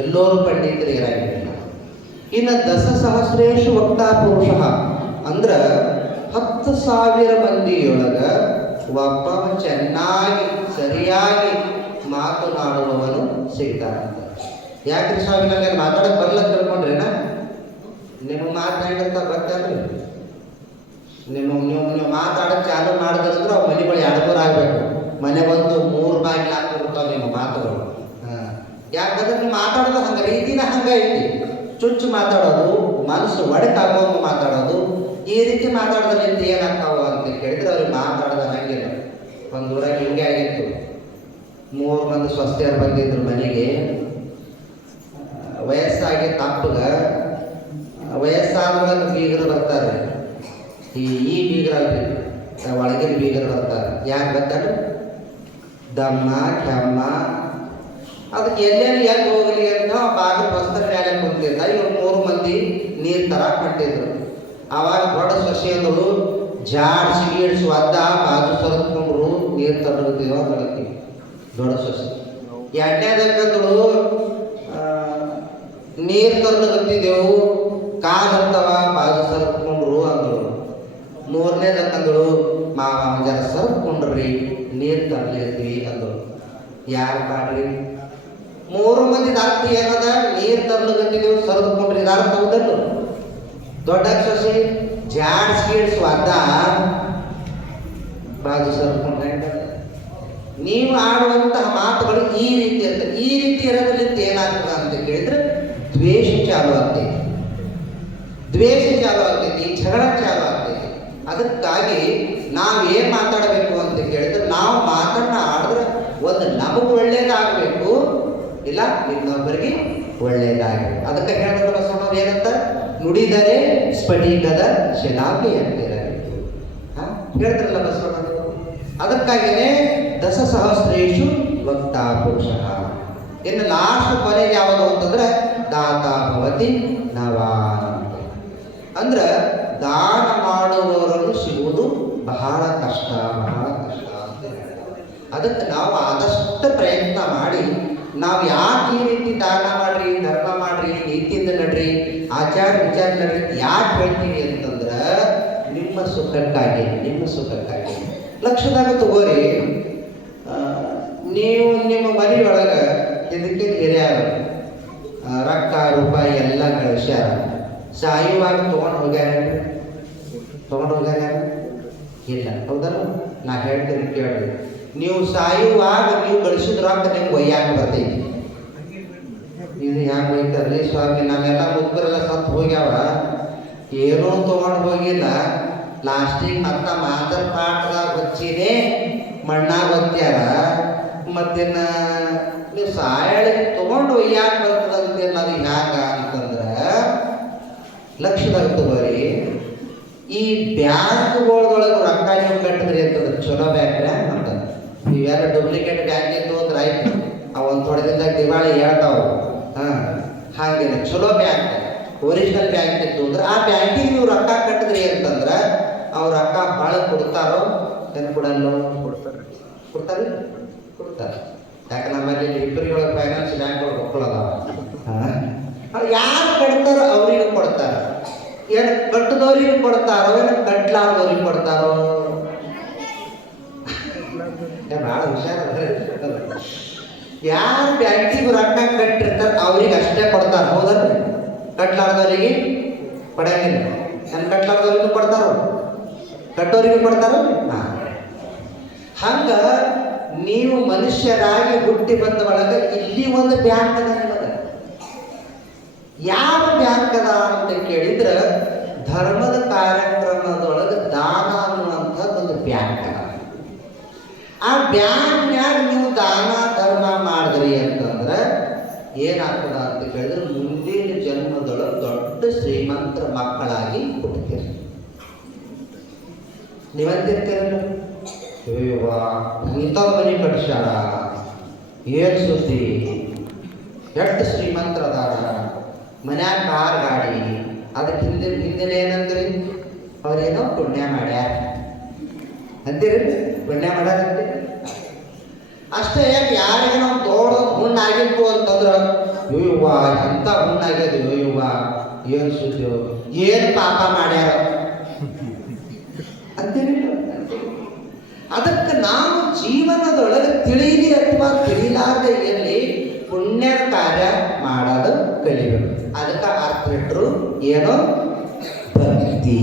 ಎಲ್ಲರೂ ಪಂಡಿತರು ಇರಂಗಿಲ್ಲ. ಇನ್ನು 10 ಸಹಸ್ರೇಶು ವಕ್ತಾ ಪುರುಷ ಅಂದ್ರೆ 10,000 ಮಂದಿಯೊಳಗೆ ಒಬ್ಬ ಚೆನ್ನಾಗಿ ಸರಿಯಾಗಿ ಮಾತನಾಡುವವನು ಸಿಗ್ತಾರಂತ. ಯಾಕ್ರಿ ಸ್ವಾಮಿ ನನಗೆ ಮಾತಾಡೋಕೆ ಬರಲ್ಲ ತಿಳ್ಕೊಂಡ್ರೇನ? ನಿಮ್ಮ ಮಾತನಾಡಿರ್ತ ಬರ್ತಾರ್ರಿ. ನೀವು ಮಾತಾಡೋಕೆ ಚಾಲು ಮಾಡಿದ್ರಂದ್ರೆ ಅವು ಮನೆಗಳು 2 ಆಗಬೇಕು. ಮನೆ ಬಂದು 3 ಬಾಗಿಲು ಹಾಕ್ಬಿಡ್ತಾವೆ ನಿಮ್ಮ ಮಾತುಗಳು. ಯಾಕಂದ್ರೆ ನೀವು ಮಾತಾಡೋದು ಹಂಗೆ ರೀತಿನ ಹಂಗೆ ಐತಿ. ಚುಚ್ಚು ಮಾತಾಡೋದು, ಮನಸ್ಸು ಒಡಕಾಗುವಂಗೆ ಮಾತಾಡೋದು, ಈ ರೀತಿ ಮಾತಾಡೋದ್ರಿಂದ ಏನಾಗ್ತಾವ ಅಂತ ಕೇಳಿದ್ರೆ ಅವ್ರಿಗೆ ಮಾತಾಡೋದು ಹಂಗಿಲ್ಲ. ಒಂದು ಊರಾಗ ಹಿಂಗೆ ಆಗಿತ್ತು. 3 ಮಂದಿ ಸ್ವಸ್ಥರು ಬಂದಿದ್ರು ಮನೆಗೆ. ವಯಸ್ಸಾಗಿ ತಪ್ಪಗ ವಯಸ್ಸಾದ ಬೀಗರು ಬರ್ತಾರೆ. ಈ ಬೀಗರಲ್ಲಿ ಒಳಗಿನ ಬೀಗರು ಬರ್ತಾರೆ. ಯಾಕೆ ಬರ್ತಾರೆ? ದಮ್ಮ ಕೆಮ್ಮ ಅದಕ್ಕೆ ಎಲ್ಲಿ ಹೋಗಲಿ ಅಂತ ಬಾಗಿಲು ವಸ್ತ್ರ ಮೇಲೆ ಕುಂತಿದ್ದ. ಇವ್ರು 3 ಮಂದಿ ನೀರು ತರಕ್ಕೆ ಹೊಂಟಿದ್ರು. ಆವಾಗ ದೊಡ್ಡ ಸೊಸೆಯಂದಳು ಜಾಡ್ಸಿ ಗೀಡ್ಸಿ ಒದ್ದ ಬಾಜು ಸರಿದ್ಕೊಂಡ್ರು ನೀರು ತರತೀವೋ ತರತೀವಿ. ದೊಡ್ಡ ಸೊಸೆ. 2ನೇದಕ್ಕಂದಳು ನೀರು ತರಲಿದ್ದೆವು, ಕಾಲಂತವ ಬಾಜು ಸರಿದ್ಕೊಂಡ್ರು ಅಂದಳು. 3ನೇದಕ್ಕಂದಳು ಮಾವ ಜರ ಸರಿದ್ಕೊಂಡ್ರಿ ನೀರು ತರಲಿದ್ವಿ ಅಂದಳು. ಯಾರು ಮಾಡ್ರಿ? 3 ಮಂದಿ ಅರ್ಥ ಏನದ? ನೀರು ತರ್ಲಿದ್ದೆವು ಸರಿದ್ಕೊಂಡ್ರಿ. ಇದು ಅರ್ಥ ಹೌದಲ್ಲ? ದೊಡ್ಡ ಸೊಸೆ ಜಾಡ್ಸ್ ಒದ್ದ ಬಾಜು ಸರಿದ್ಕೊಂಡ್ರೆ ನೀವು ಆಡುವಂತಹ ಮಾತುಗಳು ಈ ರೀತಿ ಇರ್ತದೆ. ಈ ರೀತಿ ಇರೋದ್ರಿಂದ ಏನಾಗ್ತದೆ ಅಂತ ಕೇಳಿದ್ರೆ ದ್ವೇಷ ಚಾಲು ಆಗ್ತೈತಿ. ದ್ವೇಷ ಚಾಲು ಆಗ್ತೈತಿ, ಜಗಳ ಚಾಲು ಆಗ್ತೈತಿ. ಅದಕ್ಕಾಗಿ ನಾವೇನು ಮಾತಾಡಬೇಕು ಅಂತ ಕೇಳಿದ್ರೆ ನಾವು ಮಾತನಾಡಿದ್ರೆ ಒಂದು ನಮಗೆ ಒಳ್ಳೇದಾಗಬೇಕು, ಇಲ್ಲ ಇನ್ನೊಬ್ಬರಿಗೆ ಒಳ್ಳೇದಾಗಬೇಕು. ಅದಕ್ಕೆ ಹೇಳಿದ್ರೆ ಬಸವಣ್ಣವ್ರು ಏನಂತ? ನುಡಿದರೆ ಸ್ಫಟಿಕದ ಶಿಲಾಪಿ ಅಂತಿರಬೇಕು. ಹೇಳಿದ್ರಲ್ಲ ಬಸವಣ್ಣವರು. ಅದಕ್ಕಾಗಿಯೇ 10 ಸಹಸ್ರೇಶು ವಕ್ತಾ ಪುರುಷ. ಇನ್ನು ಲಾಸ್ಟ್ ಕೊನೆಗೆ ಯಾವುದು ಅಂತಂದ್ರೆ ದಾತ ಭವತಿ ನವಾನ್. ಅಂದ್ರೆ ದಾನ ಮಾಡುವವರನ್ನು ಸಿಗುವುದು ಬಹಳ ಕಷ್ಟ, ಬಹಳ ಕಷ್ಟ ಅಂತ ಹೇಳ್ತಾರೆ. ಅದಕ್ಕೆ ನಾವು ಆದಷ್ಟು ಪ್ರಯತ್ನ ಮಾಡಿ ನಾವು ಯಾಕೆ ಈ ರೀತಿ ದಾನ ಮಾಡ್ರಿ, ಧರ್ಮ ಮಾಡ್ರಿ, ನೀತಿಯಿಂದ ನಡ್ರಿ, ಆಚಾರ ವಿಚಾರ ನಡ್ರಿ ಯಾಕೆ ಹೇಳ್ತೀವಿ ಅಂತಂದ್ರೆ ನಿಮ್ಮ ಸುಖಕ್ಕಾಗಿ, ನಿಮ್ಮ ಸುಖಕ್ಕಾಗಿ. ಲಕ್ಷದಾಗ ತಗೋರಿ, ನೀವು ನಿಮ್ಮ ಮನೆಯೊಳಗೆ ಇದಕ್ಕೆ ಹಿರಿಯಾರ ರೊಕ್ಕ ರೂಪಾಯಿ ಎಲ್ಲ ಗಳಿಸ್ಯಾರ. ಸಾಯುವಾಗ ತೊಗೊಂಡು ಹೋಗ್ಯಾರ? ಇಲ್ಲ, ಹೌದಲ್ಲ? ನಾ ಹೇಳ್ತೀನಿ ಕೇಳಿ. ನೀವು ಸಾಯುವಾಗ ನೀವು ಗಳಿಸಿದ ರೊಕ್ಕ ನಿಮ್ಗೆ ಒಯ್ಯಾಕೆ ಬರ್ತೈತಿ. ಇದು ಹ್ಯಾಂಗೆ ಒಯ್ತಾರಲಿ ಸ್ವಾಮಿ? ನಾವೆಲ್ಲ ಮುದ್ಕರೆಲ್ಲ ಸತ್ತು ಹೋಗ್ಯಾವ, ಏನೂ ತೊಗೊಂಡು ಹೋಗಿಲ್ಲ. ಲಾಸ್ಟಿಗೆ ಮತ್ತ ಮಾತರ್ ಪಾಠದಾಗ ಹಚ್ಚಿನೇ ಮಣ್ಣಾಗ ಹೊತ್ಯಾರ. ಮತ್ತಿನ್ನ ನೀವು ಸಾಯಳಿ ತೊಗೊಂಡು ಒಯ್ಯಾಕೆ ಬರ್ತದಂತೇಳಿ ಅದು ಹ್ಯಾಂಗ ಅಂತಂದ್ರೆ ಲಕ್ಷದಾಗ ತಗೋರಿ. ಈ ಬ್ಯಾಂಕ್ಗಳೊಳಗೆ ರೊಕ್ಕ ನೀವು ಕಟ್ಟಿದ್ರಿ ಅಂತಂದ್ರೆ ಚಲೋ ಬ್ಯಾಂಕ್ ಅಂತ. ನೀವೆಲ್ಲ ಡೂಪ್ಲಿಕೇಟ್ ಬ್ಯಾಂಕಿಂದು ಅಂದ್ರೆ ಆಯ್ತು, ಅವು ಒಂದು ಥೋಡೆ ದಿನದಾಗ ದಿವಾಳಿ ಹೇಳ್ತಾವು. ಹಾಗೇನೆ ಚಲೋ ಬ್ಯಾಂಕ್, ಒರಿಜಿನಲ್ ಬ್ಯಾಂಕ್ ಇತ್ತು ಅಂದ್ರೆ ಆ ಬ್ಯಾಂಕಿಗೆ ನೀವು ರೊಕ್ಕ ಕಟ್ಟಿದ್ರಿ ಅಂತಂದ್ರೆ ಅವ್ರು ರೊಕ್ಕ ಭಾಳ ಕೊಡ್ತಾರೋ ಏನು ಕೊಡಲ್ಲೋ? ಕೊಡ್ತಾರೆ. ಯಾಕೆ ನಮ್ಮಲ್ಲಿ ಇಬ್ಬರಿಗೊಳಗೆ ಫೈನಾನ್ಸ್ ಬ್ಯಾಂಕ್ಗಳು ಮಕ್ಕಳದಾವ. ಯಾರು ಕಟ್ತಾರೋ ಅವ್ರಿಗೆ ಕೊಡ್ತಾರೆ. ಏನು ಕಟ್ಟದವ್ರಿಗೆ ಕೊಡ್ತಾರೋ ಏನು ಕಟ್ಲಾರ್ದವ್ರಿಗೆ ಕೊಡ್ತಾರೋ? ಭಾಳ ಹುಷಾರ. ಯಾರು ಬ್ಯಾಂಕಿಗೆ ರೊಕ್ಕ ಕಟ್ಟಿರ್ತಾರೆ ಅವ್ರಿಗೆ ಅಷ್ಟೇ ಕೊಡ್ತಾರೆ, ಹೌದಲ್ರಿ? ಕಟ್ಲಾರ್ದವ್ರಿಗೆ ಕೊಡಂಗಿಲ್ಲ. ಏನು ಕಟ್ಲಾರ್ದವ್ರಿಗೂ ಕೊಡ್ತಾರೋ? ಕಟ್ಟೋರಿಗೆ ಕೊಡ್ತಾರೋ? ಹಂಗ ನೀವು ಮನುಷ್ಯರಾಗಿ ಹುಟ್ಟಿ ಬಂದ ಒಳಗೆ ಇಲ್ಲಿ ಒಂದು ಬ್ಯಾಂಕ್ ಅದ ನಿಮಗೆ. ಯಾವ ಬ್ಯಾಂಕ್ ಅದ ಅಂತ ಕೇಳಿದ್ರೆ ಧರ್ಮದ ಕಾರ್ಯಕ್ರಮದೊಳಗೆ ದಾನ ಅನ್ನುವಂಥದ್ದು ಒಂದು ಬ್ಯಾಂಕ್ ಅದ. ಆ ಬ್ಯಾಂಕ್ನ್ಯಾಗ ನೀವು ದಾನ ಧರ್ಮ ಮಾಡಿದ್ರಿ ಅಂತಂದ್ರೆ ಏನಾಗ್ತದ ಅಂತ ಕೇಳಿದ್ರೆ ಮುಂದಿನ ಜನ್ಮದೊಳಗೆ ದೊಡ್ಡ ಶ್ರೀಮಂತರ ಮಕ್ಕಳಾಗಿ ಹುಟ್ಟುತ್ತೀರಿ. ನೀವಂತಿರ್ತೀರಲ್ಲ, ಇಂಥ ಮನೆ ಕಟ್ಸ್ಯಾರ, ಏನ್ ಸುದ್ದಿ, ಎಷ್ಟು ಶ್ರೀಮಂತರದಾರ, ಮನ್ಯಾಗ ಕಾರ್ ಗಾಡಿ. ಅದಕ್ಕೆ ಹಿಂದಿನ ಏನಂದ್ರಿ? ಅವ್ರೇನೋ ಪುಣ್ಯ ಮಾಡ್ಯಾರ. ಅಂತೀರಿ ಪುಣ್ಯ ಮಾಡಾಕಂತೀರಿ ಅಷ್ಟೇ. ಯಾಕೆ ಯಾರಿಗೆ ನಾವು ದೊಡ್ಡ ಹುಣ್ಣಾಗಿತ್ತು ಅಂತಂದ್ರೆ ಇವ್ವ ಎಂಥ ಹುಣ್ಣಾಗ್ಯದ ಇವ್ವ ಏನು ಸುದ್ದಿ ಏನು ಪಾಪ ಮಾಡ್ಯಾರ ಅಂತೀರಿ. ಅದಕ್ಕೆ ನಾವು ಜೀವನದೊಳಗೆ ತಿಳಿಲಿ ಅಥವಾ ತಿಳಿಲಾರದೆ ಎಲ್ಲಿ ಪುಣ್ಯ ಕಾರ್ಯ ಮಾಡೋದು ಕಲಿಬೇಕು. ಅದಕ್ಕೆ ಅರ್ಥ ಇಟ್ಟರು ಏನೋ ಭಕ್ತಿ.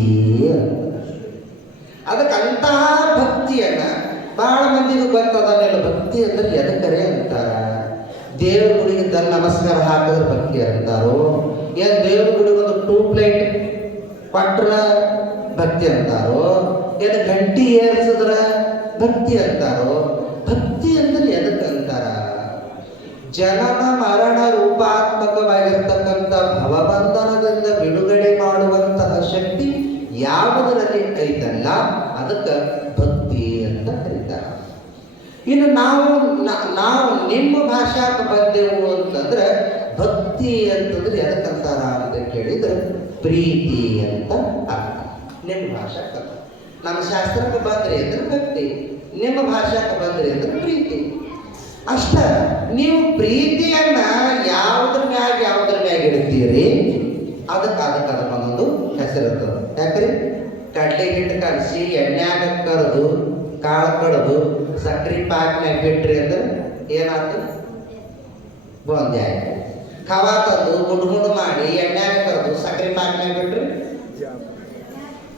ಅದಕ್ಕೆ ಅಂತಹ ಭಕ್ತಿಯನ್ನ ಬಹಳ ಮಂದಿಗೂ ಗೊತ್ತದಲ್ಲ. ಭಕ್ತಿ ಅಂದ್ರೆ ಎದಕ್ಕರೆ ಅಂತಾರ. ದೇವ್ರ ಗುಡಿಗೆ ತನ್ನ ನಮಸ್ಕಾರ ಹಾಕಿದ್ರೆ ಭಕ್ತಿ ಅಂತಾರೋ, ಏನು ದೇವ್ರ ಗುಡಿಗೆ ಒಂದು ಟ್ಯೂಬ್ಲೈಟ್ ಕೊಟ್ರ ಭಕ್ತಿ ಅಂತಾರೋ, ಏನು ಗಂಟಿ ಏರ್ಸಿದ್ರ ಭಕ್ತಿ ಅಂತಾರೋ. ಭಕ್ತಿ ಅಂದ್ರೆ ಎದಕ್ಕೆ ಅಂತಾರ? ಜನನ ಮರಣ ರೂಪಾತ್ಮಕವಾಗಿರ್ತಕ್ಕಂಥ ಭವಬಂಧನದಿಂದ ಬಿಡುಗಡೆ ಮಾಡುವಂತಹ ಶಕ್ತಿ ಯಾವುದರಲ್ಲಿ ಐತಲ್ಲ ಅದಕ್ಕೆ ಭಕ್ತಿ ಅಂತ ಕರೀತಾರೆ. ಇನ್ನು ನಾವು ನಿಮ್ಮ ಭಾಷಾಕ ಬಂದೆವು ಅಂತಂದ್ರೆ ಭಕ್ತಿ ಅಂತಂದ್ರೆ ಎದಕ್ಕಂತಾರ ಅಂತ ಕೇಳಿದ್ರೆ ಪ್ರೀತಿ ಅಂತ ಅರ್ಥ. ನಿಮ್ಮ ಭಾಷಾಕ ನಮ್ಮ ಶಾಸ್ತ್ರಕ್ಕೆ ಬಂದ್ರಿ ಅಂದ್ರೆ ಭಕ್ತಿ, ನಿಮ್ಮ ಭಾಷಾಕ್ಕೆ ಬಂದ್ರಿ ಅಂದ್ರೆ ಪ್ರೀತಿ. ಅಷ್ಟ. ನೀವು ಪ್ರೀತಿಯನ್ನ ಯಾವುದ್ರ ಮ್ಯಾಗ ಇಡ್ತೀರಿ ಅದಕ್ಕೊಂದೊಂದು ಹೆಸರು ಇರ್ತದೆ. ಯಾಕ್ರಿ? ಕಡ್ಲೆ ಹಿಟ್ಟು ಕಲಸಿ ಎಣ್ಣೆಯಾಗ ಕರೆದು ಕಾಳು ಕಡ್ದು ಸಕ್ರೆ ಪಾಕ್ನಾಗ ಬಿಟ್ರಿ ಅಂದ್ರೆ ಏನಾಯ್ತು? ಬೂಂದಿ ಆಯ್ತು. ಖವಾ ತಂದು ಗುಂಡು ಮಾಡಿ ಎಣ್ಣೆಯಾಗ ಕರೆದು ಸಕ್ರೆ ಪಾಕ್ನಾಗ ಬಿಟ್ರಿ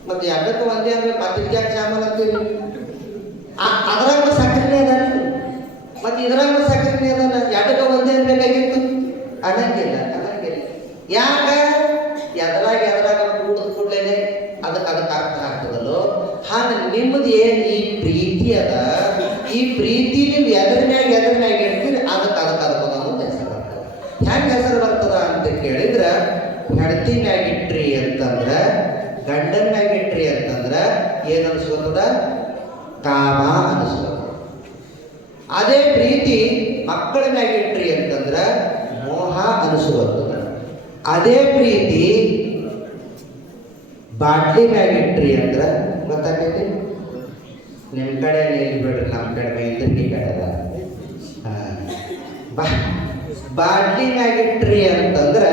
ಮತ್ತೆ ಎರಡಕ್ಕೆ ಒಂದೇ ಅಂದ್ರೆ ಪತ್ರಿಕ್ಯಾಗ ಜಾಮೂನ್ ಅಂತೀರಿ. ಅದ್ರಾಗ ಸಕ್ಕರೆನೇ ಅದ ಮತ್ತೆ ಇದ್ರಾಗ ಸಕ್ಕರೆನೇ ಅದಲ್ಲ. ಎರಡಕ್ಕೆ ಒಂದೇ ಅನ್ಬೇಕಾಗಿತ್ತು ಅನ್ನಂಗಿಲ್ಲ. ಯಾಕ? ಎದ್ರಾಗ ಕೂಡಲೇನೆ ಅದಕ್ಕೆ ಅರ್ಥ ಆಗ್ತದಲ್ಲೋ. ಹಾಗೆ ನಿಮ್ಮದು ಏನು ಈ ಪ್ರೀತಿ ಅದ, ಈ ಪ್ರೀತಿ ನೀವು ಎದ್ರ ಮ್ಯಾಗ ಇಡ್ತೀರಿ ಅದಕ್ಕೊಂದೊಂದು ಹೆಸರು ಬರ್ತದೆ. ಹೆಂಗೆ ಹೆಸರು ಬರ್ತದ ಅಂತ ಕೇಳಿದ್ರೆ ಹೆಂಡತಿ ಮ್ಯಾಗ ಇಟ್ರಿ ಅಂತಂದ್ರೆ, ಗಂಡನ ಮ್ಯಾಗ ಇಟ್ರಿ ಅಂತಂದ್ರೆ ಏನು ಅನಿಸ್ಕೊತದ? ಕಾಮ ಅನಿಸ್ಕೊತದ. ಅದೇ ಪ್ರೀತಿ ಮಕ್ಕಳ ಮ್ಯಾಗ ಇಟ್ರಿ ಅಂತಂದ್ರೆ ಮೋಹ ಅನಿಸ್ಕೊತದ. ಅದೇ ಪ್ರೀತಿ ಬಾಟ್ಲಿ ಮ್ಯಾಗ ಇಟ್ರಿ ಅಂದ್ರೆ ಗೊತ್ತಾಗೈತಿ? ನಿಮ್ಮ ಕಡೆ ಇಲ್ಲಿ ಬಿಡ್ರಿ, ನಮ್ಮ ಕಡೆ ಮೈಂದ್ರಿ ಕಡೆ ಅದ. ಬಾಟ್ಲಿ ಮ್ಯಾಗ ಇಟ್ರಿ ಅಂತಂದ್ರೆ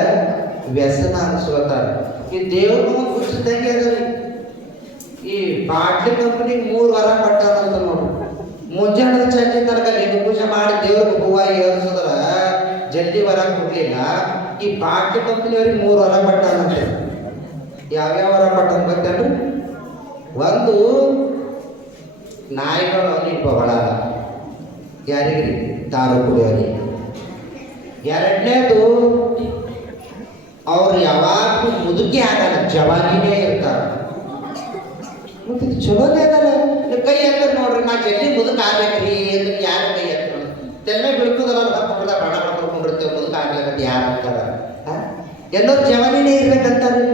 ವ್ಯಸನ ಅನಿಸ್ಕೋತಾರ. ಈ ದೇವ್ರ ಹುಚ್ಚಿದಂಗೆ ಅದರಿ. ಈ ಬಾಟ್ಲಿ ಕಂಪನಿ 3 ವಾರ ಕೊಟ್ಟಾರಂತ ನೋಡ್ರಿ. ಮುಂಜಾನೆ ಸಂಜೆ ತನಕ ಲಿಂಗ ಪೂಜೆ ಮಾಡಿ ದೇವ್ರಿಗೆ ಹೂವ ಏರಿಸಿದ್ರ ಜಲ್ದಿ ವರ ಕೊಡ್ಲಿಲ್ಲ. ಈ ಬಾಟ್ಲಿ ಕಂಪನಿಯವ್ರಿಗೆ 3 ವಾರ ಕೊಟ್ಟಾರಂತೆ. ಯಾವ್ಯಾವ ವರ ಕೊಟ್ಟಾನ ಗೊತ್ತೇನ್ರಿ? ಒಂದು, ನಾಯಿಗಳು ಅವನಿಗೆ ಬಗಳಲ್ಲ. ಯಾರಿಗ್ರಿ? ದಾರು ಕುಡಿಯೋರಿಗೆ. ಎರಡನೇದು, ಅವ್ರು ಯಾವಾಗಲೂ ಮುದುಕಿ ಆಗಲ್ಲ, ಜವಾನಿನೇ ಇರ್ತಾರ. ಮತ್ತೆ ಚಲೋನೇ ಅದಲ್ಲ. ಕೈ ಎತ್ತ ನೋಡ್ರಿ, ನಾ ಜಲ್ದಿ ಮುದುಕ ಆಗ್ಬೇಕ್ರಿ ಅಂದ್ರೆ ಯಾರು ಕೈ ಎತ್ತ? ತೆಲ್ಲ ಬಿಡ್ಕೋದಲ್ಲ, ಬಡ ಮಾಡ್ಕೊಂಡಿರ್ತೇವೆ. ಮುದುಕ ಆಗ್ಬೇಕಂತ ಯಾರು ಅಂತಾರ? ಎಲ್ಲರೂ ಜವಾನಿನೇ ಇರ್ಬೇಕಂತಾರೆ.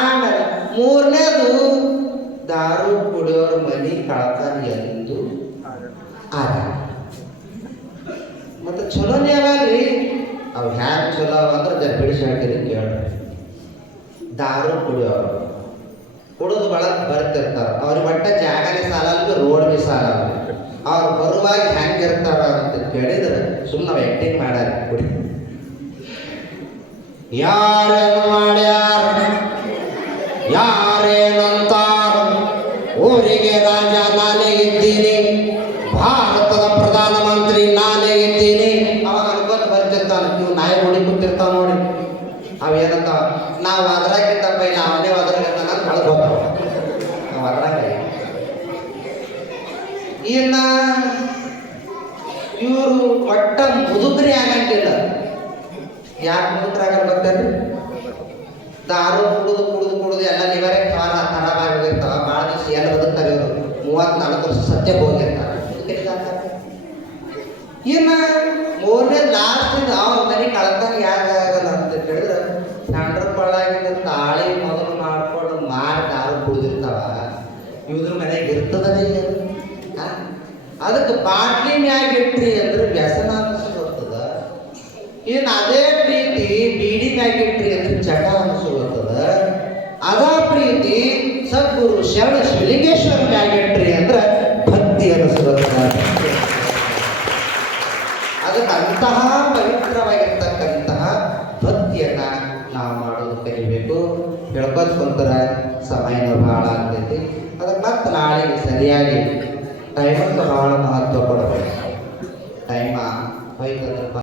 ಆಮೇಲೆ 3ನೇದು, ದಾರು ಕುಡಿಯೋರು ಮನಿ ಕಳ್ತಾನ ಎಂದು ಆಗ. ಮತ್ತೆ ಚಲೋನೇ ಅವಾಗ್ರಿ. ಅವ್ ಹ್ಯಾಂಗ ಚಲೋ ಅಂದ್ರೆ ಬಿಡಿಸಿ ಹಾಕಿರಿ ಕೇಳ್ರಿ. ದಾರು ಕುಡಿಯೋರು ಕುಡಿದು ಬಳಕ ಬರ್ತಿರ್ತಾರ. ಅವ್ರಿಗೆ ಒಟ್ಟ ಜಾಗನೇ ಸಾಲಲ್ಲ, ರೋಡ್ ಬಿ ಸಾಲಲ್ಲ. ಅವ್ರು ಬರುವಾಗ ಹೆಂಗಿರ್ತಾರ ಅಂತ ಕೇಳಿದ್ರೆ ಸುಮ್ಮನೆ ಆ್ಯಕ್ಟಿಂಗ್ ಮಾಡ್ಯಾರ. ಕುಡಿ ಯಾರೇನು ಮಾಡ್ಯಾರ, ಯಾರೇನಂತಾರ, ಊರಿಗೆ ರಾಜ ನಾನೇ ಇದ್ದೀನಿ, ಭಾರತದ ಪ್ರಧಾನಮಂತ್ರಿ ನಾನೇ ಇದ್ದೀನಿ. ಅವಾಗ ಅನ್ಕೊಂಡು ಬರ್ತಿರ್ತಾನ. ನೀವು ನಾಯಿ ನೋಡಿ ಕೂತಿರ್ತಾವ ನೋಡಿ. ಅವೇನಂತ, ನಾವು ಅದ್ರಾಗಿದ್ದ ಪೈಲ ಅವನೇ ಅದ್ರಾಗಿರ್ತಾನ ಅಂತ ಹೊಳ್ಕೋತಾವ. ನಾವು ಅದ್ರಾಗ ಇನ್ನ ಇವರು ಒಟ್ಟ ಮುದುಕರಿ ಆಗಂಗಿಲ್ಲ. ಯಾಕೆ ಮುದುಕರಾಗಲ್ಲ ಗೊತ್ತೇನ್ರಿ? ದಾರು ಕುಡಿದು ಎಲ್ಲ ಲಿವರೇ ಖರಾಬ್ ಆಗಿರ್ತಾವ. ಭಾಳ ದಿವಸ ಎಲ್ಲ ಬದುಕ್ತಾರೆ ಇವರು. 34 ವರ್ಷ ಸತ್ಯ ಹೋಗಿರ್ತಾರೆ. ಇನ್ನ 3ನೇ ಲಾಸ್ಟ್ ಅವ್ರ ಮನೆ ಕಳ್ತಾನ ಯಾಕಾಗಲ್ಲ ಅಂತ ಕೇಳಿದ್ರೆ, ಸಂಡ್ರ ಪಳ್ಳಾಗಿದ್ದ ತಾಳಿ ಮೊದಲು ಮಾಡ್ಕೊಂಡು ಮಾರಿ ದಾರು ಕುಡಿದಿರ್ತಾವ. ಇವ್ರ ಮನೆಗೆ ಇರ್ತದನೇ. ಅದಕ್ಕೆ ಬಾಟ್ಲಿ ಮ್ಯಾಗ ಇಟ್ರಿ ಅಂದ್ರೆ ವ್ಯಸನ ಅನಿಸ್ಕೊತದ. ಇನ್ನು ಅದೇ ಪ್ರೀತಿ ಬೀಡಿ ಮ್ಯಾಗ ಇಟ್ರಿ ಅಂದ್ರೆ ಚಟ ಅನಿಸ್ಕೊತದ. ಅದ ಪ್ರೀತಿ ಸದ್ಗುರು ಶರಣ ಶಿವಲಿಂಗೇಶ್ವರ ಮ್ಯಾಗ ಇಟ್ರಿ ಅಂದ್ರೆ ಭಕ್ತಿಯನ್ನ ನಾವು ಮಾಡೋದು ಕಲಿಬೇಕು. ಹೇಳ್ಕೊತ ಕುಂತರ ಸಮಯನೂ ಭಾಳ ಆಗ್ತೈತಿ. ಅದಕ್ಕೆ ಮತ್ತೆ ನಾಳೆಗೆ ಸರಿಯಾಗಿ ಟೈಮಕ್ಕೆ ಭಾಳ ಮಹತ್ವ ಕೊಡಬೇಕು. ಟೈಮ ಹೋಯ್ತಂದ್ರೆ